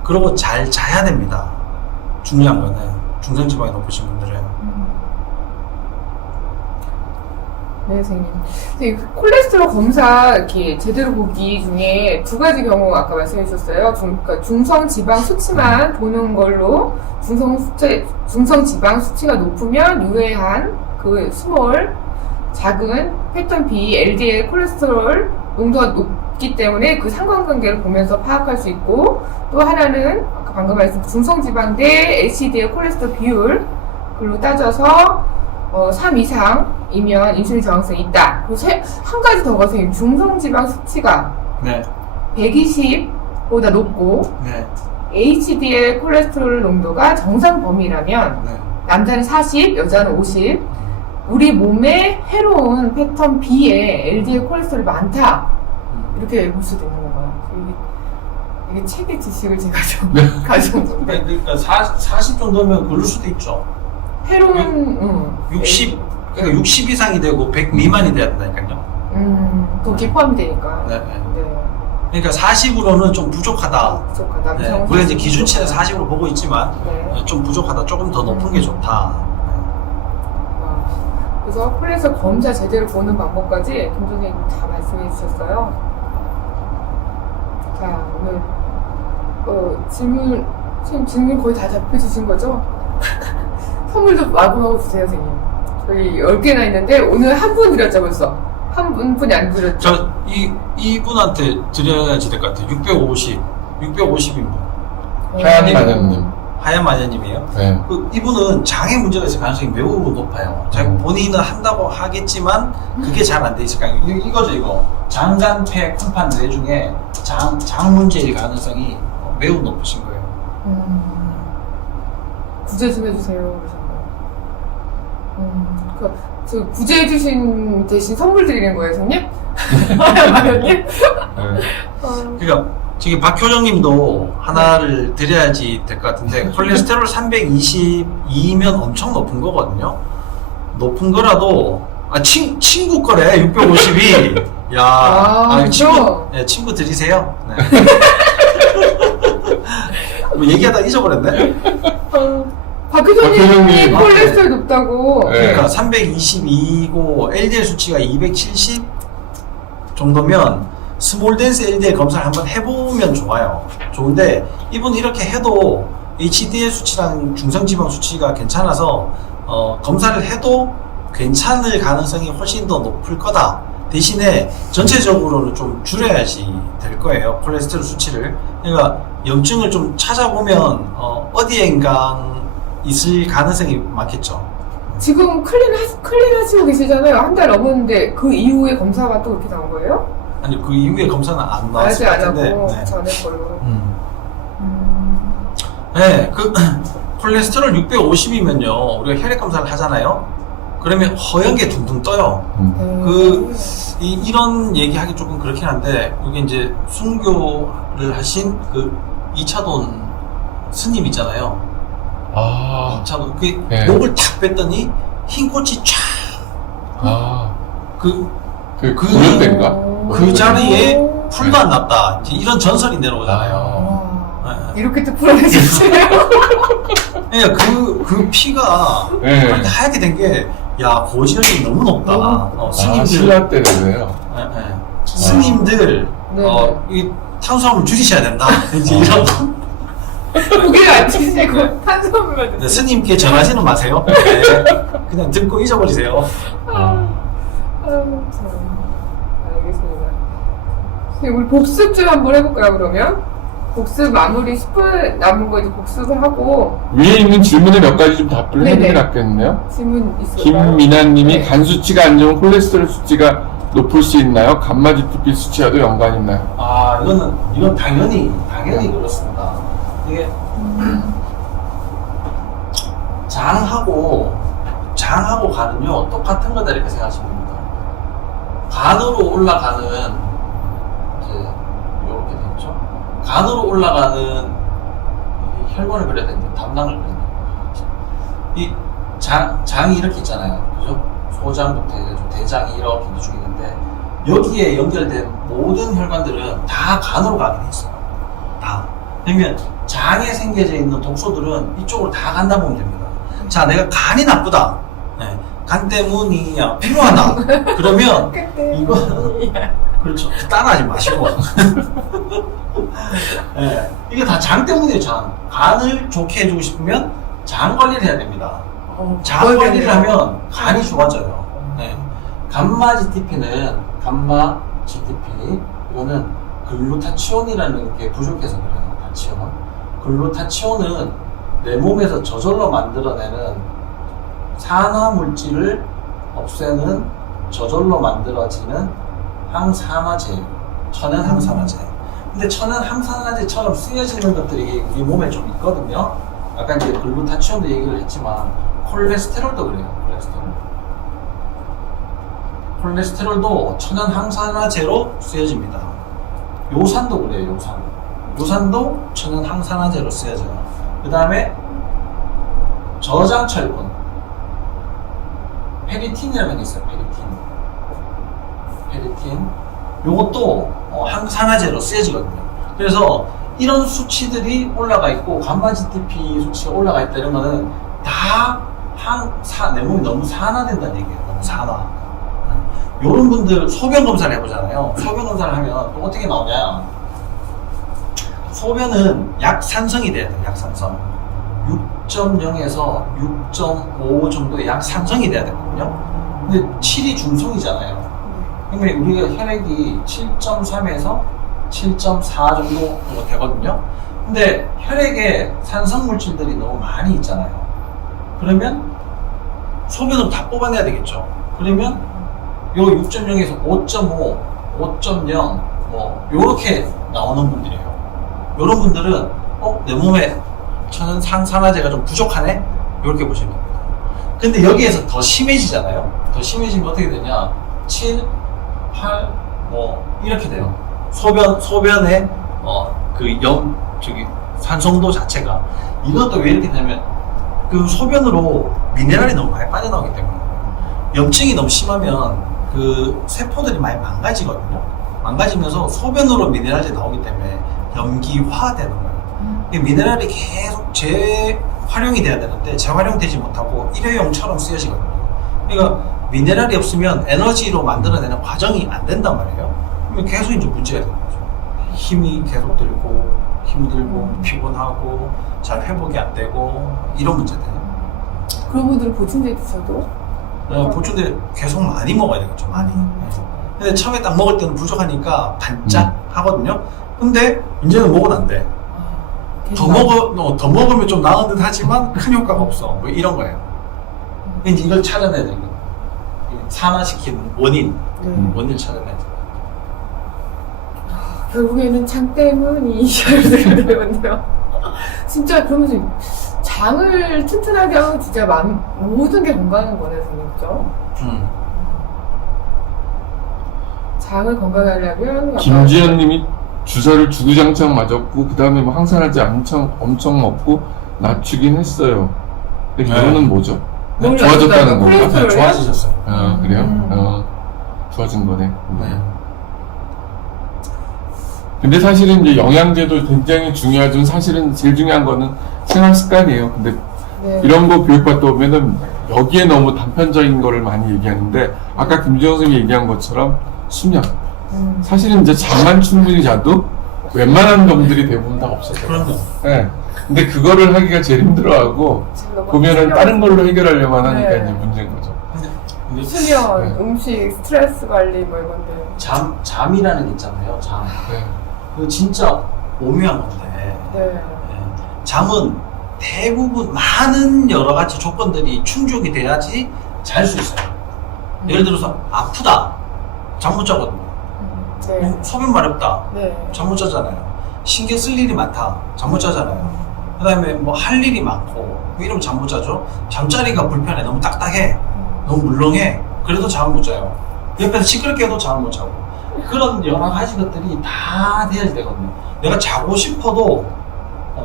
그리고 잘 자야 됩니다. 중요한 거는 중성지방이 높으신 분들은. 네, 선생님. 선생님, 콜레스테롤 검사 이렇게 제대로 보기 중에 두 가지 경우 아까 말씀해 주셨어요. 그러니까 중성 지방 수치만 보는 걸로 중성 지방 수치가 높으면 유해한 그 스몰 작은 패턴 B, LDL 콜레스테롤 농도가 높기 때문에 그 상관관계를 보면서 파악할 수 있고, 또 하나는 아까 방금 말씀 중성 지방 대 HDL 콜레스테롤 비율로 따져서 3 이상이면 인슐린 저항성이 있다. 그리고 한 가지 더 가서 중성지방 수치가 네. 120보다 높고 네. HDL 콜레스테롤 농도가 정상 범위라면 네. 남자는 40, 여자는 50. 우리 몸에 해로운 패턴 B에 LDL 콜레스테롤이 많다. 이렇게 볼 수도 있는 건가요? 이게 책의 지식을 제가 좀 가져온 건데. 그러니까 40 정도면 그럴 수도 있죠. 해로운 60, 그러니까 60 이상이 되고 100 미만이 돼야 된다니까요. 거기에 포함이 되니까. 네. 네. 그러니까 40으로는 좀 부족하다. 부족하다. 네. 우리가 이제 기준치는 40으로 보고 있지만 네. 좀 부족하다. 조금 더 높은 게 좋다. 그래서 콜레스테롤 검사 제대로 보는 방법까지 김 선생님 다 말씀해 주셨어요. 자, 오늘 질문 거의 다 답해 주신 거죠? 선물도 마구마구 주세요, 선생님. 저희 10개나 있는데 오늘 한 분 드렸죠, 벌써. 한 분이 안 드렸죠. 이분한테 드려야지 될 것 같아요. 650인분. 하얀 마녀님. 하얀 마녀님이에요. 네. 이분은 장에 문제가 있을 가능성이 매우 높아요. 본인은 한다고 하겠지만 그게 잘 안 돼 있을 가능성이. 이거죠, 이거. 장간폐 콩팥 뇌 중에 장 문제일 가능성이 매우 높으신 거예요. 구제 좀 해주세요. 저 구제해주신 대신 선물 드리는 거예요, 선생님? 마녀님? 그러니까 지금 박효정님도 하나를 드려야지 될 것 같은데, 콜레스테롤 322면 엄청 높은 거거든요. 높은 거라도 친구 거래 650이. 야, 그렇죠? 친구 드리세요. 네. 뭐 얘기하다 잊어버렸네. 박 회장님이 회장님. 콜레스테롤 높다고. 네. 그러니까 322고 LDL 수치가 270 정도면 스몰 댄스 LDL 검사를 한번 해보면 좋아요. 좋은데 이분 이렇게 해도 HDL 수치랑 중성지방 수치가 괜찮아서 검사를 해도 괜찮을 가능성이 훨씬 더 높을 거다. 대신에 전체적으로는 좀 줄여야지 될 거예요. 콜레스테롤 수치를. 그러니까 염증을 좀 찾아보면 어디엔가 있을 가능성이 많겠죠. 지금 클린 하시고 계시잖아요. 한 달 넘었는데 그 이후에 검사가 또 그렇게 나온 거예요? 아니 그 이후에 검사는 안 아직 나왔을 것 안 같은데. 하고 네. 전에 걸로. 네, 그 콜레스테롤 650이면요, 우리가 혈액 검사를 하잖아요. 그러면 허연 게 둥둥 떠요. 이런 얘기하기 조금 그렇긴 한데, 여기 이제 순교를 하신 그 이차돈 스님 있잖아요. 아, 이차돈 그 네. 목을 탁 뺐더니 흰 꽃이 쫙. 그 고연대인가? 그 자리에 풀도 안 났다. 이제 이런 전설이 내려오잖아요. 와, 네. 이렇게 또 풀어내셨어요. 그러니까 그 피가 네. 하얗게 된 게, 야, 고지혈이 너무 높다. 스님들, 신라 때문에요. 스님들, 네. 이 탄수화물 줄이셔야 된다. 이제 어. 이런. 고기를 안 치시고 탄수화물만 네, 스님께 전하지는 마세요. 네. 그냥 듣고 잊어버리세요. 참. 알겠습니다. 우리 복습 좀 한번 해볼까요, 그러면? 복습 마무리 10분 남은 거 이제 복습을 하고 위에 있는 질문에 몇 가지 좀 답을 네네. 해보는 게 낫겠네요. 질문 있을까요? 김미나님이 네. 간 수치가 안 좋으면 콜레스테롤 수치가 높을 수 있나요? 감마 GTP 수치와도 연관이 있나요? 아, 이건 당연히 그렇습니다. 이게, 장하고 간은요, 똑같은 거다 이렇게 생각하시면 됩니다. 간으로 올라가는, 이제, 요렇게 됐죠? 간으로 올라가는 이 혈관을 그려야 되는데, 담낭을 그려야 됩니다. 이 장이 이렇게 있잖아요. 그죠? 소장부터 해가지고 대장이 이렇게 쭉 있는데, 여기에 연결된 모든 혈관들은 다 간으로 가게 돼 있어요. 다. 그러면 장에 생겨져 있는 독소들은 이쪽으로 다 간다 보면 됩니다. 자, 내가 간이 나쁘다. 네. 간 때문이 필요하다. 그러면 이거 그렇죠. 따라하지 마시고. 네. 이게 다 장 때문이에요. 장. 간을 좋게 해주고 싶으면 장 관리를 해야 됩니다. 장 관리를 하면 간이 좋아져요. 네. 감마 GTP는 이거는 글루타치온이라는 게 부족해서 그래요. 글루타치온은 내 몸에서 저절로 만들어내는 산화 물질을 없애는 저절로 만들어지는 항산화제예요. 천연 항산화제. 근데 천연 항산화제처럼 쓰여지는 것들이 우리 몸에 좀 있거든요. 아까 이제 글루타치온도 얘기를 했지만 콜레스테롤도 그래요. 콜레스테롤도 천연 항산화제로 쓰여집니다. 요산도 그래요. 요산도 천연 항산화제로 쓰여져요. 그 다음에 저장철분 페리틴이라는 게 있어요. 페리틴 요것도 항산화제로 쓰여지거든요. 그래서 이런 수치들이 올라가 있고 감마 GTP 수치가 올라가 있다 이런 거는 다 내 몸이 너무 산화된다는 얘기예요. 너무 산화. 요런 분들 소변 검사를 해보잖아요. 소변 검사를 하면 또 어떻게 나오냐? 소변은 약산성이 돼야 돼요. 약산성 6.0에서 6.5 정도의 약산성이 돼야 되거든요. 근데 7이 중성이잖아요. 그러면 우리가 혈액이 7.3에서 7.4 정도 되거든요. 근데 혈액에 산성 물질들이 너무 많이 있잖아요. 그러면 소변을 다 뽑아내야 되겠죠. 그러면 요 6.0에서 5.5, 5.0 뭐 요렇게 나오는 분들이에요. 요런 분들은 내 몸에 천연 항산화제가 좀 부족하네? 요렇게 보시면 됩니다. 근데 여기에서 더 심해지잖아요. 더 심해지면 어떻게 되냐? 7, 8, 뭐 이렇게 돼요. 소변의 산성도 자체가 이것도 왜 이렇게 되냐면 그 소변으로 미네랄이 너무 많이 빠져나오기 때문에 염증이 너무 심하면 그 세포들이 많이 망가지거든요. 망가지면서 소변으로 미네랄이 나오기 때문에 염기화되는 거예요. 이 미네랄이 계속 재활용이 돼야 되는데 재활용되지 못하고 일회용처럼 쓰여지거든요. 그러니까 미네랄이 없으면 에너지로 만들어내는 과정이 안 된단 말이에요. 그러면 계속 이제 문제가 되는 거죠. 힘이 계속 들고 힘들고 피곤하고 잘 회복이 안 되고 이런 문제들. 그런 분들은 보충제 드셔도 보충제 계속 많이 먹어야 되겠죠. 많이. 근데 처음에 딱 먹을 때는 부족하니까 반짝 하거든요. 근데 이제는 먹으면 안 돼. 더 먹으면 좀 나은 듯 하지만 큰 효과가 없어. 뭐 이런 거예요. 이제 이걸 찾아내야 되는 거예요. 산화시키는 원인. 원인을 찾아내야 돼요. 결국에는 장 때문이셔야 되는데요. 진짜 그러면서 장을 튼튼하게 하면 진짜 모든 게 건강한 거네, 선생님. 그죠? 장을 건강하게 하려면 김지현님이 주사를 주구장창 맞았고 그 다음에 뭐 항산화제 엄청 먹고 낮추긴 했어요. 근데 결론은 뭐죠? 몰라요. 좋아졌다는 건가? 콜레스테롤이요? 좋아지셨어요. 아 그래요? 좋아진 거네. 네. 근데 사실은 이제 영양제도 굉장히 중요하지만 사실은 제일 중요한 거는 생활 습관이에요. 근데 네. 이런 거 교육받다 보면은 여기에 너무 단편적인 거를 많이 얘기하는데 아까 김지영 선생님이 얘기한 것처럼 수면. 사실은 이제 잠만 충분히 자도 웬만한 놈들이 대부분 다 없어져요. 그럼요. 네. 근데 그거를 하기가 제일 힘들어하고 보면은 다른 걸로 해결하려면 하니까 네. 이제 문제인 거죠. 근데 수면, 네. 음식, 스트레스 관리 뭐 이런 건데. 잠이라는 게 있잖아요. 잠. 네. 그거 진짜 오묘한 건데. 네. 잠은 대부분 많은 여러 가지 조건들이 충족이 돼야지 잘 수 있어요. 예를 들어서 아프다. 잠 못 자거든요. 네. 소변 마렵다. 네. 잠 못 자잖아요. 신경 쓸 일이 많다. 잠 못 자잖아요. 그 다음에 뭐 할 일이 많고 뭐 이러면 잠 못 자죠. 잠자리가 불편해. 너무 딱딱해. 너무 물렁해. 그래도 잠을 못 자요. 옆에서 시끄럽게 해도 잠을 못 자고. 그런 여러 가지 것들이 다 돼야 되거든요. 내가 자고 싶어도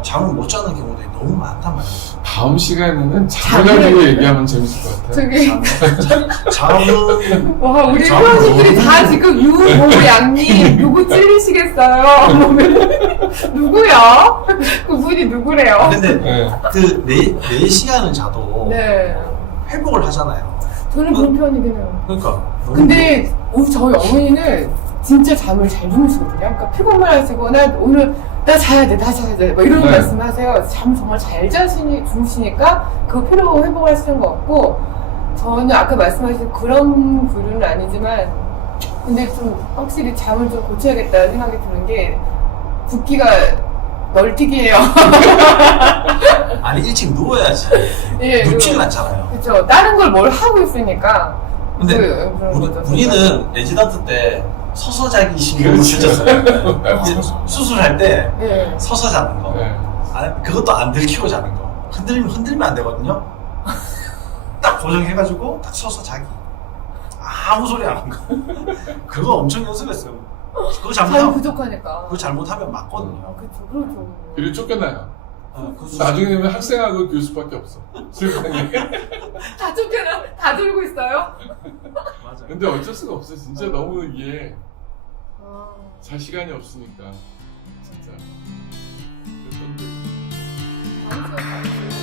잠을 못 자는 경우들이 너무 많단 말이에요. 다음 시간에는 잠을 가지고 얘기하면 재밌을 것 같아요. 저기 잠은 와 우리 잠은 회원님들이 너무- 다 지금 유모 양님 누구 찔리시겠어요? 누구야? 그분이 누구래요? 근데 네. 그 4시간을 자도 네. 회복을 하잖아요. 저는 그런 편이긴 해요. 그러니까 너무 근데 저희 어머니는 진짜 잠을 잘 주무시거든요. 그러니까 피곤만 하시고 나 자야 돼 막 이런 네. 말씀하세요. 잠 정말 잘 주무시니까 그 피로 회복을 하시는 것 같고 저는 아까 말씀하신 그런 부류는 아니지만 근데 좀 확실히 잠을 좀 고쳐야겠다는 생각이 드는 게 붓기가 널뛰기예요. 아니 일찍 누워야지. 예, 눕지는 않잖아요. 그렇죠. 다른 걸 뭘 하고 있으니까. 근데 그런 거죠. 우리는 레지던트 때 서서 자기 신경을 쓰셨어요. 수술할 때 네. 서서 자는 거. 네. 그것도 안 들키고 자는 거. 흔들면 안 되거든요. 딱 고정해가지고 딱 서서 자기. 아무 소리 안 하는 거. 그거 엄청 연습했어요. 그거 잠이 잘못하면 부족하니까. 그거 잘못하면 맞거든요. 그렇죠. 그리고 쫓겨나요. 그거 수술- 나중에 되면 학생하고 교수밖에 없어. 슬프게. 다 쫓겨나, 다 들고 있어요? 맞아요. 근데 어쩔 수가 없어. 진짜 너무 이게 아, 잘 시간이 없으니까. 진짜. 다음 주에 봐요.